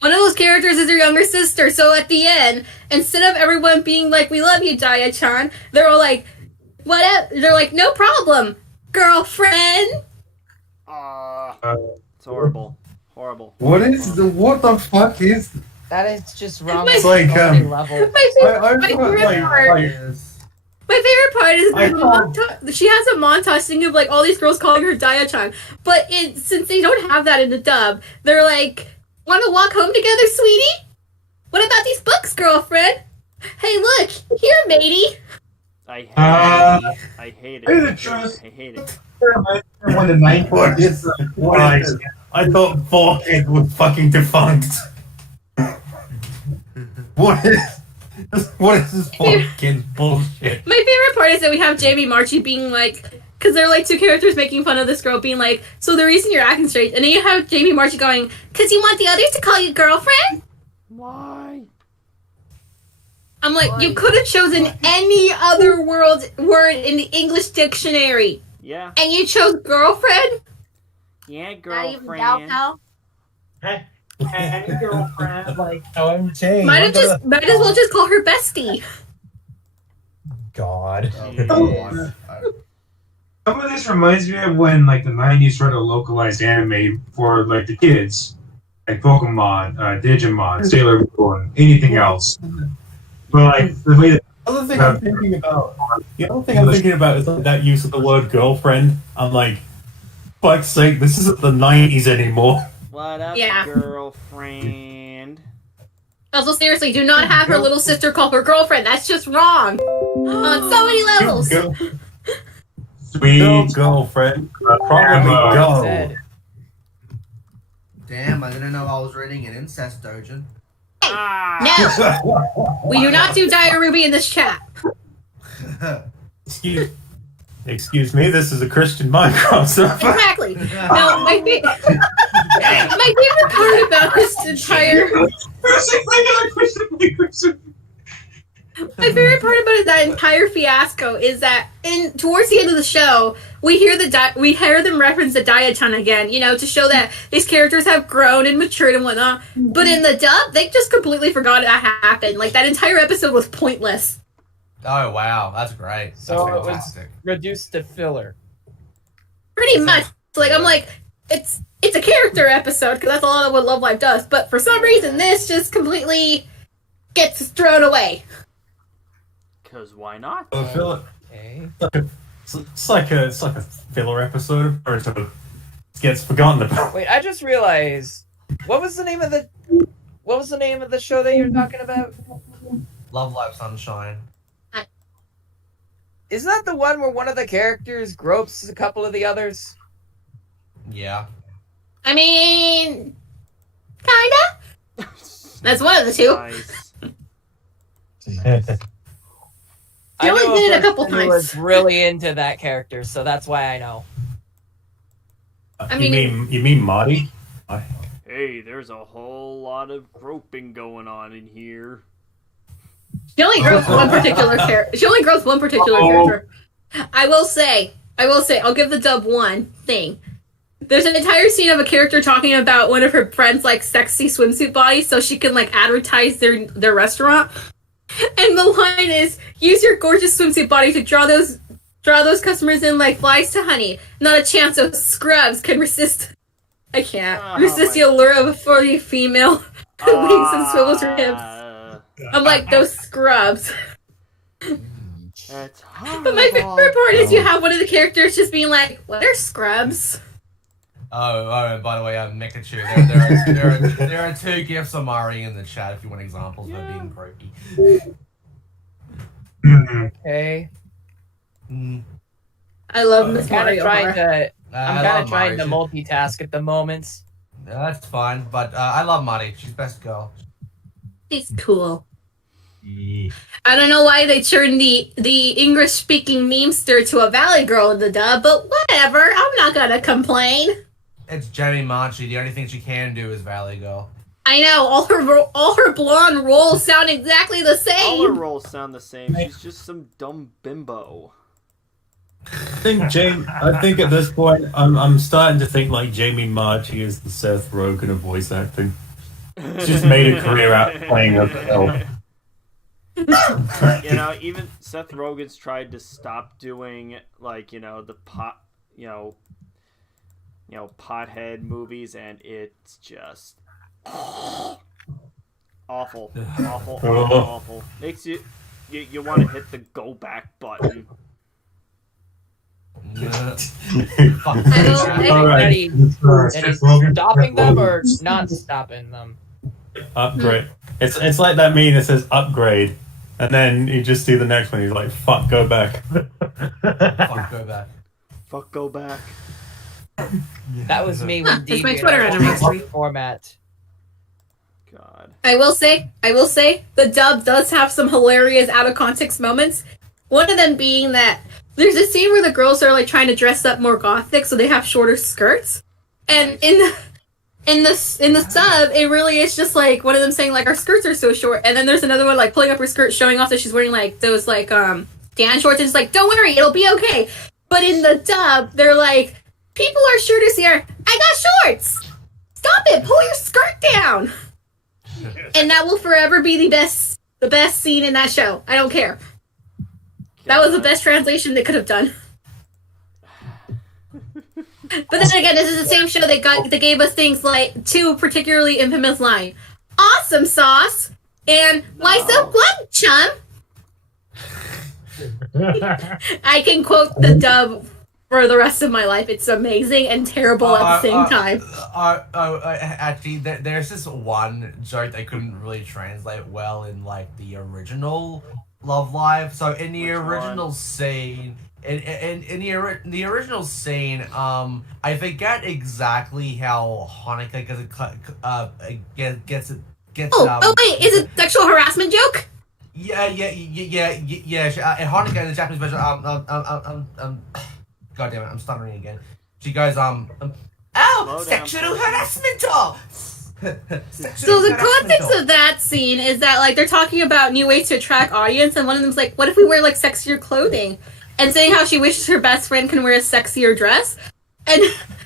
One of those characters is her younger sister. So at the end, instead of everyone being like, "We love you, Daya-chan," they're all like, "What?" They're like, "No problem, girlfriend." It's horrible. Horrible. What the fuck is? That is just wrong. It's on like, so many levels. My favorite part is she has a montage thing of like all these girls calling her Daya-chan. But since they don't have that in the dub, they're like, "Want to walk home together, sweetie? What about these books, girlfriend? Hey, look, here, matey." I hate it. I hate it. When the night I thought Falcon was fucking defunct. What is this fucking bullshit? My favorite part is that we have Jamie Marchi being like, because they're like two characters making fun of this girl being like, "So the reason you're acting straight," and then you have Jamie Marchi going, "Because you want the others to call you girlfriend?" Why? I'm like, you could have chosen any other word in the English dictionary. Yeah. And you chose girlfriend? Yeah, Not even girlfriend. Gal Hey, girlfriend, like OMG. Might as well just call her bestie. God. Some of this reminds me of when like the 90s tried to localize anime for like the kids, like Pokemon, Digimon, Sailor Moon, anything else. But like the way that The other thing I'm thinking about is like, that use of the word girlfriend. I'm like, fuck's sake, this isn't the 90s anymore. What up, Yeah. girlfriend? Also, seriously, do not have her little sister call her girlfriend. That's just wrong. On so many levels. Sweet girlfriend. Probably go. Damn, I didn't know I was reading an incest doujin. No. We do not do Diarubi in this chat. Excuse me, this is a Christian Minecraft server. Exactly. No, my favorite part about this entire... My favorite part about that entire fiasco is that towards the end of the show, we hear them reference the Daya-chan again, you know, to show that these characters have grown and matured and whatnot. But in the dub, they just completely forgot that happened. Like, that entire episode was pointless. Oh wow, that's great. So That's it was fantastic. reduced to filler. Pretty much. Like, I'm like, it's a character episode, because that's a lot of what Love Live does. But for some reason, this just completely gets thrown away. Because why not? Okay. It's like a filler episode, or it gets forgotten about. Wait, I just realized what was the name of the show that you're talking about? Love Live Sunshine. Isn't that the one where one of the characters gropes a couple of the others? Yeah. I mean, kinda. That's one of the two. Nice. He only know did it a person couple who times. was really into that character, so that's why I know. I mean- you mean Marty? Hey, there's a whole lot of groping going on in here. She only grows one particular character. She only grows one particular character. I will say, I'll give the dub one thing. There's an entire scene of a character talking about one of her friends' like sexy swimsuit body, so she can like advertise their restaurant. And the line is, use your gorgeous swimsuit body to draw those customers in like flies to honey. Not a chance of scrubs can resist. I can't resist the allure of a 40 female who winks and swivels her hips. I'm like, those scrubs. That's But my favorite part is you have one of the characters just being like, what are scrubs? Oh, by the way, Mikachu, there are 2 gifs of Mari in the chat if you want examples of her being croaky. Okay. I love Miss I'm kind Mario. of trying to. I I'm kind love of trying to Mari. multitask at the moment. That's fine, but I love Mari. She's best girl. She's cool. I don't know why they turned the English speaking memester to a Valley Girl in the dub, but whatever. I'm not gonna complain. It's Jamie Manchi. The only thing she can do is Valley Girl. I know all her blonde rolls sound exactly the All her same. roles sound the same. She's just some dumb bimbo. I think at this point, I'm starting to think like Jamie Marchi is the Seth Rogen of voice acting. She's just made a career out of playing herself. You know, even Seth Rogen's tried to stop doing like the pothead movies, and it's just awful. Makes you want to hit the go back button. I don't Alright. that is stopping them or not stopping them. Upgrade. It's like that meme that says upgrade, and then you just see the next one. He's like, "Fuck, go back." Fuck, go back. Fuck, go back. That was me when It's my Deviant Twitter had anniversary. format. God. I will say, the dub does have some hilarious out of context moments. One of them being that there's a scene where the girls are like trying to dress up more gothic, so they have shorter skirts. And in the sub, it really is just like one of them saying like our skirts are so short, and then there's another one like pulling up her skirt, showing off that she's wearing like those like Dan shorts, and it's like, don't worry, it'll be okay. But in the dub, they're like, people are sure to see her. I got shorts. Stop it! Pull your skirt down. And that will forever be the best scene in that show. I don't care. That was the best translation they could have done. But then again, this is the same show they gave us things like 2 particularly infamous lines. Awesome sauce and why so blunt, chum? I can quote the dub for the rest of my life. It's amazing and terrible at the same time. Actually, there's this one joke they couldn't really translate well in like the original Love Live. So in the original scene, in the original scene, I forget exactly how Hanukkah gets. Oh wait, is it sexual harassment joke? Yeah. Hanukkah in the Japanese version, God damn it, I'm stuttering again. She goes, sexual harassment. So the context of that scene is that like they're talking about new ways to attract audience, and one of them's like, what if we wear like sexier clothing? And saying how she wishes her best friend can wear a sexier dress. And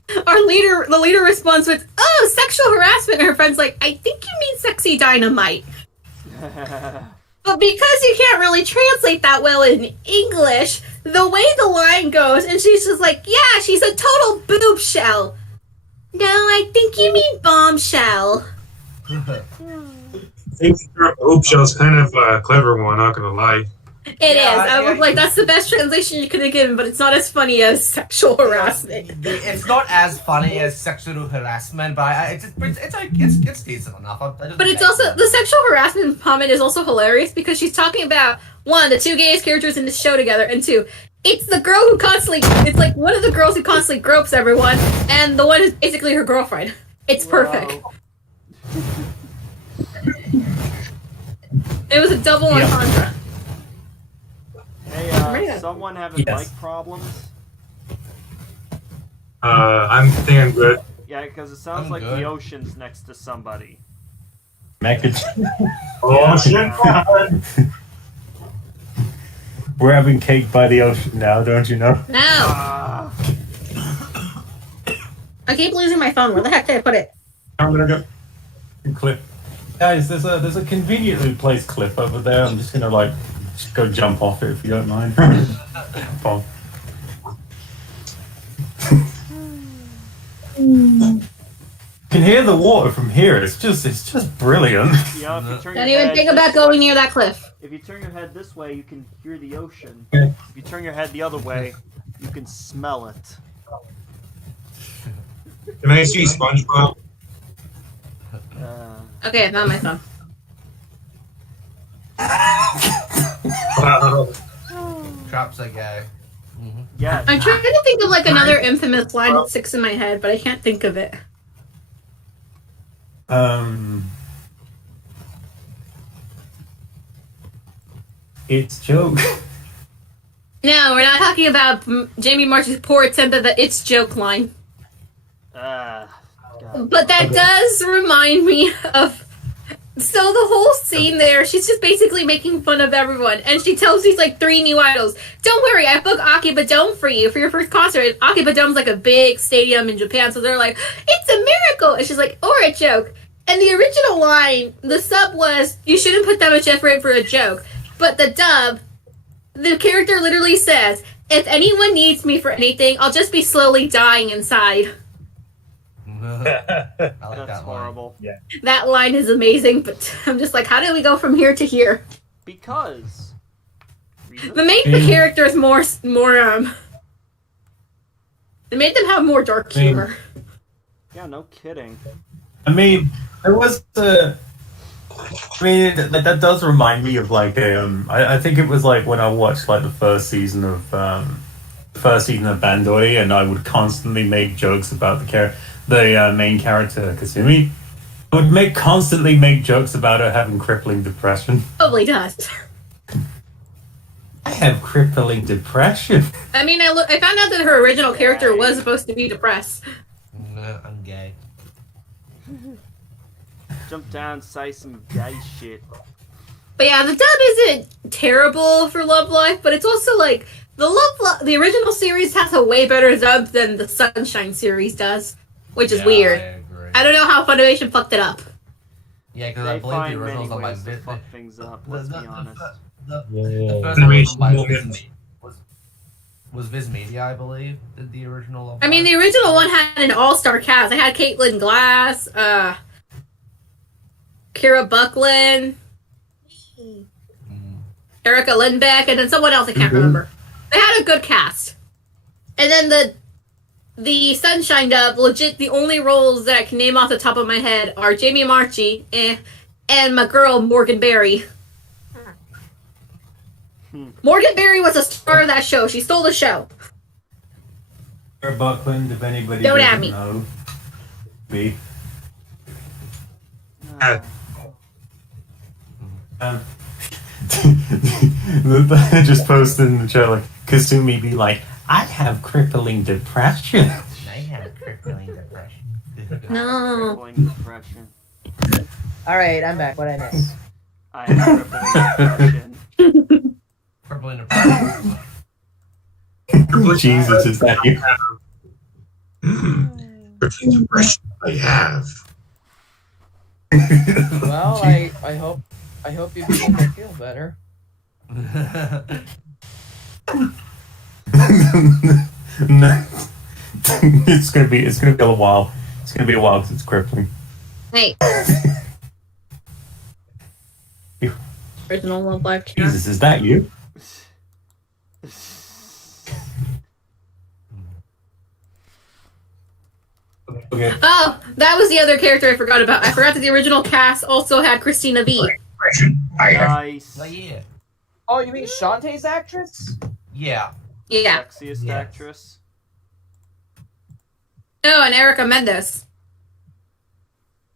the leader responds with, oh, sexual harassment, and her friend's like, I think you mean sexy dynamite. But because you can't really translate that well in English, the way the line goes, and she's just like, yeah, she's a total boob shell. No, I think you mean bombshell. Boob shell's kind of a clever one, not gonna lie. It is. I was like, that's the best translation you could have given, but it's not as funny as sexual harassment. It's not as funny as sexual harassment, but it's decent enough. But it's also, the sexual harassment comment is also hilarious because she's talking about, 1, the 2 gayest characters in the show together, and 2, it's the girl who it's like one of the girls who constantly gropes everyone, and the one who's basically her girlfriend. It's perfect. It was a double entendre. Hey, someone having mic problems? I think I'm good. Yeah, because it sounds like the ocean's next to somebody. Ocean. We're having cake by the ocean now, don't you know? No! I keep losing my phone. Where the heck did I put it? I'm gonna go. Clip. Guys, there's a conveniently placed cliff over there. I'm just gonna like just go jump off it if you don't mind. Jump off. You can hear the water from here. It's just brilliant. Yeah, if you turn Don't your even head think about this going way- near that cliff. If you turn your head this way, you can hear the ocean. Yeah. If you turn your head the other way, you can smell it. Can I see SpongeBob? Okay, not my phone. Traps a guy. Yeah. I'm trying to think of like another infamous line that sticks in my head, but I can't think of it. It's joke. No, we're not talking about Jamie March's poor attempt at the "it's joke" line. God. But that does remind me of. So the whole scene there, she's just basically making fun of everyone, and she tells these like 3 new idols, "Don't worry, I booked Akiba Dome for you for your first concert." And Akiba Dome's like a big stadium in Japan, so they're like, "It's a miracle," and she's like, "Or a joke." And the original line, the sub was, "You shouldn't put that much effort in for a joke," but the dub, the character literally says, "If anyone needs me for anything, I'll just be slowly dying inside." That's horrible. Yeah. That line is amazing, but I'm just like, how do we go from here to here? Because. They made the characters more. They made them have more dark humor. Yeah, no kidding. I mean, there was the. I mean, that does remind me of like I think it was like when I watched like the first season of Bandoi, and I would constantly make jokes about the main character Kasumi. I would constantly make jokes about her having crippling depression. Probably does. I have crippling depression. I mean, I found out that her original character was supposed to be depressed. No, I'm gay. Jump down, say some gay shit. But yeah, the dub isn't terrible for Love Life, but it's also like the original series has a way better dub than the Sunshine series does, which is weird. I don't know how Funimation fucked it up. Yeah, because They I believe find the many original's on my ways to vid. fuck things up, let's be honest. The first one was on my was Viz Media, I believe, did the original. I mean, the original one had an all-star cast. It had Caitlin Glass, Kira Buckland, Erica Lindbeck, and then someone else I can't remember. They had a good cast. And then the Sunshine dub, legit, the only roles that I can name off the top of my head are Jamie Marchi and my girl Morgan Berry. Morgan Berry was a star of that show. She stole the show. Or Buckland, if anybody Don't doesn't at me. know. Me. Just posted in the chat like Kasumi be like, I have crippling depression. I have crippling depression. No. Crippling depression. Alright, I'm back. What I miss? I have crippling depression. Crippling depression. Jesus, is that you? Crippling depression I have. Well, I hope you begin to feel better. No. It's gonna be a while. It's gonna be a while because it's crippling. Hey. Original Love Life chat. Jesus, is that you? Okay. Oh, that was the other character I forgot about. I forgot that the original cast also had Christina V. Nice. Oh, yeah. Oh, you mean Shantae's actress? Yeah. Yeah. Sexiest Yes. actress. Oh, and Erica Mendes.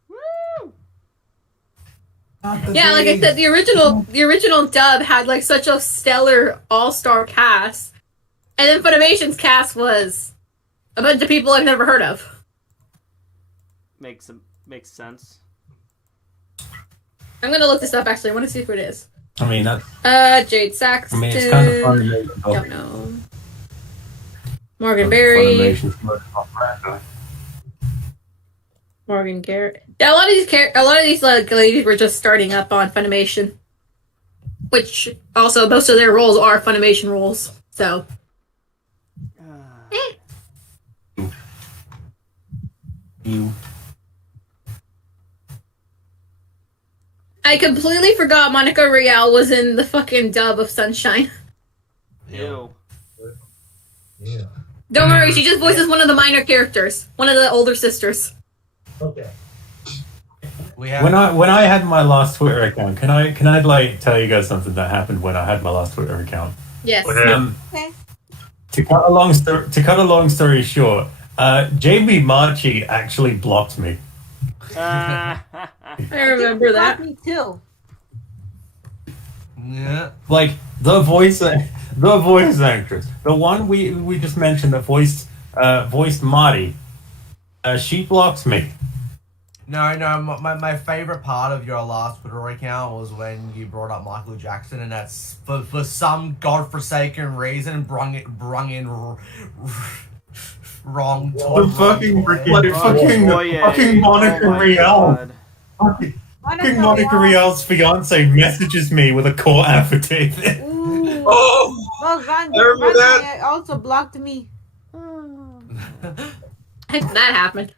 Woo! Yeah, like I said, the original dub had like such a stellar all-star cast, and then Funimation's cast was a bunch of people I've never heard of. Makes sense. I'm gonna look this up. Actually, I want to see who it is. I mean, that. Jade Saxton. I mean, it's kind of fun to make. Don't know. Morgan Berry. Morgan Garrett. Yeah, a lot of these like ladies were just starting up on Funimation, which also most of their roles are Funimation roles. So, I completely forgot Monica Rial was in the fucking dub of Sunshine. Ew. Yeah. Don't worry, she just voices one of the minor characters, one of the older sisters. Okay. We have When I had my last Twitter account, can I like tell you guys something that happened when I had my last Twitter account? Yes. Okay. To cut a long story short, JB Marchi actually blocked me. I remember that. Me too. yeah. Like the voice actress, the one we just mentioned that voiced Marty. She blocked me. No, my favorite part of your last Twitter account was when you brought up Michael Jackson, and that's for some godforsaken reason brung in wrong. The fucking Fucking Monica Rial. Fucking Monica Rial's fiance messages me with a court affidavit. Ooh. Oh, Well, Ron, I remember that. also blocked me. That happened.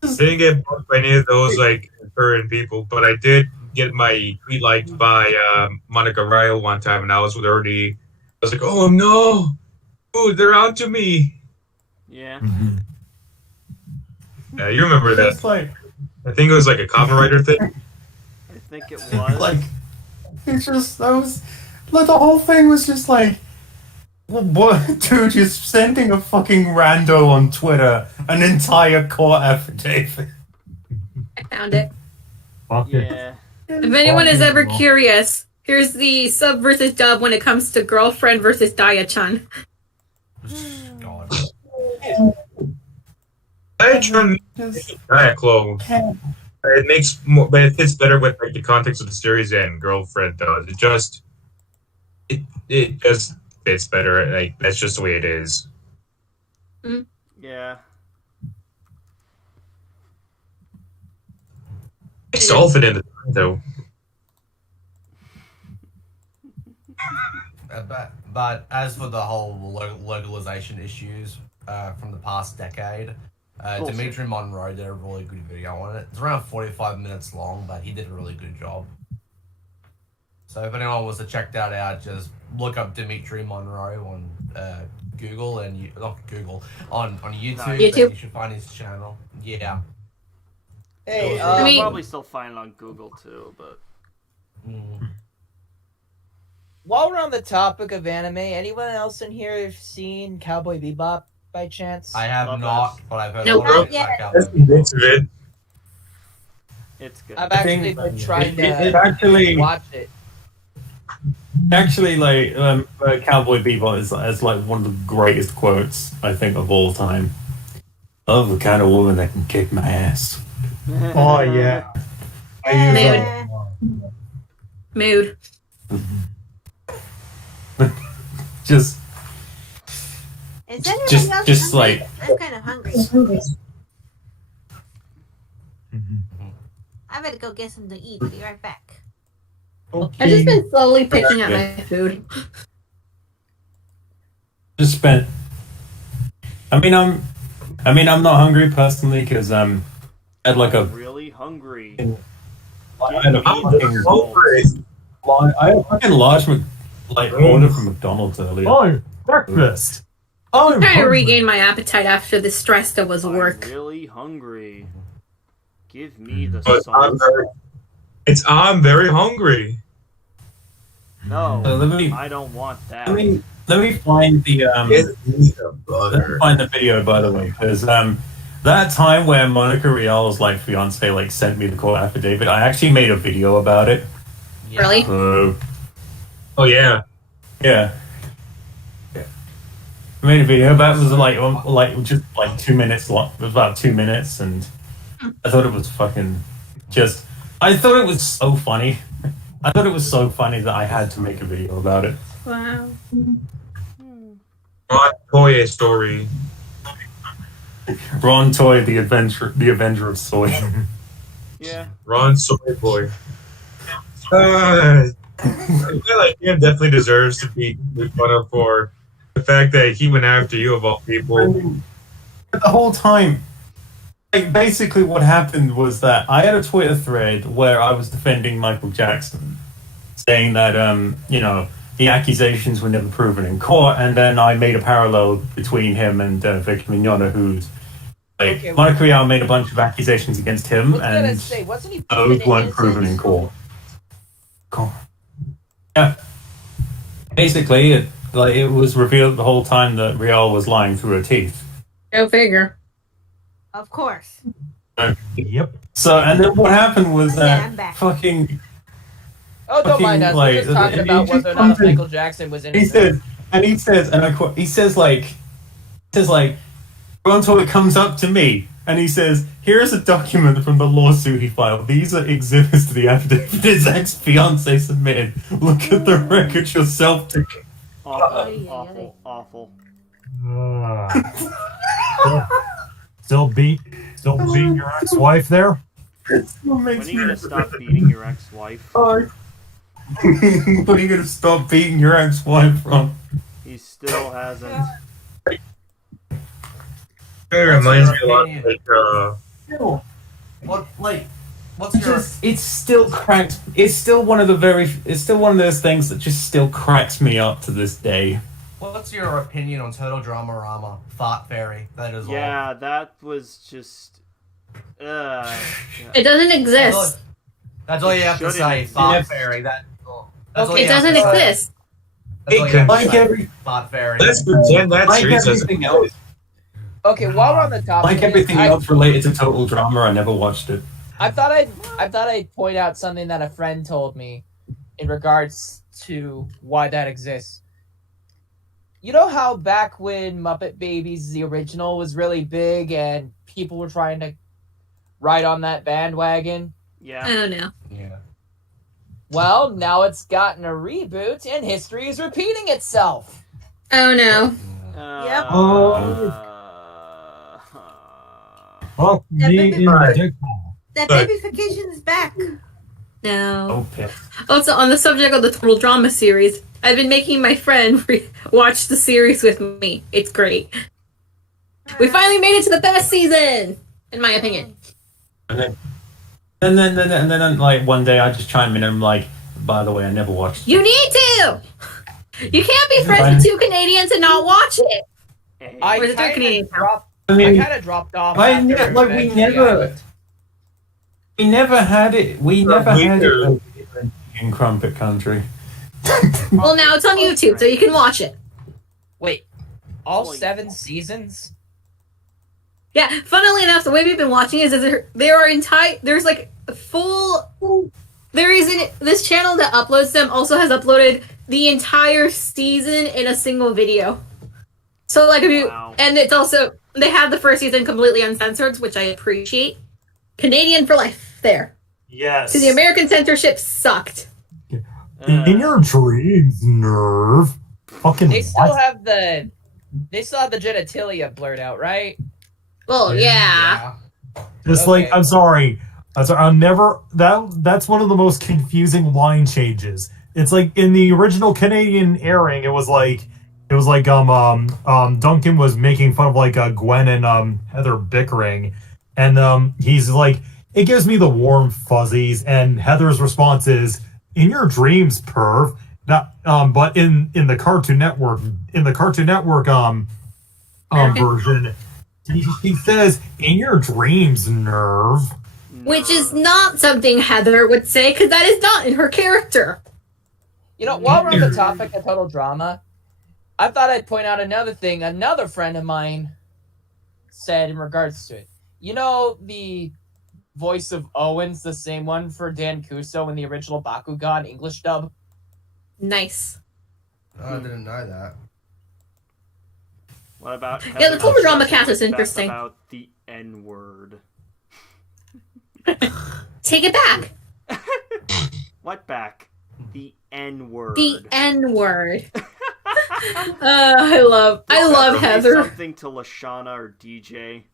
didn't get blocked by any of those like current people, but I did get my tweet liked by Monica Ryle one time, and I was already. I was like, oh no, ooh, they're onto me. Yeah. Yeah, you remember that? It's like, I think it was like a copywriter thing. I think it was. like, it's just, that was, like, the whole thing was just like, what, dude, you're sending a fucking rando on Twitter an entire court affidavit. I found it. Yeah. If anyone is ever curious, here's the sub versus dub when it comes to girlfriend versus Daya-chan. God. I try to clone. It makes more, but it fits better with like the context of the series than Girlfriend does. It just fits better. Like that's just the way it is. Yeah. It's dolphin in the though. But as for the whole localization issues from the past decade, Dimitri Monroe did a really good video on it. It's around 45 minutes long, but he did a really good job. So if anyone wants to check that out, just look up Dimitri Monroe on Google and not Google on YouTube. YouTube. And you should find his channel. Yeah. Hey, I'll mean- probably still find it on Google too, but while we're on the topic of anime, anyone else in here have seen Cowboy Bebop by chance? I have Love not, that. but I've heard Nope. a lot Not of yet. That's the bits of it. it's good. I've actually been trying it to actually watch it. Actually, like Cowboy Bebop is like one of the greatest quotes I think of all time. I love the kind of woman that can kick my ass. Oh, yeah. I use Yeah. Mood. Just Is anybody else just hungry? like I'm kind of hungry. I better go get something to eat. Be right back. I've just been slowly picking at my food. just spent. I mean, I'm not hungry personally because I had like a Really hungry. I had a fucking large order from McDonald's earlier. Oh, breakfast. I'm trying to regain my appetite after the stress that was I'm work. really hungry. Give me the But salt. I'm very hungry. No, let me I don't want that. let me find the let me find the video, by the way, because that time where Monica Rial's like fiance like sent me the court affidavit, I actually made a video about it. Yeah. Really? So Oh yeah. yeah. I made a video about it. It was like just like 2 minutes long. It was about 2 minutes, and I thought it was fucking just. I thought it was so funny. I thought it was so funny that I had to make a video about it. Wow. Not Toye story. Ron Toy, the Avenger of Soy. Yeah. Ron Soy Boy. I feel like him definitely deserves to be made fun of for the fact that he went after you of all people. The whole time, like, basically what happened was that I had a Twitter thread where I was defending Michael Jackson, saying that, the accusations were never proven in court, and then I made a parallel between him and Victor Mignogna, who's like, Monica Rial made a bunch of accusations against him, and wasn't he those weren't proven in court. Yeah. Basically, it was revealed the whole time that Rial was lying through her teeth. Go figure. Of course. Yep. So, and then what happened was I'm that back. fucking... Oh, don't mind us. We're just talking about whether or not Michael Jackson was innocent. He says, and I quote, Ron Toy comes up to me and he says, here's a document from the lawsuit he filed. These are exhibits to the affidavit his ex-fiance submitted. Look at the record yourself. Awful. Awful. Still beating your ex-wife there? When are you gonna stop beating your ex-wife? When are you gonna stop beating your ex-wife, Ron? He still hasn't. It reminds me a lot of What's your... It's still cracked. It's still one of those things that just still cracks me up to this day. What's your opinion on Total Dramarama? Thought Fairy. That is all. Yeah, that was just. It doesn't exist. That's all you have to say. Thought Fairy. That's all It doesn't exist. Thought Fairy. Let's pretend that Like series everything else. Okay, while we're on the topic, Like everything else related to Total Drama, I never watched it. I thought I'd point out something that a friend told me in regards to why that exists. You know how back when Muppet Babies, the original, was really big and people were trying to ride on that bandwagon? Yeah. I don't know. Yeah. Well, now it's gotten a reboot and history is repeating itself. Oh no. Yep. Fuck me in the dick hole. That baby's vacation is back. No. Okay. Also, on the subject of the Total Drama series, I've been making my friend watch the series with me. It's great. We finally made it to the best season, in my opinion. And then, like, one day I just chime in and I'm like, by the way, I never watched it. You need to! You can't be friends with two Canadians and not watch it! I Or is it third Canadian? kind of dropped off. We never had it. We never had it in Crumpet Country. Well, now it's on YouTube, so you can watch it. Wait, all 7 seasons? Yeah, funnily enough, the way we've been watching is there are there's like a full. There is this channel that uploads them also has uploaded the entire season in a single video. So like if you and it's also they have the first season completely uncensored, which I appreciate. Canadian for life there. Yes. So the American censorship sucked. In your dreams, Nerve. Fucking They still what? have the genitalia blurred out, right? Well, yeah. Just Okay. like I'm sorry. I'll never that's one of the most confusing line changes. It's like in the original Canadian airing, it was like Duncan was making fun of like Gwen and Heather bickering, and he's like, it gives me the warm fuzzies, and Heather's response is, in your dreams, perv. Not, but in the Cartoon Network version, he says, in your dreams, Nerve. Which is not something Heather would say, because that is not in her character. You know, while we're on the topic of Total Drama, I thought I'd point out another thing another friend of mine said in regards to it. You know the voice of Owen's the same one for Dan Kuso in the original Bakugan English dub? Nice. I didn't know that. What about Yeah, the Total Drama cast is interesting. About the N-word. Take it back. What back? The N-word. The N-word. I love Say Heather. something to Lashana or DJ.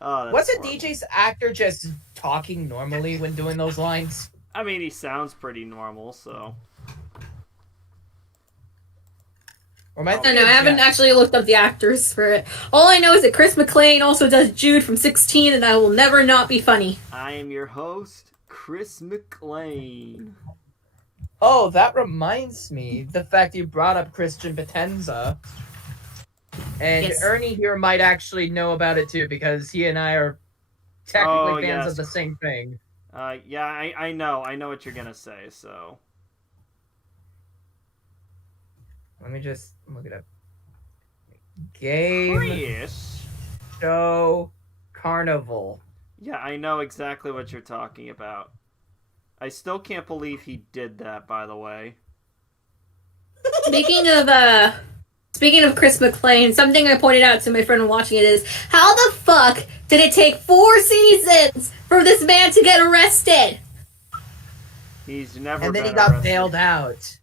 Oh, that's Wasn't horrible. DJ's actor just talking normally when doing those lines? I mean, he sounds pretty normal, so. Or am I don't know. I haven't actually looked up the actors for it. All I know is that Chris McClane also does Jude from 16, and I will never not be funny. I am your host, Chris McClane. Oh, that reminds me. The fact you brought up Christian Potenza. And Yes. Ernie here might actually know about it too, because he and I are technically fans yes. of the same thing. Yeah, I know what you're gonna say, so. Let me just look it up. Game Chris? Show Carnival. Yeah, I know exactly what you're talking about. I still can't believe he did that, by the way. Speaking of Chris McClane, something I pointed out to my friend watching it is, how the fuck did it take 4 seasons for this man to get arrested? He's never And then been he got arrested. bailed out.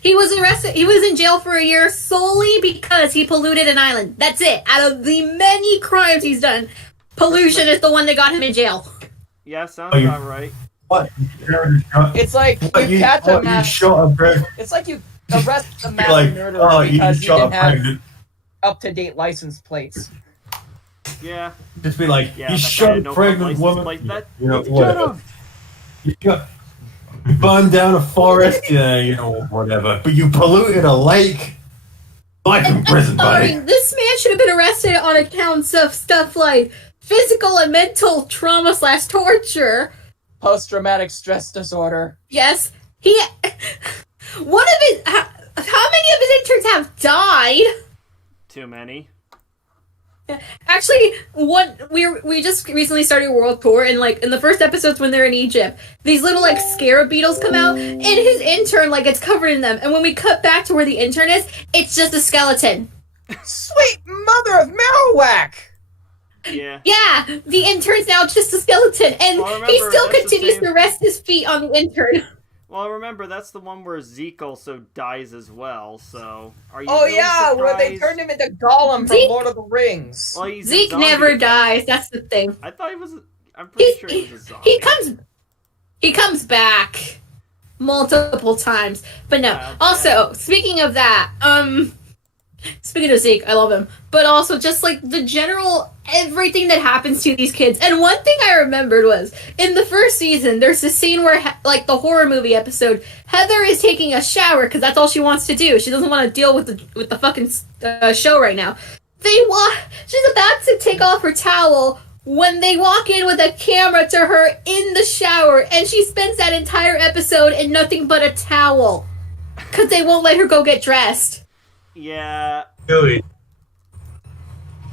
He was arrested. He was in jail for a year solely because he polluted an island. That's it. Out of the many crimes he's done, pollution is the one that got him in jail. Yeah, sounds about right. What? It's like you catch a mass. It's like you arrest a mass murderer because he didn't have up-to-date license plates. Yeah. Just be like, Yeah, you that guy shot had a no pregnant license woman. plate. That, You know, shut whatever. up. You burned down a forest, yeah, you know, whatever. But you polluted a lake. Life in prison, buddy. Sorry, this man should have been arrested on accounts of stuff like physical and mental trauma/torture. Post-traumatic stress disorder. Yes, he. One of his. How many of his interns have died? Too many. Actually, we just recently started World Tour, and like in the first episodes when they're in Egypt, these little like scarab beetles come out, and his intern like gets covered in them. And when we cut back to where the intern is, it's just a skeleton. Sweet mother of Marowak! Yeah. Yeah, the intern's now just a skeleton, and Well, remember, he still that's the continues same- to rest his feet on the intern. Well, remember, that's the one where Zeke also dies as well, so... Are you Oh really yeah, where they surprised? turned him into Gollum from Zeke- Lord of the Rings. Well, he's a Zeke zombie. never dies. That's the thing. I thought he was... I'm pretty sure he was a zombie. He comes back multiple times. But no. Yeah, Also, speaking of that, speaking of Zeke, I love him. But also just like the general everything that happens to these kids. And one thing I remembered was in the first season, there's this scene where like the horror movie episode, Heather is taking a shower because that's all she wants to do. She doesn't want to deal with the fucking show right now. She's about to take off her towel when they walk in with a camera to her in the shower, and she spends that entire episode in nothing but a towel because they won't let her go get dressed. Yeah. Really?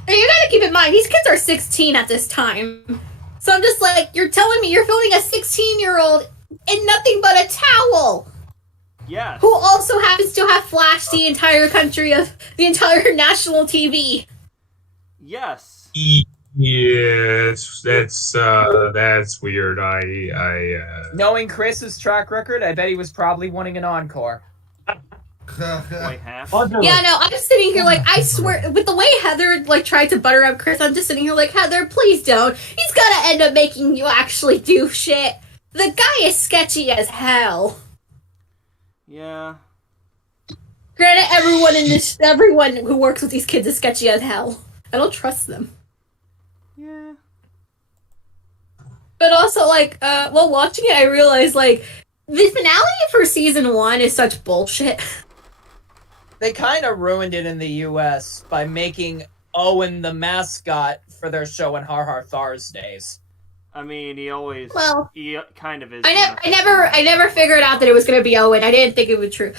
And you gotta keep in mind, these kids are 16 at this time. So I'm just like, you're telling me you're filming a 16-year-old in nothing but a towel, Yes. who also happens to have flashed the entire national TV. Yes. Yes, that's weird. Knowing Chris's track record, I bet he was probably wanting an encore. Point half. Yeah, no, I'm sitting here like, I swear, with the way Heather like tried to butter up Chris, I'm just sitting here like, Heather, please don't. He's gonna end up making you actually do shit. The guy is sketchy as hell. Yeah. Granted, everyone who works with these kids is sketchy as hell. I don't trust them. Yeah. But also, like, while watching it, I realized, like, the finale for season 1 is such bullshit. They kind of ruined it in the U.S. by making Owen the mascot for their show on Har Har Thursdays. I mean, he kind of is. I never figured out that it was gonna be Owen. I didn't think it was true.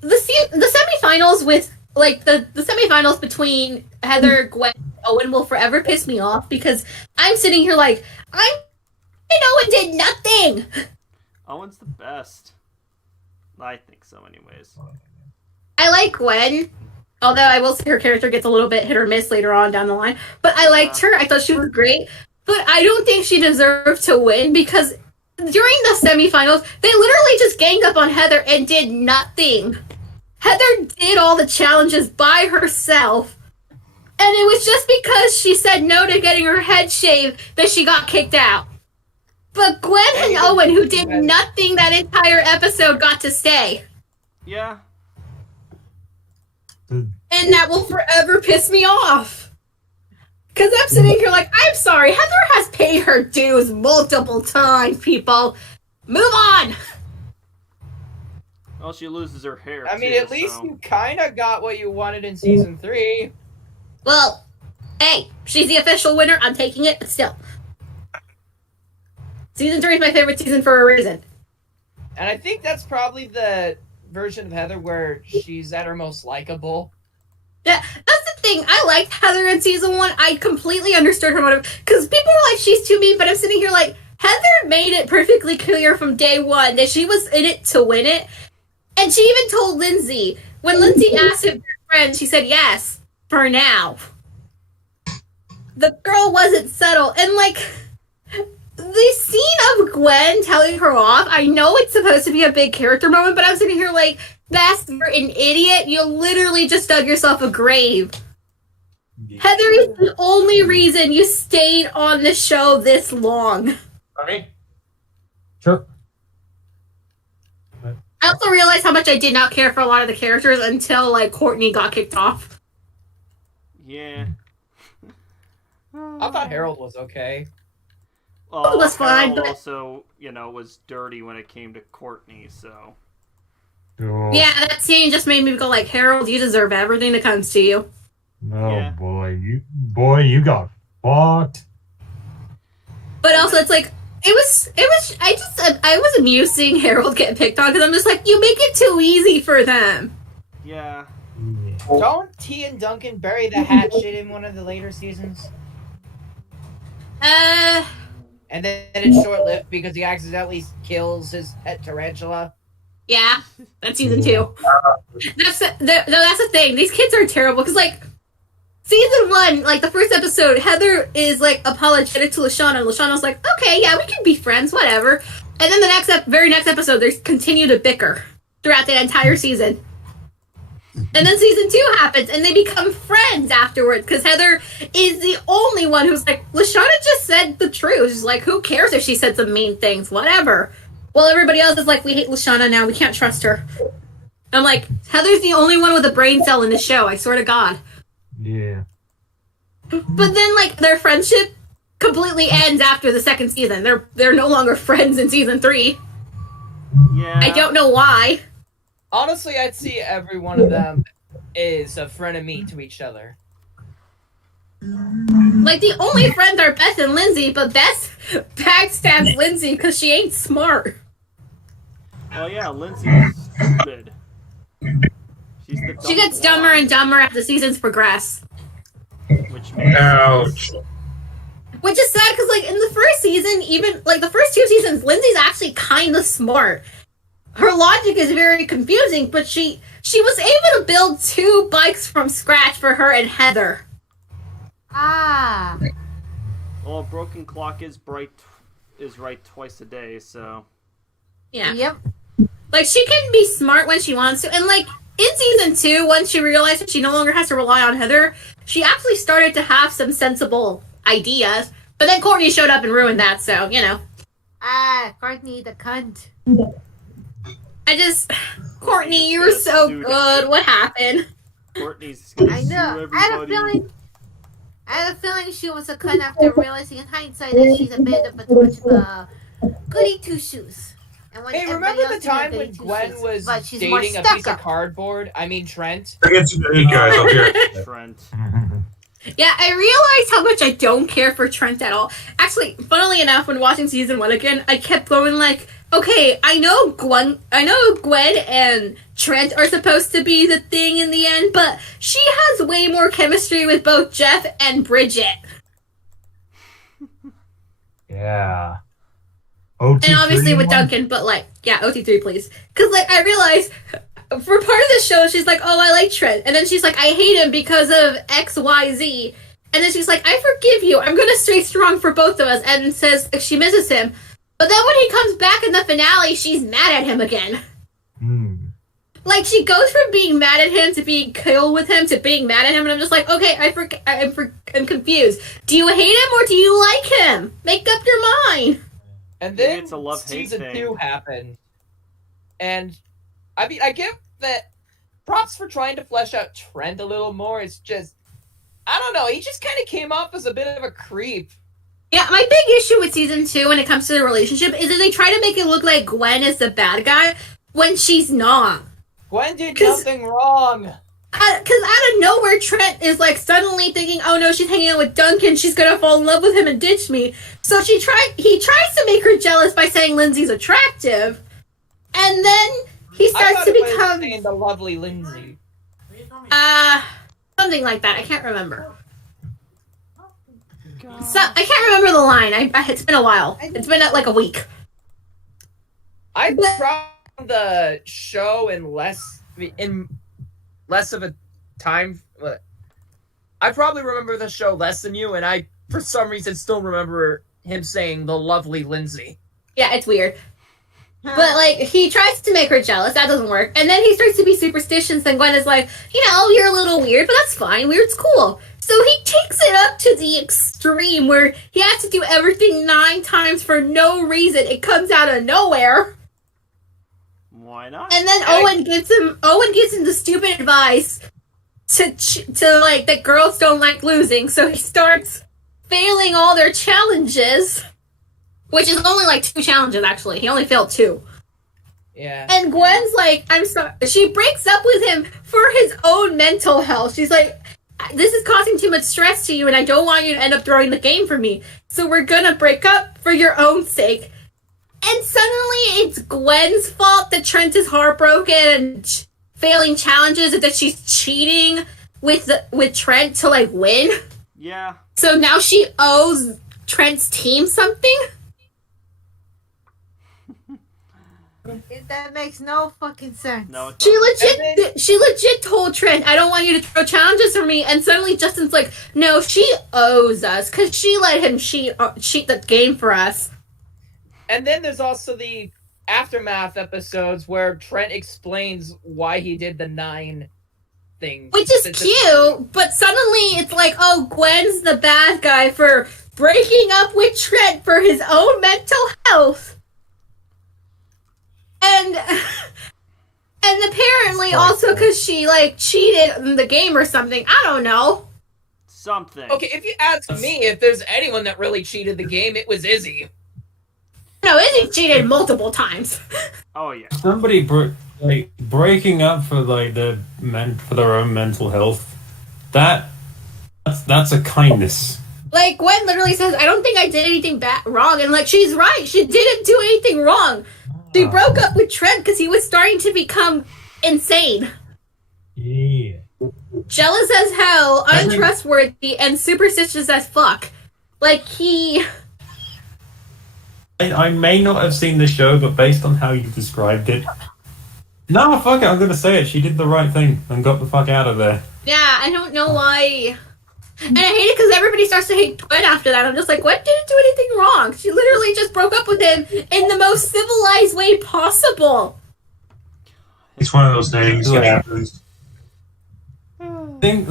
The semifinals with like the semifinals between Heather, Gwen, and Owen will forever piss me off because I'm sitting here like Owen did nothing. Owen's the best. I think so, anyways. I like Gwen, although I will say her character gets a little bit hit or miss later on down the line. But I liked her. I thought she was great. But I don't think she deserved to win because during the semifinals, they literally just ganged up on Heather and did nothing. Heather did all the challenges by herself, And it was just because she said no to getting her head shaved that she got kicked out. But Gwen and Owen, who did nothing that entire episode, got to stay. Yeah. And that will forever piss me off. Because I'm sitting here like, I'm sorry, Heather has paid her dues multiple times, people. Move on! Well, she loses her hair, I mean, too, at least so. you kind of got what you wanted in season 3. Well, hey, she's the official winner. I'm taking it, but still. Season 3 is my favorite season for a reason. And I think that's probably the version of Heather where she's at her most likable. Yeah, that's the thing. I liked Heather in season 1. I completely understood her motive. Because people are like, she's too mean, but I'm sitting here like, Heather made it perfectly clear from day one that she was in it to win it. And she even told Lindsay, when Lindsay asked if they're friends, she said yes, for now. The girl wasn't settled. And like, the scene of Gwen telling her off, I know it's supposed to be a big character moment, but I'm sitting here like, that's you're an idiot. You literally just dug yourself a grave. Heather is the only reason you stayed on the show this long. Sorry? Sure. I also realized how much I did not care for a lot of the characters until, like, Courtney got kicked off. Yeah. I thought Harold was okay. Well, It was fine, Harold but- also, was dirty when it came to Courtney, so. Oh, Yeah, that scene just made me go like, Harold, you deserve everything that comes to you. oh Yeah. boy, you got fucked. But also, it's like, I was amused seeing Harold get picked on because I'm just like, you make it too easy for them. Yeah. Don't T and Duncan bury the hatchet in one of the later seasons? And then it's short-lived because he accidentally kills his pet tarantula. Yeah, that's season 2. That's the thing. These kids are terrible because, like, season 1, like, the first episode, Heather is, like, apologetic to LaShawna, and LaShawna's like, okay, yeah, we can be friends, whatever. And then the very next episode, they continue to bicker throughout the entire season. And then season 2 happens, and they become friends afterwards, because Heather is the only one who's like, LaShawna just said the truth. She's like, who cares if she said some mean things, whatever. Well, everybody else is like, we hate LaShawna now, we can't trust her. I'm like, Heather's the only one with a brain cell in the show, I swear to God. Yeah. But then, like, their friendship completely ends after the second season. They're no longer friends in season 3. Yeah. I don't know why. Honestly, I'd see every one of them is a frenemy to each other. Like, the only friends are Beth and Lindsay, but Beth backstabs Lindsay because she ain't smart. Well, yeah, Lindsay's stupid. She's the She gets dumber and dumber as the seasons progress. Which makes Ouch. Which is sad because, like, in the first season, even, like, the first 2 seasons, Lindsay's actually kind of smart. Her logic is very confusing, but she was able to build 2 bikes from scratch for her and Heather. Ah. Well, a broken clock is right twice a day, so. Yeah. Yep. Like, she can be smart when she wants to. And, like, in season 2, once she realized that she no longer has to rely on Heather, she actually started to have some sensible ideas. But then Courtney showed up and ruined that, so, you know. Ah, Courtney the cunt. Courtney, you were so good. What happened? Courtney's gonna I sue know. everybody. I had a feeling she was a cunt after realizing in hindsight that she's a bit of a goody two shoes. And when Hey, everybody remember the else is a time goody when two Gwen shoes, was but she's more dating a stuck piece of up. cardboard? I mean, Trent. I get you guys up here. Trent. Yeah, I realized how much I don't care for Trent at all. Actually, funnily enough, when watching season 1 again, I kept going like, okay, I know Gwen and Trent are supposed to be the thing in the end, but she has way more chemistry with both Jeff and Bridget. Yeah. And obviously with Duncan, but like, yeah, OT3 please. Because like, I realized for part of the show, she's like, oh, I like Trent. And then she's like, I hate him because of XYZ. And then she's like, I forgive you. I'm going to stay strong for both of us. And says she misses him. But then when he comes back in the finale, she's mad at him again. Like, she goes from being mad at him to being cool with him to being mad at him, and I'm just like, okay, I'm confused. Do you hate him or do you like him? Make up your mind. And Maybe then it's a love-hate season thing. 2 happened. And, I mean, I give that props for trying to flesh out Trent a little more. It's just, I don't know, he just kind of came off as a bit of a creep. Yeah, my big issue with season 2 when it comes to the relationship is that they try to make it look like Gwen is the bad guy when she's not. Gwen did nothing wrong. Because out of nowhere, Trent is like suddenly thinking, oh no, she's hanging out with Duncan, she's gonna fall in love with him and ditch me. So he tries to make her jealous by saying Lindsay's attractive. And then he starts to become the lovely Lindsay. Something like that. I can't remember. So I can't remember the line. It's been a while. It's been like a week. I found the show in less of a time. I probably remember the show less than you, and I, for some reason, still remember him saying the lovely Lindsay. Yeah, it's weird. But, like, he tries to make her jealous. That doesn't work. And then he starts to be superstitious, and Gwen is like, you're a little weird, but that's fine. Weird's cool. So he takes it up to the extreme where he has to do everything 9 times for no reason. It comes out of nowhere. Why not? And then Owen gives him the stupid advice to like that girls don't like losing. So he starts failing all their challenges. Which is only like 2 challenges, actually. He only failed 2. Yeah. And Gwen's like, I'm sorry. She breaks up with him for his own mental health. She's like, this is causing too much stress to you, and I don't want you to end up throwing the game for me. So we're gonna break up for your own sake. And suddenly it's Gwen's fault that Trent is heartbroken and failing challenges, and that she's cheating with Trent to, like, win. Yeah. So now she owes Trent's team something? That makes no fucking sense. No, it She doesn't. legit told Trent, I don't want you to throw challenges for me, and suddenly Justin's like, no, she owes us, because she let him cheat the game for us. And then there's also the aftermath episodes where Trent explains why he did the 9 things. Which is cute, but suddenly it's like, oh, Gwen's the bad guy for breaking up with Trent for his own mental health. And apparently also because she, like, cheated in the game or something. I don't know. Something. Okay, if you ask me if there's anyone that really cheated the game, it was Izzy. No, Izzy cheated multiple times. Oh, yeah. Somebody breaking up for like for their own mental health. That's a kindness. Like, Gwen literally says, I don't think I did anything wrong. And, like, she's right. She didn't do anything wrong. She broke up with Trent because he was starting to become insane. Yeah. Jealous as hell, untrustworthy, and superstitious as fuck. Like, I may not have seen the show, but based on how you described it, no, fuck it, I'm gonna say it. She did the right thing and got the fuck out of there. Yeah, I don't know why. And I hate it because everybody starts to hate Gwen after that. I'm just like, Gwen didn't do anything wrong. She literally just broke up with him in the most civilized way possible. It's one of those things that happens. I think,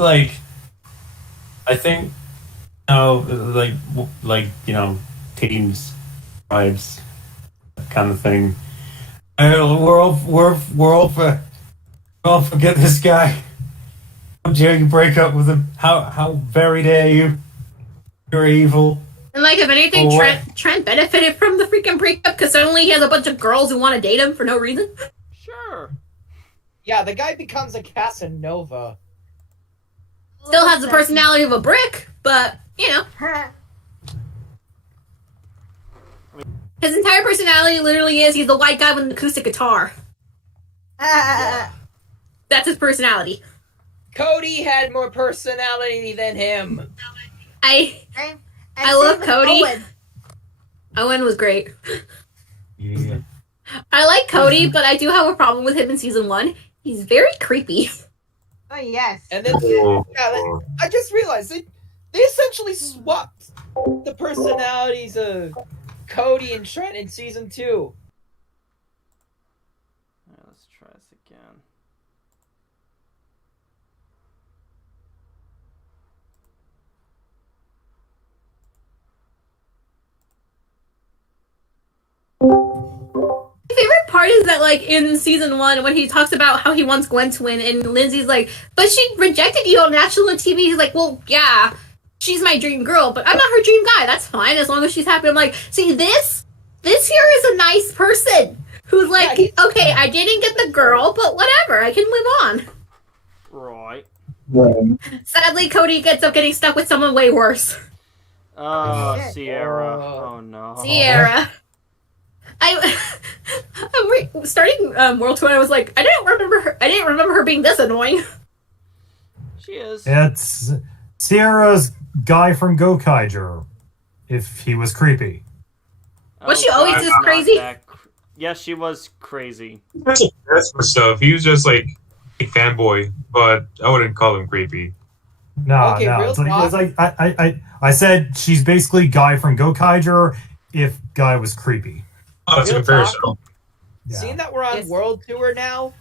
teams, tribes, that kind of thing. We're all forget this guy. How dare you break up with him? How very dare you? You're evil. And, like, if anything, Or Trent benefited from the freaking breakup because suddenly he has a bunch of girls who want to date him for no reason. Sure. Yeah, the guy becomes a Casanova. Still has the personality of a brick, but, his entire personality literally is he's the white guy with an acoustic guitar. That's his personality. Cody had more personality than him. I love Cody. Owen was great. Yeah. I like Cody, but I do have a problem with him in season 1. He's very creepy. Oh, yes. And then, I just realized they essentially swapped the personalities of Cody and Trent in season 2. Let's try this again. part is that, like, in season 1, when he talks about how he wants Gwen to win, and Lindsay's like, but she rejected you on national TV. He's like, well, yeah, she's my dream girl, but I'm not her dream guy. That's fine, as long as she's happy. I'm like, see, this here is a nice person who's like, okay, I didn't get the girl, but whatever, I can live on. Right. Sadly, Cody ends up getting stuck with someone way worse. Oh, Sierra. Oh, no. Sierra. Starting World Tour, I was like, I didn't remember her being this annoying. She is. It's Sierra's guy from Gokaiger, if he was creepy. Was she always this crazy? Yes, she was crazy. That's for stuff. He was just like a fanboy, but I wouldn't call him creepy. No, Okay, no. real It's like I said she's basically Guy from Gokaiger if Guy was creepy. Oh, that's a Real comparison. talk. Seeing that we're on World Tour now,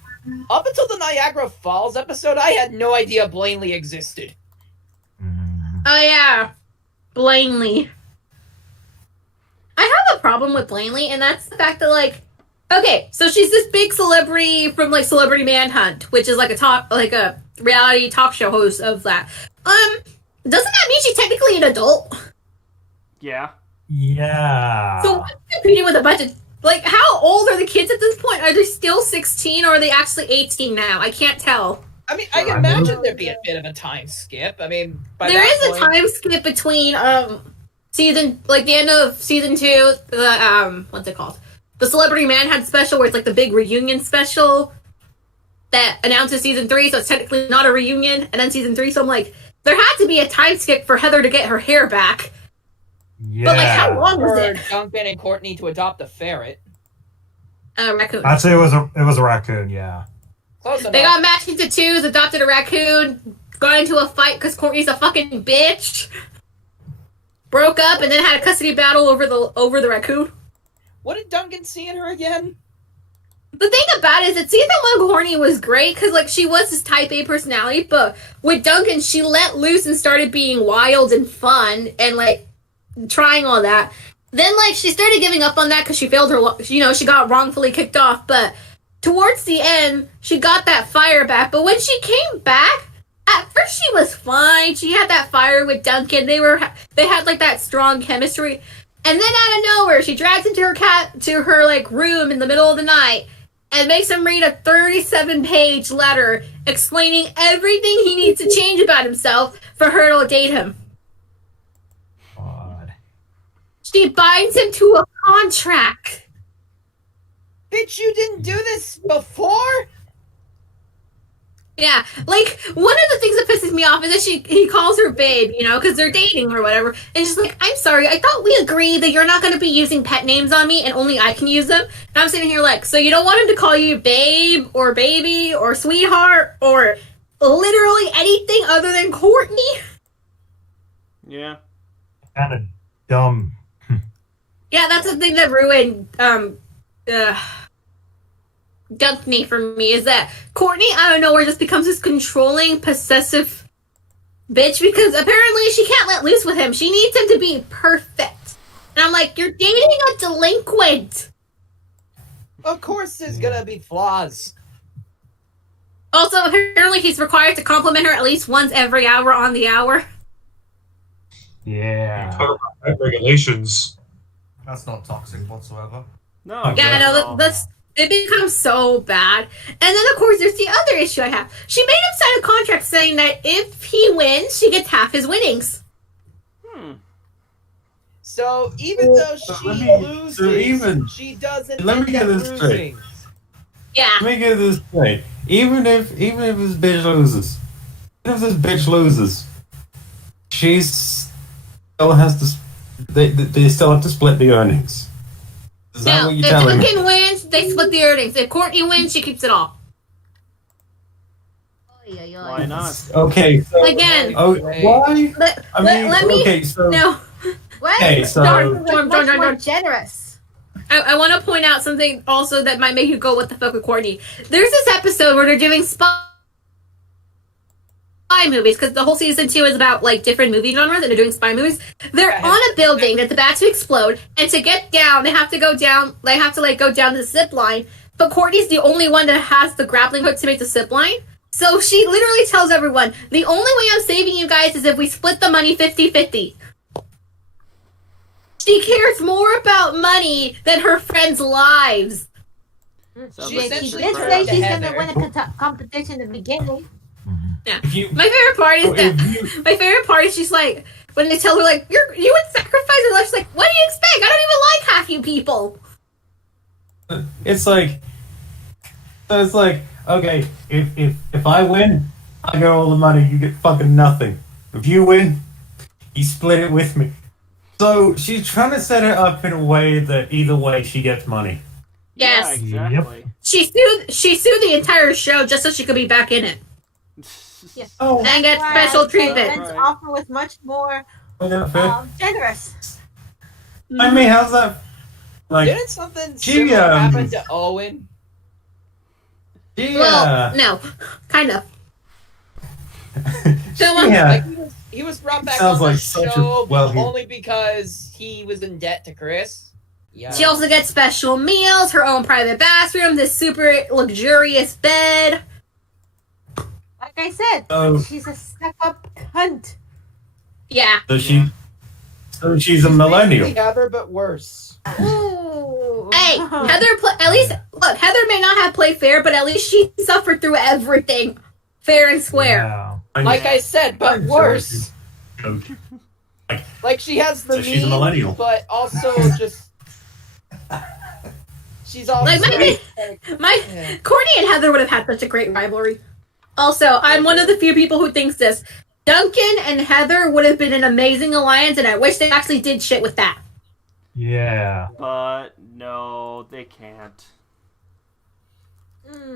up until the Niagara Falls episode, I had no idea Blanley existed. Oh yeah, Blanley. I have a problem with Blanley, and that's the fact that, like, okay, so she's this big celebrity from, like, Celebrity Manhunt, which is like a reality talk show host of that. Doesn't that mean she's technically an adult? Yeah. Yeah. So what's competing with a bunch of, like, how old are the kids at this point? Are they still 16 or are they actually 18 now? I can't tell. I mean, I can imagine there'd be a bit of a time skip. I mean, There is a time skip between season, like the end of season 2, the what's it called? The Celebrity Manhunt special, where it's like the big reunion special that announces season 3, so it's technically not a reunion, and then season 3. So I'm like, there had to be a time skip for Heather to get her hair back. Yeah. But, like, how long was For it? Duncan and Courtney to adopt a ferret. A raccoon. Actually, it was a raccoon. Yeah. Close enough. They got matched into twos, adopted a raccoon, got into a fight because Courtney's a fucking bitch. Broke up and then had a custody battle over the raccoon. What did Duncan see in her again? The thing about it is that season 1 Courtney was great because, like, she was this type A personality, but with Duncan, she let loose and started being wild and fun and, like, trying all that. Then, like, she started giving up on that because she failed her, she got wrongfully kicked off, but towards the end, she got that fire back. But when she came back, at first she was fine. She had that fire with Duncan. They had, like, that strong chemistry. And then out of nowhere, she drags into her like room in the middle of the night and makes him read a 37-page letter explaining everything he needs to change about himself for her to date him. God. She binds him to a contract. Bitch, you didn't do this before? Yeah, like, one of the things that pisses me off is that he calls her babe, because they're dating or whatever, and she's like, I'm sorry, I thought we agreed that you're not going to be using pet names on me and only I can use them. And I'm sitting here like, so you don't want him to call you babe or baby or sweetheart or literally anything other than Courtney? Yeah. Kind of dumb. Yeah, that's the thing that ruined Dunkney for me, is that Courtney out of nowhere just becomes this controlling, possessive bitch because apparently she can't let loose with him. She needs him to be perfect. And I'm like, you're dating a delinquent. Of course there's gonna be flaws. Also, apparently he's required to compliment her at least once every hour on the hour. Yeah. Talk about regulations. That's not toxic whatsoever. No. Yeah, no, it becomes so bad. And then, of course, there's the other issue I have. She made him sign a contract saying that if he wins, she gets half his winnings. So even though she loses, she doesn't let me end get up this straight. losing. Yeah. Let me get this straight. Even if this bitch loses, she still has to. They still have to split the earnings. Is that No, what if you're telling me? Duncan wins, they split the earnings. If Courtney wins, she keeps it all. Why not? Okay. So, Again. why? Let me. Okay. So. No. What? Okay, so- Much more generous. I want to point out something also that might make you go, what the fuck with Courtney. There's this episode where they're doing spy movies, because the whole season 2 is about, like, different movie genres, and they're doing spy movies. They're on a building that's about to explode, and to get down, they have to go down the zip line, but Courtney's the only one that has the grappling hook to make the zip line. So she literally tells everyone, the only way I'm saving you guys is if we split the money 50-50. She cares more about money than her friends' lives. She did say she's gonna win a competition in the beginning. Yeah. My favorite part is that my favorite part is she's like, when they tell her like you would sacrifice your life, she's like, what do you expect? I don't even like half you people. It's like, okay, if I win, I get all the money, you get fucking nothing. If you win, you split it with me. So she's trying to set it up in a way that either way she gets money. Yes. Yeah, exactly. She sued the entire show just so she could be back in it. Yes. Oh. And get special treatment. Ben's offer was much more generous. I mean, how's that? Like, Didn't something similar happen to Owen? Well, no, kind of. Like he was brought back on the show well, only because he was in debt to Chris. Yeah. She also gets special meals, her own private bathroom, this super luxurious bed. Like I said, she's a stuck-up cunt. Yeah. So she's a millennial. Basically Heather, but worse. Ooh. Hey, at least look. Heather may not have played fair, but at least she suffered through everything, fair and square. Yeah. Like I said, but worse. Like she has the So she's a means, millennial. but also just she's also Like Courtney and Heather would have had such a great rivalry. Also, I'm one of the few people who thinks this. Duncan and Heather would have been an amazing alliance, and I wish they actually did shit with that. Yeah. But no, they can't.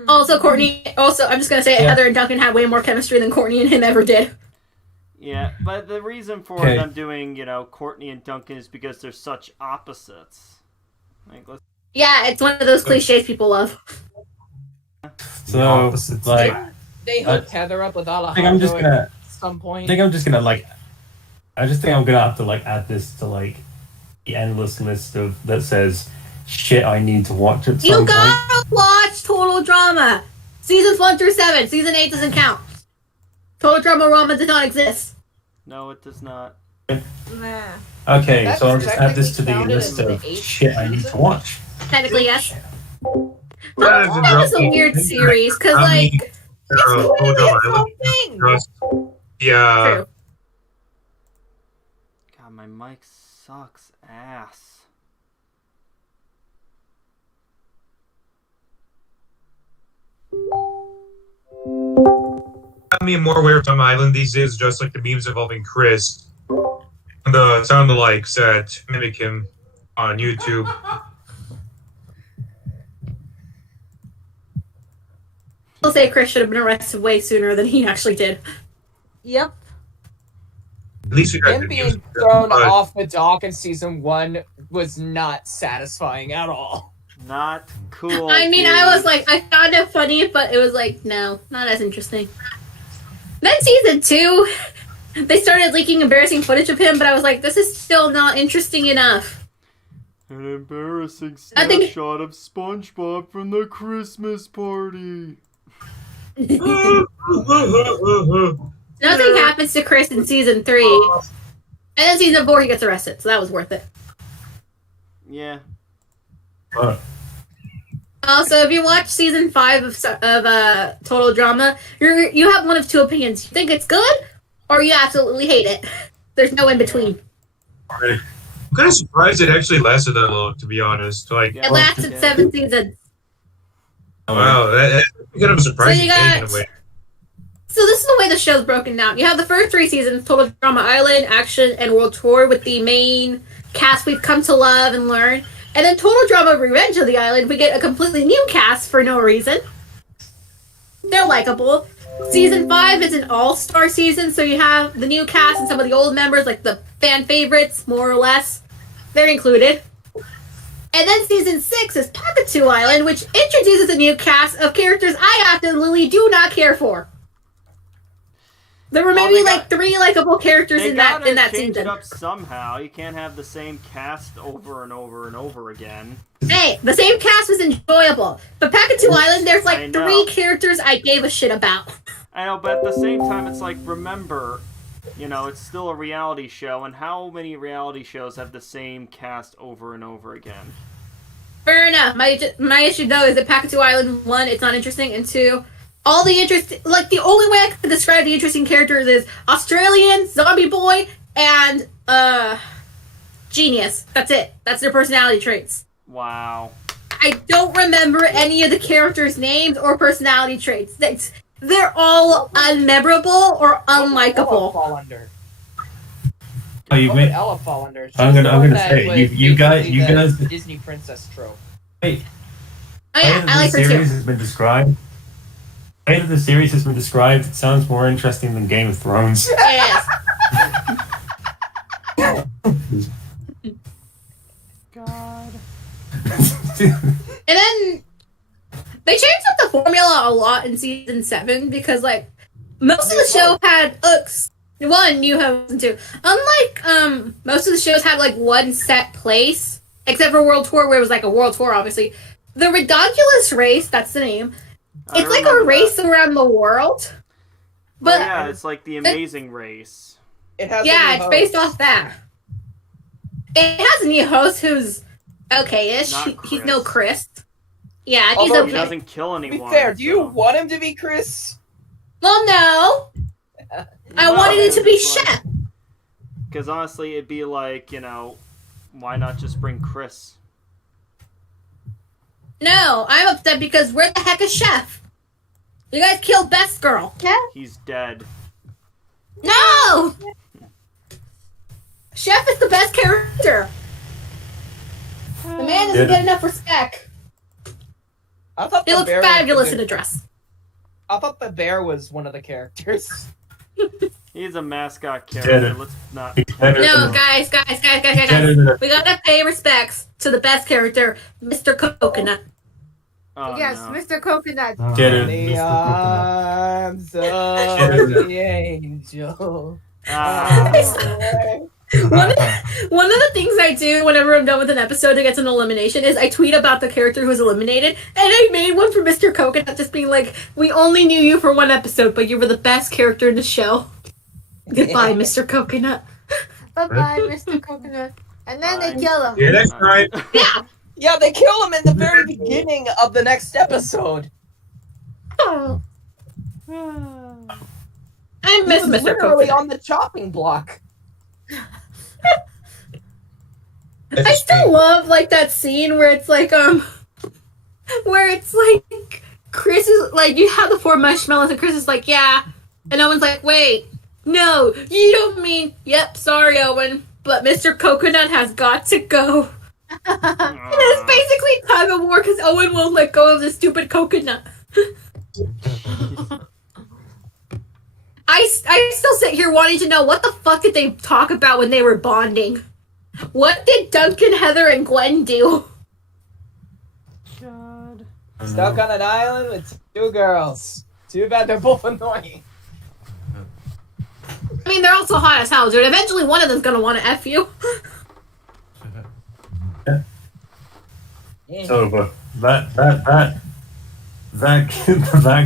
Also, I'm just gonna say Heather and Duncan had way more chemistry than Courtney and him ever did. Yeah, but the reason for Okay. them doing, Courtney and Duncan is because they're such opposites. Like, Yeah, it's one of those cliches people love. So, like, they hooked Heather up with Alejandro I think I'm just gonna. at some point. I think I'm just gonna I just think I'm gonna have to add this to the endless list that says shit I need to watch at some You point. gotta watch Total Drama. Seasons 1 through 7. Season 8 doesn't count. Total Drama Rama does not exist. no, it does not. Nah. Okay, That's so I'll just add this to the technically list counted of as the 8th shit I need to season? watch. Technically, yes. That was a weird series, because, like, hold on. thing. Yeah. true. God, my mic sucks ass. I mean, more aware of Tom Island these days, just like the memes involving Chris. And the sound alikes that mimic him on YouTube. I'll say Chris should have been arrested way sooner than he actually did. Yep. At least we got Him the being news. thrown off the dock in season 1 was not satisfying at all. Not cool. I mean, dude. I was like, I found it funny, but it was like, no, not as interesting. Then season 2, they started leaking embarrassing footage of him, but I was like, this is still not interesting enough. An embarrassing I think- snapshot of SpongeBob from the Christmas party. Nothing happens to Chris in season 3. And then season 4, he gets arrested, so that was worth it. Yeah. Also, if you watch season 5 of Total Drama, you have one of two opinions. You think it's good, or you absolutely hate it. There's no in between. I'm kind of surprised it actually lasted that long, to be honest. Like, It lasted 7 seasons. wow, that's kind of a surprising So you thing in got- a way. So this is the way the show's broken down. You have the first 3 seasons, Total Drama Island, Action, and World Tour, with the main cast we've come to love and learn. And then Total Drama Revenge of the Island, we get a completely new cast for no reason. They're likable. Season 5 is an all-star season, so you have the new cast and some of the old members, like the fan favorites, more or less. They're included. And then season 6 is Pakatu Island, which introduces a new cast of characters I absolutely do not care for. There were Well, maybe they like 3 likable characters They in that gotta season. change it up somehow. You can't have the same cast over and over and over again. Hey, the same cast was enjoyable, but Pakatu Island, there's I like know. 3 characters I gave a shit about. I know, but at the same time, it's like, remember, you know, it's still a reality show, and how many reality shows have the same cast over and over again? Fair enough. My issue though is that Pakatu Island, 1, it's not interesting, and 2, all the the only way I could describe the interesting characters is Australian, Zombie Boy, and Genius. That's it. That's their personality traits. Wow. I don't remember any of the characters' names or personality traits. They're all unmemorable or What would Ella unlikable. fall under? Oh, you What would made. Ella fall under? She's I'm the gonna one say, that was you guys- basically you the guys- Disney princess trope. Wait. Oh yeah, The way I like that her the series too. has been described. The way that the series has been described, it sounds more interesting than Game of Thrones. Yes. God. And then they changed up the formula a lot in season 7 because like most of the show had one you have to. Unlike most of the shows had like one set place, except for World Tour where it was like a world tour, obviously. The Redonkulous race, that's the name. I It's like a remember race that. around the world. But Yeah, it's like the Amazing Race. It has yeah, it's based off that. It has a new host who's okay-ish. Not He's no Chris. Chris. Yeah, he's Although He okay. doesn't kill To be anyone. fair, do you so- want him to be Chris? Well, no. I No, wanted it to be it's like- Chef. Because honestly, it'd be like, you know, why not just bring Chris? No, I'm upset because where the heck is Chef? You guys killed Best Girl. He's dead. No! Chef is the best character. The man doesn't get enough respect. I thought He the looks bear fabulous was in a dress. I thought the bear was one of the characters. He's a mascot Dead. character. Let's not. He's better No, than- guys. better than a- We gotta pay respects to the best character, Mr. Coconut. Oh, Yes, no. Mr. Coconut. Get it, The Mr. Coconut. arms of Yeah. the angel. Ah. One of the things I do whenever I'm done with an episode that gets an elimination is I tweet about the character who's eliminated, and I made one for Mr. Coconut, just being like, "We only knew you for one episode, but you were the best character in the show. Goodbye, Mr. Coconut." Bye-bye, Mr. Coconut. And then they Bye. kill him. Yeah, that's right. Yeah. Yeah, they kill him in the very beginning of the next episode. I He miss was Mr. literally Coconut. on the chopping block. I still love like that scene where it's like where it's like Chris is like you have the 4 marshmallows and Chris is like, yeah, and Owen's like, wait, no, you don't mean, yep, sorry Owen, but Mr. Coconut has got to go. And it's basically tug of war because Owen won't let go of the stupid coconut. I still sit here wanting to know what the fuck did they talk about when they were bonding? What did Duncan, Heather, and Gwen do? God. Stuck on an island with 2 girls. Too bad they're both annoying. I mean, they're also hot as hell, dude. Eventually one of them's gonna want to F you. So, but that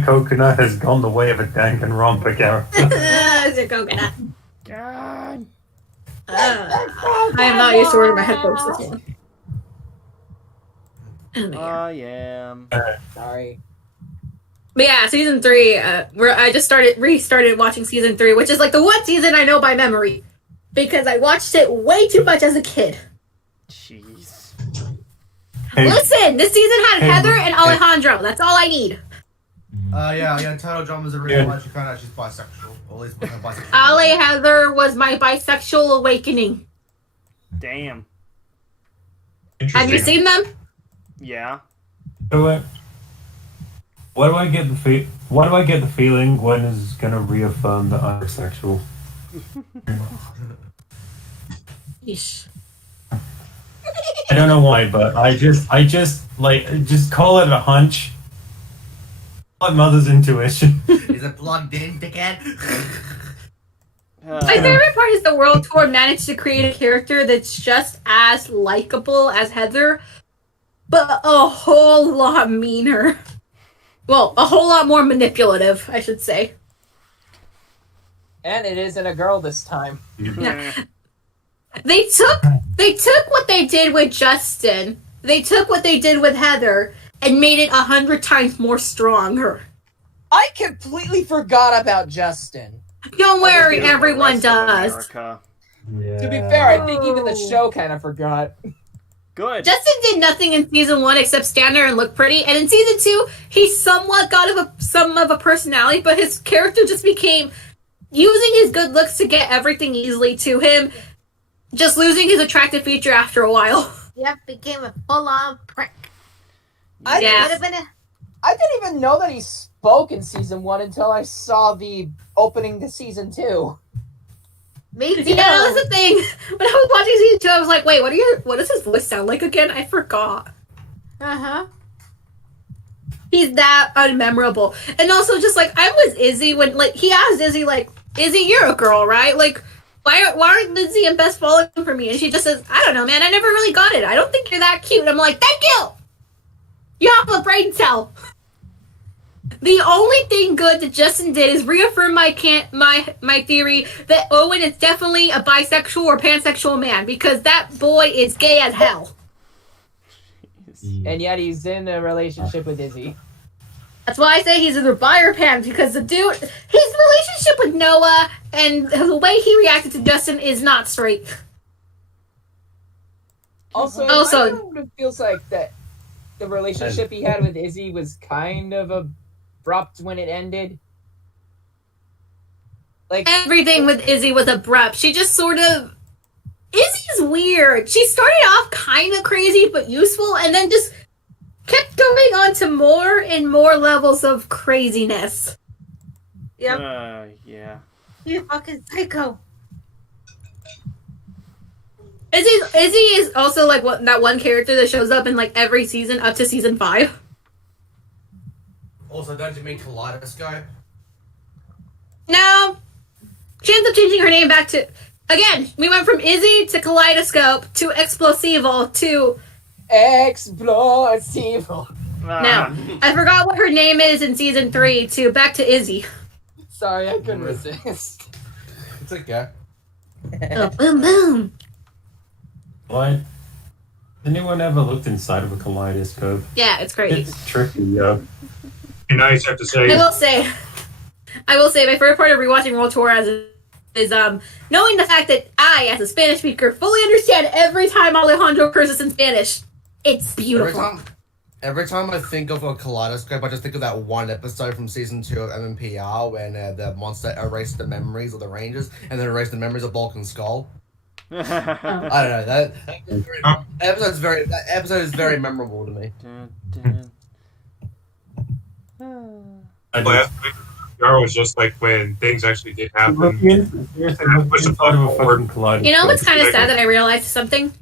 coconut has gone the way of a Danganronpa character. Mr. Coconut. God. I am not used to wearing my headphones this long. Oh, man. I am. Sorry. But yeah, season 3, where I just restarted watching season 3, which is like the one season I know by memory. Because I watched it way too much as a kid. Jeez. Hey, Listen, this season had Hey, Heather and hey. Alejandro. That's all I need. Yeah, Total Drama's a real Yeah. life. She's kind of, she's bisexual. Or at least bisexual. Ale Heather was my bisexual awakening. Damn. Have you seen them? Yeah. So, why do I get the feeling Gwen is gonna reaffirm that I'm sexual? Yeesh. I don't know why, but I just call it a hunch. My mother's intuition. Is it plugged in, dickhead? My favorite part is the World Tour managed to create a character that's just as likable as Heather, but a whole lot meaner. Well, a whole lot more manipulative, I should say. And it isn't a girl this time. Yeah. They took what they did with Justin, they took what they did with Heather, and made it 100 times more stronger. I completely forgot about Justin. Don't worry, everyone does. To be fair, I think even the show kind of forgot. Good. Justin did nothing in season 1 except stand there and look pretty, and in season 2, he somewhat got some of a personality, but his character just became using his good looks to get everything easily to him, just losing his attractive feature after a while. Yep, became a full-on prick. I Yeah. didn't even know that he spoke in season 1 until I saw the opening to season 2. Me too. Yeah, that's the thing. When I was watching season 2, I was like, wait, what does his voice sound like again? I forgot. Uh-huh. He's that unmemorable. And also, just like, I'm with Izzy when, like, he asked Izzy, like, Izzy, you're a girl, right? Like, why aren't Lindsay and Bess falling for me? And she just says, I don't know, man. I never really got it. I don't think you're that cute. I'm like, thank you! You have a brain cell. The only thing good that Justin did is reaffirm my theory that Owen is definitely a bisexual or pansexual man, because that boy is gay as hell. And yet he's in a relationship with Izzy. That's why I say he's either bi or pan, because the dude, his relationship with Noah and the way he reacted to Justin is not straight. Also, it kind of feels like that the relationship he had with Izzy was kind of abrupt when it ended. Like everything with Izzy was abrupt. She just sort of... Izzy's weird. She started off kind of crazy but useful, and then just kept going on to more and more levels of craziness. Yep. Yeah. You fucking psycho. Izzy is also like that one character that shows up in like every season up to season 5. Also, don't you mean Kaleidoscope? No. She ends up changing her name back to... Again, we went from Izzy to Kaleidoscope to Explosivo to... Explosivo. No. I forgot what her name is in season 3 to back to Izzy. Sorry, I couldn't resist. It's okay. Oh, boom, boom. What? Has anyone ever looked inside of a kaleidoscope? Yeah, it's great. It's tricky, yeah. Be nice, I have to say. I will say, my favorite part of rewatching World Tour is knowing the fact that I, as a Spanish speaker, fully understand every time Alejandro curses in Spanish. It's beautiful. Every time I think of a kaleidoscope, I just think of that one episode from season 2 of MMPR when the monster erased the memories of the Rangers and then erased the memories of Bulk and Skull. I don't know. That episode is very memorable to me. Yara was just like when things actually did happen. You know what's kind of sad that I realized something?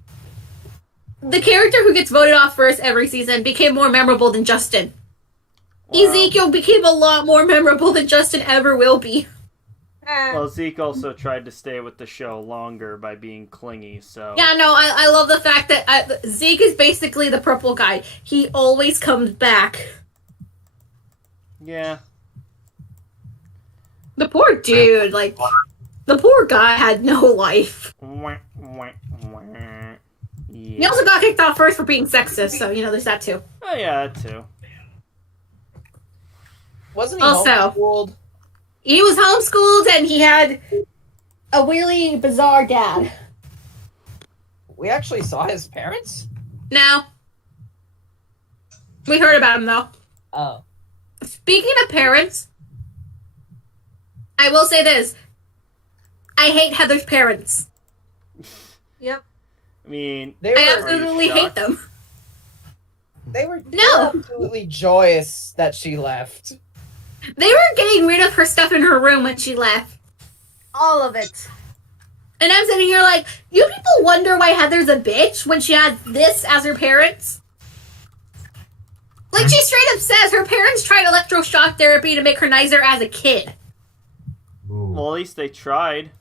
The character who gets voted off first every season became more memorable than Justin. Wow. Ezekiel became a lot more memorable than Justin ever will be. Well, Zeke also tried to stay with the show longer by being clingy, so... Yeah, no, I love the fact that Zeke is basically the purple guy. He always comes back. Yeah. The poor dude, like, the poor guy had no life. Yeah. He also got kicked off first for being sexist, so, there's that too. Oh, yeah, that too. Wasn't he also homeschooled? He was homeschooled and he had a really bizarre dad. We actually saw his parents? No. We heard about him, though. Oh. Speaking of parents, I will say this. I hate Heather's parents. Yep. I mean... I absolutely hate them. They were No. absolutely joyous that she left. They were getting rid of her stuff in her room when she left. All of it. And I'm sitting here like, you people wonder why Heather's a bitch when she has this as her parents? Like, she straight up says her parents tried electroshock therapy to make her nicer as a kid. Well, at least they tried.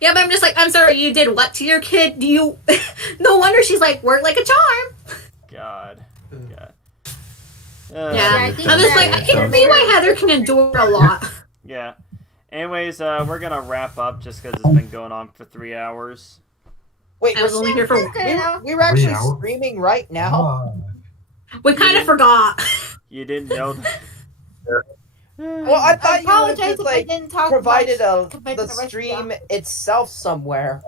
Yeah, but I'm just like, I'm sorry, you did what to your kid? Do you? No wonder she's like, work like a charm. God. Yeah, I'm just like, I can see why Heather can endure a lot. Yeah. Anyways, we're gonna wrap up just because it's been going on for 3 hours. Wait, I was only here for. we were actually 3 hours? streaming right now. We kind of forgot. You didn't know that? Well, I thought you would apologize just if I like didn't talk provided much compared the to the rest of stream y'all. itself somewhere.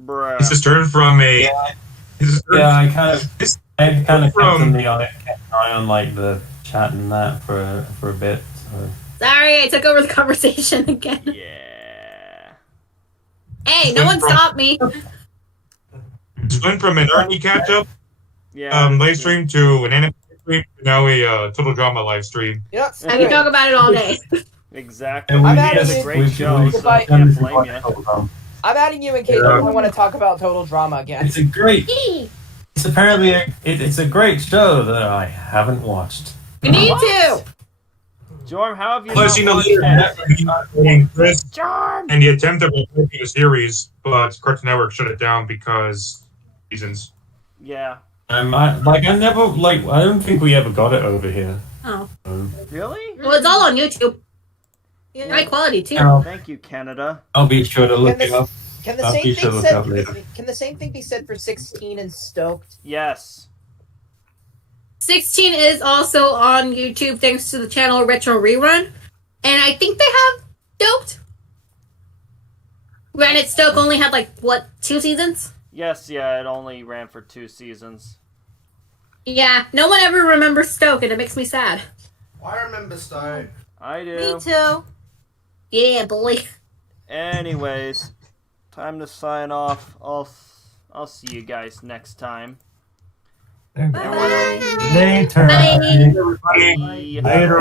Bruh. This is turned from a. Yeah, I kind of kept From- an eye on like the chat and that for a bit. So. Sorry, I took over the conversation again. Yeah. Hey, no one stopped me. It went from an Ernie catch up Yeah. live stream to an anime stream to now a total drama live stream. You know, I can talk about it all day. Exactly. And we I'm need adding a you- great show, we- so I we- can't blame you. I'm adding you in case Yeah. you want to talk about Total Drama again. It's a great. It's apparently it's a great show that I haven't watched. You need to. Jorm, how have you Plus, not you know, watched later it? Chris Jorm! and the attempt of reviving the series, but Cartoon Network shut it down because reasons. Yeah. I don't think we ever got it over here. Oh. Really? Well, it's all on YouTube. Yeah. High quality too. I'll, Thank you, Canada. I'll be sure to look it up. Can the I'll same be sure to thing look said? up later. Can the same thing be said for 16 and Stoked? Yes. 16 is also on YouTube thanks to the channel Retro Rerun. And I think they have Stoked. Granted, Stoke only had like, what, 2 seasons? Yes, yeah, it only ran for 2 seasons. Yeah, no one ever remembers Stoke and it makes me sad. I remember Stoke. I do. Me too. Yeah, boy. Anyways, time to sign off. I'll see you guys next time. Bye-bye. Later. Bye. Bye. Later.